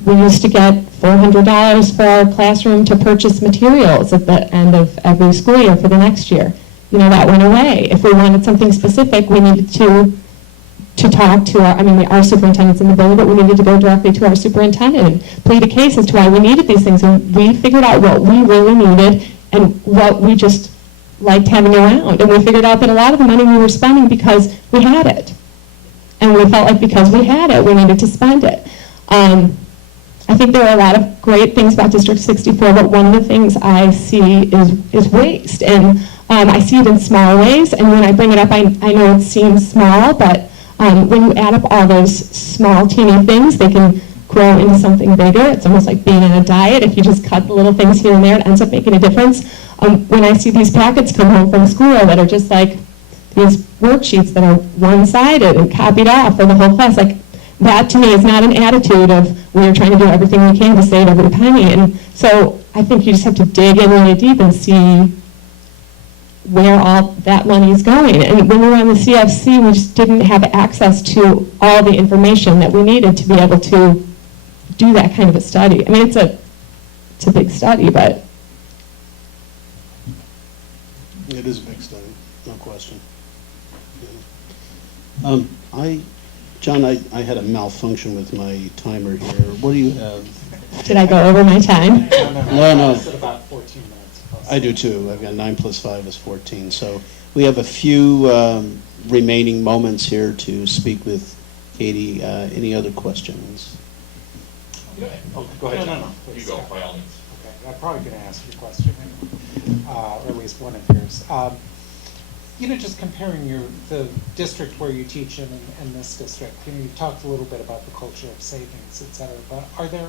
We used to get $400 for our classroom to purchase materials at the end of every school year for the next year. That went away. If we wanted something specific, we needed to talk to our superintendent's in the building, but we needed to go directly to our superintendent and plead a case as to why we needed these things. And we figured out what we really needed and what we just liked having around. And we figured out that a lot of the money we were spending because we had it. And we felt like because we had it, we needed to spend it. I think there are a lot of great things about District 64, but one of the things I see is waste. And I see it in small ways, and when I bring it up, I know it seems small, but when you add up all those small, teeny things, they can grow into something bigger. It's almost like being on a diet. If you just cut the little things here and there, it ends up making a difference. When I see these packets come home from school that are just like these worksheets that are one-sided and copied off for the whole class, like that to me is not an attitude of we're trying to do everything we can to save every penny. And so I think you just have to dig in really deep and see where all that money is going. And when we were on the CFC, we just didn't have access to all the information that we needed to be able to do that kind of a study. I mean, it's a big study, but. It is a big study, no question. John, I had a malfunction with my timer here. What do you have? Did I go over my time? No. It's at about 14 minutes. I do too. I've got 9 plus 5 is 14. So we have a few remaining moments here to speak with Katie. Any other questions? Go ahead, John. No, You please. go, by all means. Okay, I'm probably going to ask you a question, or at least one of yours. Just comparing the district where you teach in and this district, you talked a little bit about the culture of savings, et cetera, but are there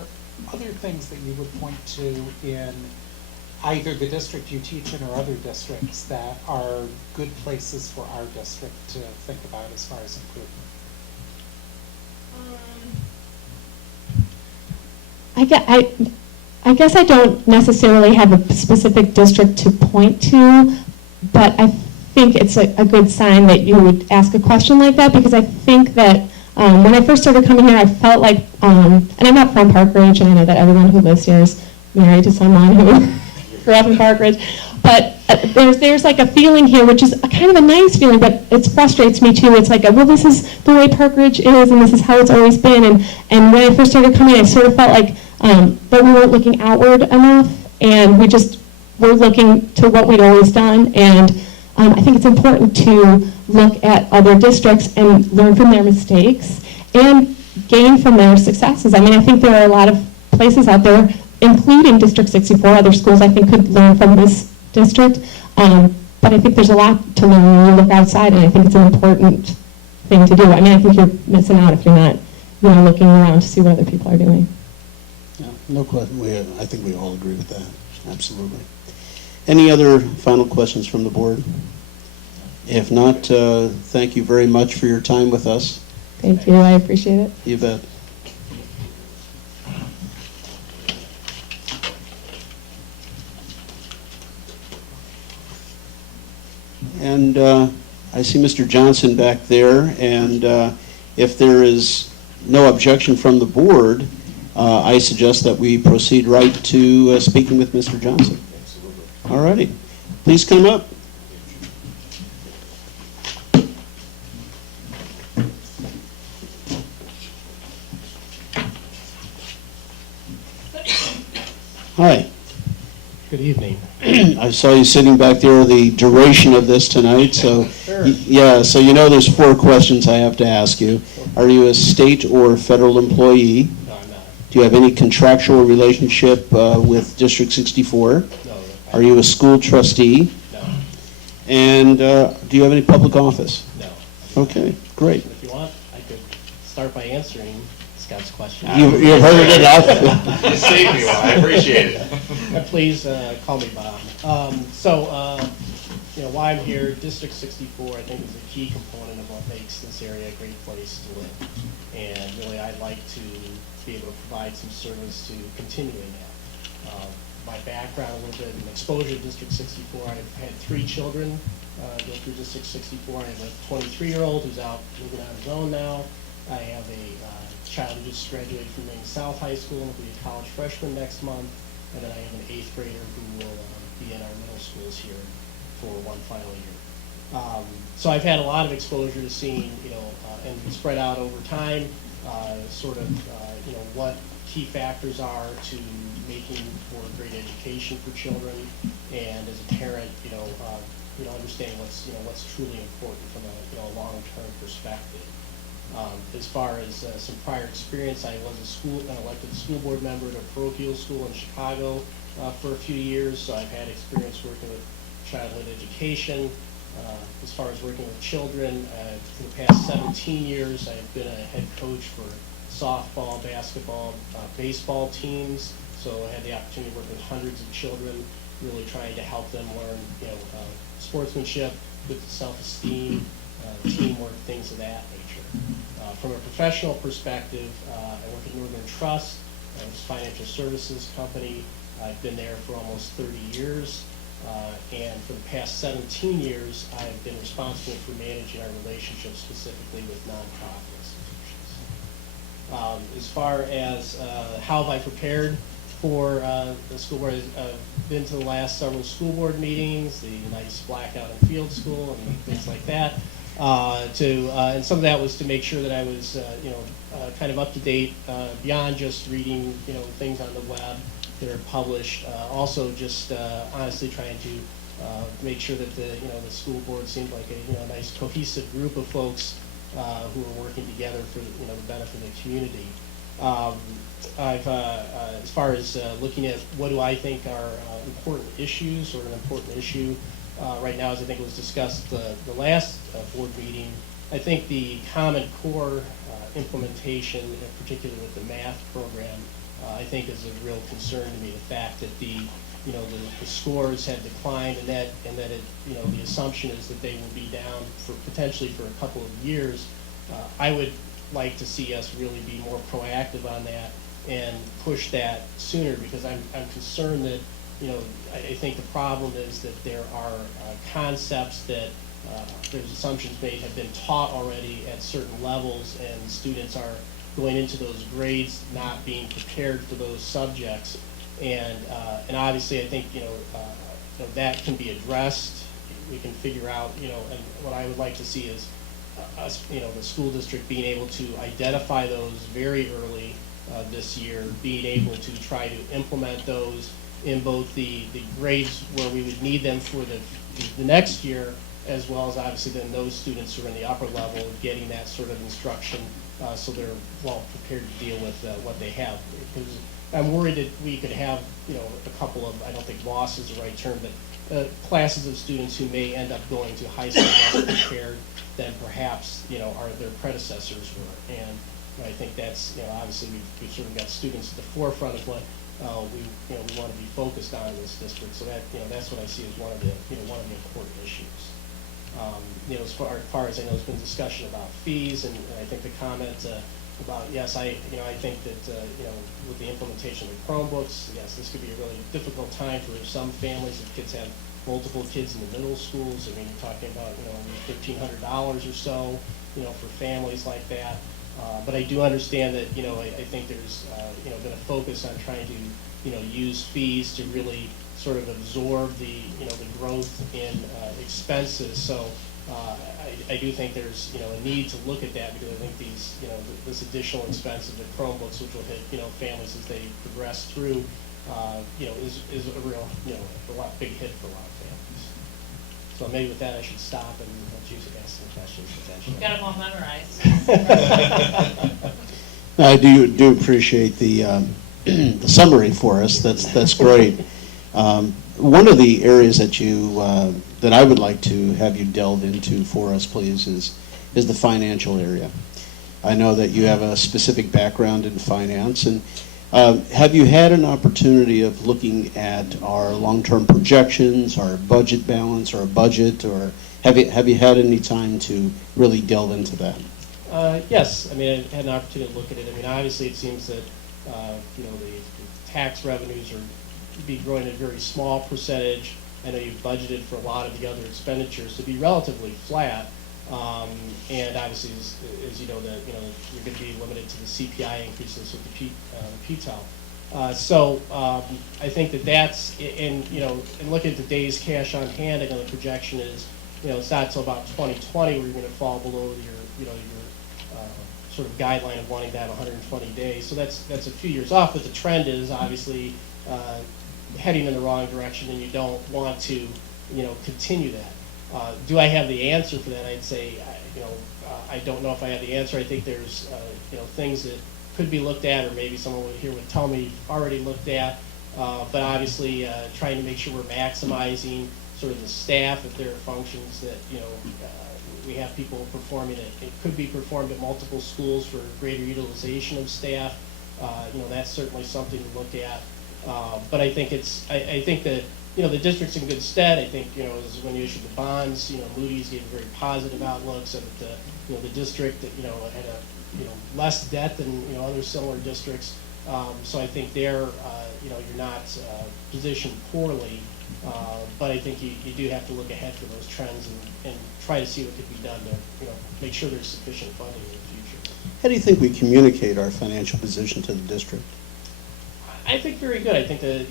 other things that you would point to in either the district you teach in or other districts that are good places for our district to think about as far as improvement? I guess I don't necessarily have a specific district to point to, but I think it's a good sign that you would ask a question like that, because I think that when I first started coming here, I felt like, and I'm not from Park Ridge, and I know that everyone who lives here is married to someone who grew up in Park Ridge, but there's like a feeling here, which is a kind of a nice feeling, but it frustrates me too. It's like, well, this is the way Park Ridge is, and this is how it's always been, and when I first started coming, I sort of felt like that we weren't looking outward enough, and we just were looking to what we'd always done, and I think it's important to look at other districts and learn from their mistakes and gain from their successes. I mean, I think there are a lot of places out there, including District 64, other schools I think could learn from this district, but I think there's a lot to learn when you look outside, and I think it's an important thing to do. I mean, I think you're missing out if you're not, looking around to see what other people are doing. Yeah, no question. I think we all agree with that. Absolutely. Any other final questions from the board? If not, thank you very much for your time with us. Thank you. I appreciate it. You bet. And I see Mr. Johnson back there, and if there is no objection from the board, I suggest that we proceed right to speaking with Mr. Johnson. Absolutely. All righty. Please come up. Hi. Good evening. I saw you sitting back there the duration of this tonight, so Sure. yeah, so there's 4 questions I have to ask you. Are you a state or federal employee? No, I'm not. Do you have any contractual relationship with District 64? No. Are you a school trustee? No. And do you have any public office? No. Okay, great. If you want, I could start by answering Scott's question. You've heard it enough. You saved me one, I appreciate it. Please call me Bob. Why I'm here, District 64, I think, is a key component of what makes this area a great place to live. And really, I'd like to be able to provide some service to continuing that. My background, a little bit of exposure to District 64, I've had 3 children go through District 64. I have a 23-year-old who's out moving on his own now. I have a child who just graduated from Maine South High School and will be a college freshman next month. And then I have an 8th grader who will be in our middle schools here for one final year. So I've had a lot of exposure to seeing, and spread out over time, what key factors are to making for a great education for children, and as a parent, understanding what's truly important from a long-term perspective. As far as some prior experience, I was an elected school board member at a parochial school in Chicago for a few years, so I've had experience working with childhood education. As far as working with children, for the past 17 years, I've been a head coach for softball, basketball, baseball teams, so I had the opportunity to work with hundreds of children, really trying to help them learn, sportsmanship, good self-esteem, teamwork, things of that nature. From a professional perspective, I work at Northern Trust, it's a financial services company. I've been there for almost 30 years, and for the past 17 years, I've been responsible for managing our relationships specifically with nonprofit institutions. As far as how have I prepared for the school board, I've been to the last several school board meetings, the nice blackout in field school and things like that. And some of that was to make sure that I was, kind of up to date beyond just reading, things on the web that are published. Also, just honestly trying to make sure that the school board seemed like a nice cohesive group of folks who are working together for the benefit of the community. As far as looking at what do I think are important issues or an important issue. Right now, as I think was discussed the last board meeting, I think the Common Core implementation, in particular with the math program, I think is a real concern to me. The fact that the scores have declined, and that the assumption is that they will be down for potentially for a couple of years. I would like to see us really be more proactive on that and push that sooner, because I'm concerned that. I think the problem is that there are concepts that there's assumptions made have been taught already at certain levels, and students are going into those grades not being prepared for those subjects. And obviously, I think that can be addressed. We can figure out and what I would like to see is us the school district being able to identify those very early this year, being able to try to implement those in both the grades where we would need them for the next year, as well as obviously then those students who are in the upper level getting that sort of instruction so they're well prepared to deal with what they have. Because I'm worried that we could have a couple of, I don't think loss is the right term, but classes of students who may end up going to high school less prepared than perhaps, their predecessors were. And I think that's, obviously we've sort of got students at the forefront of what we want to be focused on in this district. So that, that's what I see as one of the important issues. As far as I know, there's been discussion about fees, and I think the comment about, yes, I think that, with the implementation of the Chromebooks, yes, this could be a really difficult time for some families if kids have multiple kids in the middle schools. I mean, you're talking about, $1,300 or so, for families like that. But I do understand that, I think there's, been a focus on trying to, use fees to really sort of absorb the, the growth in expenses. So I do think there's, a need to look at that, because I think these, this additional expense of the Chromebooks, which will hit, families as they progress through, is a real, a big hit for a lot of families. So maybe with that, I should stop and let you ask some questions potentially. Got them all memorized. I do appreciate the the summary for us. That's great. One of the areas that that I would like to have you delve into for us, please, is the financial area. I know that you have a specific background in finance, and have you had an opportunity of looking at our long-term projections, our budget balance, our budget, or have you had any time to really delve into that? Yes, I mean, I had an opportunity to look at it. I mean, obviously, it seems that the tax revenues are be growing at a very small percentage. I know you've budgeted for a lot of the other expenditures to be relatively flat, and obviously, as you know, you're going to be limited to the CPI increases with the PTEL. So I think that's in looking at the days cash on hand, I know the projection is it's not until about 2020 where you're going to fall below your sort of guideline of wanting to have 120 days. So that's a few years off, but the trend is obviously heading in the wrong direction, and you don't want to continue that. Do I have the answer for that? I'd say I don't know if I have the answer. I think there's things that could be looked at, or maybe someone here would tell me already looked at, but obviously trying to make sure we're maximizing sort of the staff if there are functions that we have people performing it could be performed at multiple schools for greater utilization of staff. That's certainly something to look at. But I think I think that the district's in good stead. I think as when you issued the bonds, Moody's gave a very positive outlook, so that the district had a less debt than other similar districts. So I think there you're not positioned poorly. But I think you do have to look ahead for those trends and try to see what could be done to make sure there's sufficient funding in the future. How do you think we communicate our financial position to the district? I think very good. I think the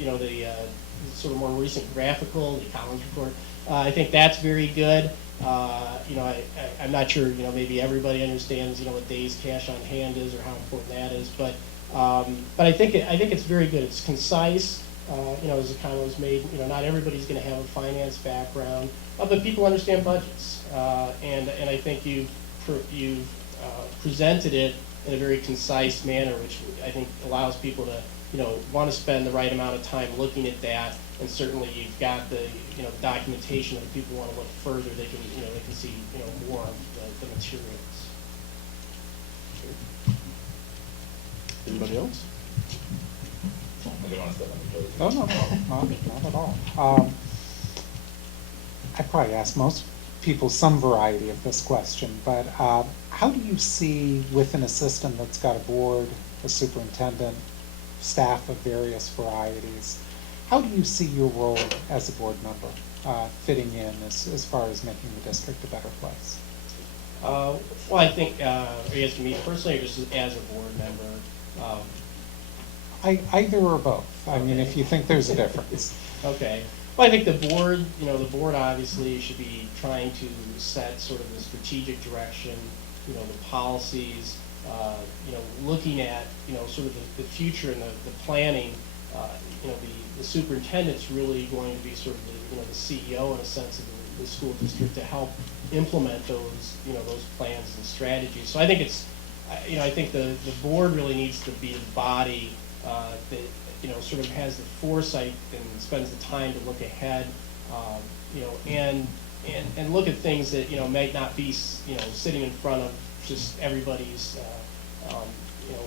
sort of more recent graphical, the Collins report, I think that's very good. I'm not sure maybe everybody understands what days cash on hand is or how important that is, but I think it's very good. It's concise. As the comment was made, not everybody's going to have a finance background, but people understand budgets, and I think you've presented it in a very concise manner, which I think allows people to want to spend the right amount of time looking at that, and certainly you've got the documentation that if people want to look further, they can see more of the materials. Anybody else? I didn't want to step on your toes. Oh, no, not at all. I probably ask most people some variety of this question, but how do you see within a system that's got a board, a superintendent, staff of various varieties, how do you see your role as a board member fitting in as far as making the district a better place? Well, I think, are you asking me personally or just as a board member? Either or both. I mean, if you think there's a difference. Okay. Well, I think the board obviously should be trying to set sort of the strategic direction, the policies, looking at, sort of the future and the planning. The superintendent's really going to be sort of the CEO in a sense of the school district to help implement those, those plans and strategies. So I think I think the board really needs to be the body that sort of has the foresight and spends the time to look ahead You know, and look at things that, you know, might not be, you know, sitting in front of just everybody's, you know,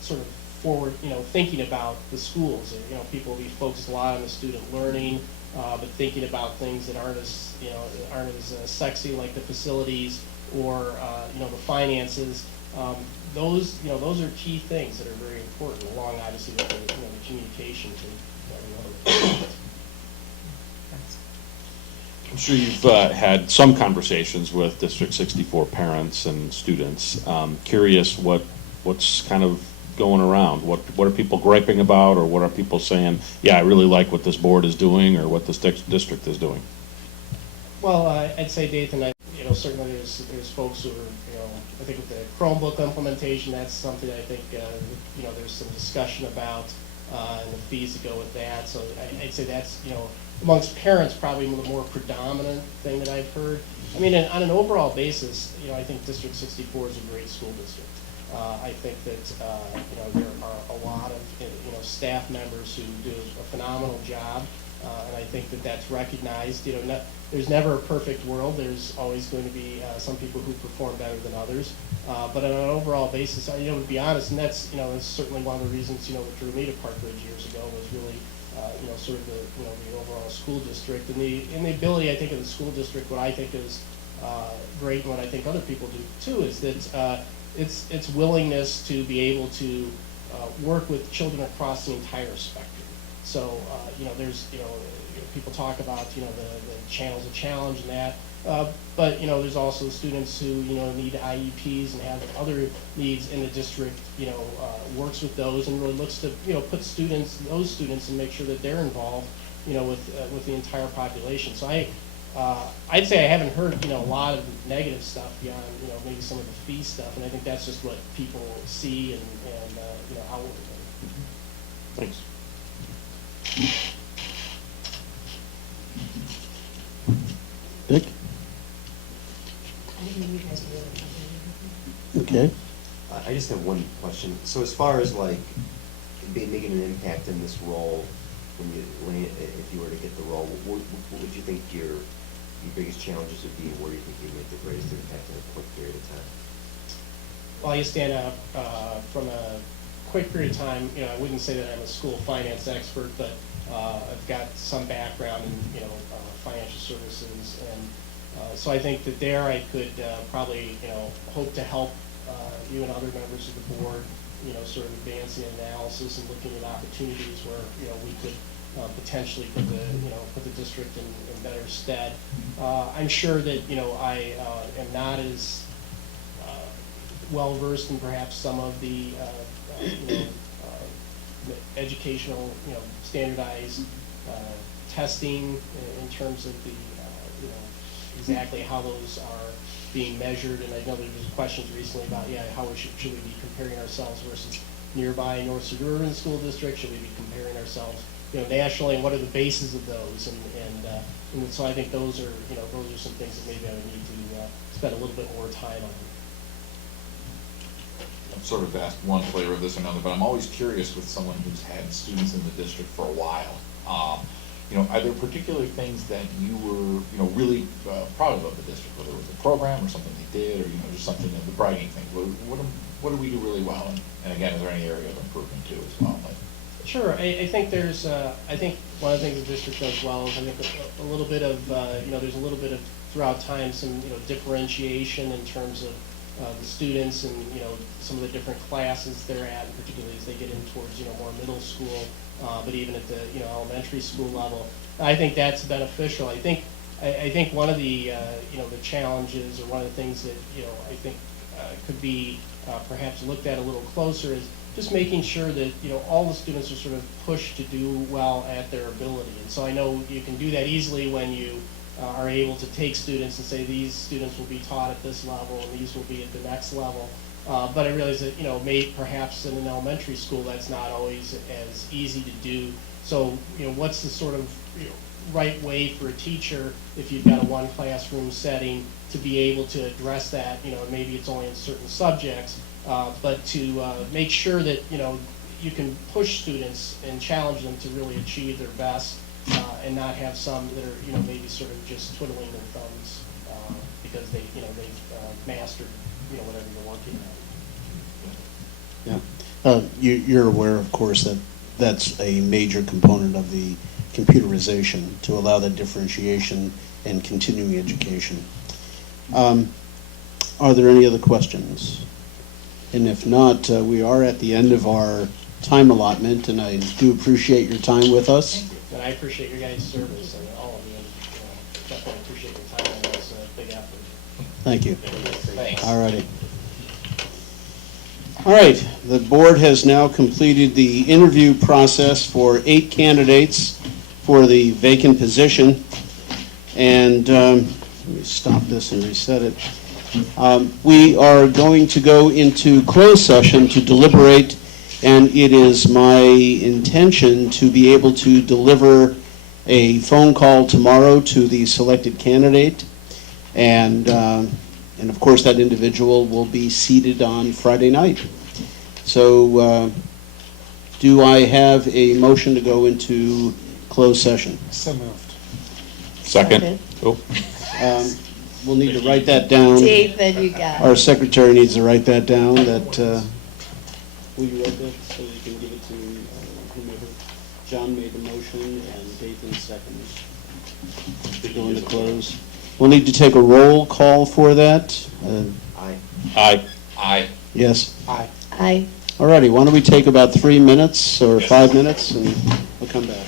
sort of forward, you know, thinking about the schools. And, you know, people will be focused a lot on the student learning, but thinking about things that aren't as, you know, aren't as sexy, like the facilities or, you know, the finances. Those, you know, those are key things that are very important, along obviously with the, you know, the communication to every other. I'm sure you've had some conversations with District 64 parents and students. Curious what's kind of going around. What are people griping about, or what are people saying, yeah, I really like what this board is doing, or what this district is doing? Well, I'd say, Dathan, you know, certainly there's folks who are, you know, I think with the Chromebook implementation, that's something I think, you know, there's some discussion about, and the fees that go with that. So I'd say that's, you know, amongst parents, probably the more predominant thing that I've heard. I mean, on an overall basis, you know, I think District 64 is a great school district. I think that, you know, there are a lot of, you know, staff members who do a phenomenal job, and I think that that's recognized. You know, there's never a perfect world. There's always going to be some people who perform better than others. But on an overall basis, you know, to be honest, and that's, you know, that's certainly one of the reasons, you know, that drew me to Park Ridge years ago was really, you know, sort of the, you know, the overall school district and the ability, I think, of the school district. What I think is great, and what I think other people do too, is that its willingness to be able to work with children across the entire spectrum. So, you know, there's, you know, people talk about, you know, the channels of challenge and that, but, you know, there's also students who, you know, need IEPs and have other needs in the district, you know, works with those and really looks to, you know, put those students and make sure that they're involved, you know, with the entire population. So I'd say I haven't heard, you know, a lot of negative stuff beyond, you know, maybe some of the fee stuff, and I think that's just what people see and you know, outwardly. Thanks. Dick? I didn't know you guys were really. Okay. I just have one question. So as far as like making an impact in this role, if you were to get the role, what would you think your biggest challenges would be, and where do you think you'd make the greatest impact in a quick period of time? Well, you stand up from a quick period of time. You know, I wouldn't say that I'm a school finance expert, but I've got some background in, you know, financial services, and so I think that there I could probably, you know, hope to help you and other members of the board, you know, sort of advancing analysis and looking at opportunities where, you know, we could potentially put the district in better stead. I'm sure that, you know, I am not as well versed in perhaps some of the you know, educational, you know, standardized testing in terms of the, you know, exactly how those are being measured. And I know there was questions recently about, yeah, how should we be comparing ourselves versus nearby North Suburban school districts? Should we be comparing ourselves, you know, nationally, and what are the bases of those? And so I think those are, you know, those are some things that maybe I would need to spend a little bit more time on. I've sort of asked one flavor of this or another, but I'm always curious with someone who's had students in the district for a while. You know, are there particular things that you were, you know, really proud of the district, whether it was a program or something they did, or, you know, just something that the bragging thing? What do we do really well? And again, is there any area of improvement too as well? Sure. I think there's, I think one of the things the district does well is I think a little bit of, you know, there's a little bit of throughout time some, you know, differentiation in terms of the students and, you know, some of the different classes they're at, and particularly as they get in towards, you know, more middle school, but even at the, you know, elementary school level. I think that's beneficial. I think one of the, you know, the challenges, or one of the things that, you know, I think could be perhaps looked at a little closer is just making sure that, you know, all the students are sort of pushed to do well at their ability. And so I know you can do that easily when you are able to take students and say these students will be taught at this level and these will be at the next level. But I realize that, you know, perhaps in an elementary school that's not always as easy to do. So, you know, what's the sort of, you know, right way for a teacher, if you've got a one classroom setting, to be able to address that? You know, maybe it's only in certain subjects, but to make sure that, you know, you can push students and challenge them to really achieve their best, and not have some that are, maybe sort of just twiddling their thumbs because they've mastered, whatever you're working on. Yeah. You're aware, of course, that that's a major component of the computerization to allow that differentiation and continuing education. Are there any other questions? And if not, we are at the end of our time allotment, and I do appreciate your time with us. Thank you. And I appreciate your guys' service and all of you. Definitely appreciate your time. I know it's a big effort. Thank you. Thanks. All righty. All right, the board has now completed the interview process for 8 candidates for the vacant position. And let me stop this and reset it. We are going to go into closed session to deliberate, and it is my intention to be able to deliver a phone call tomorrow to the selected candidate. And of course, that individual will be seated on Friday night. So do I have a motion to go into closed session? So moved. Second. Oh, We'll need to write that down. David, you got Our it. secretary needs to write that down, that, will you write that so you can give it to whomever? John made the motion and Dathan seconded. To go into close. We'll need to take a roll call for that. Aye. aye. Aye. Yes? Aye. All righty, why don't we take about 3 minutes or 5 minutes, and we'll come back.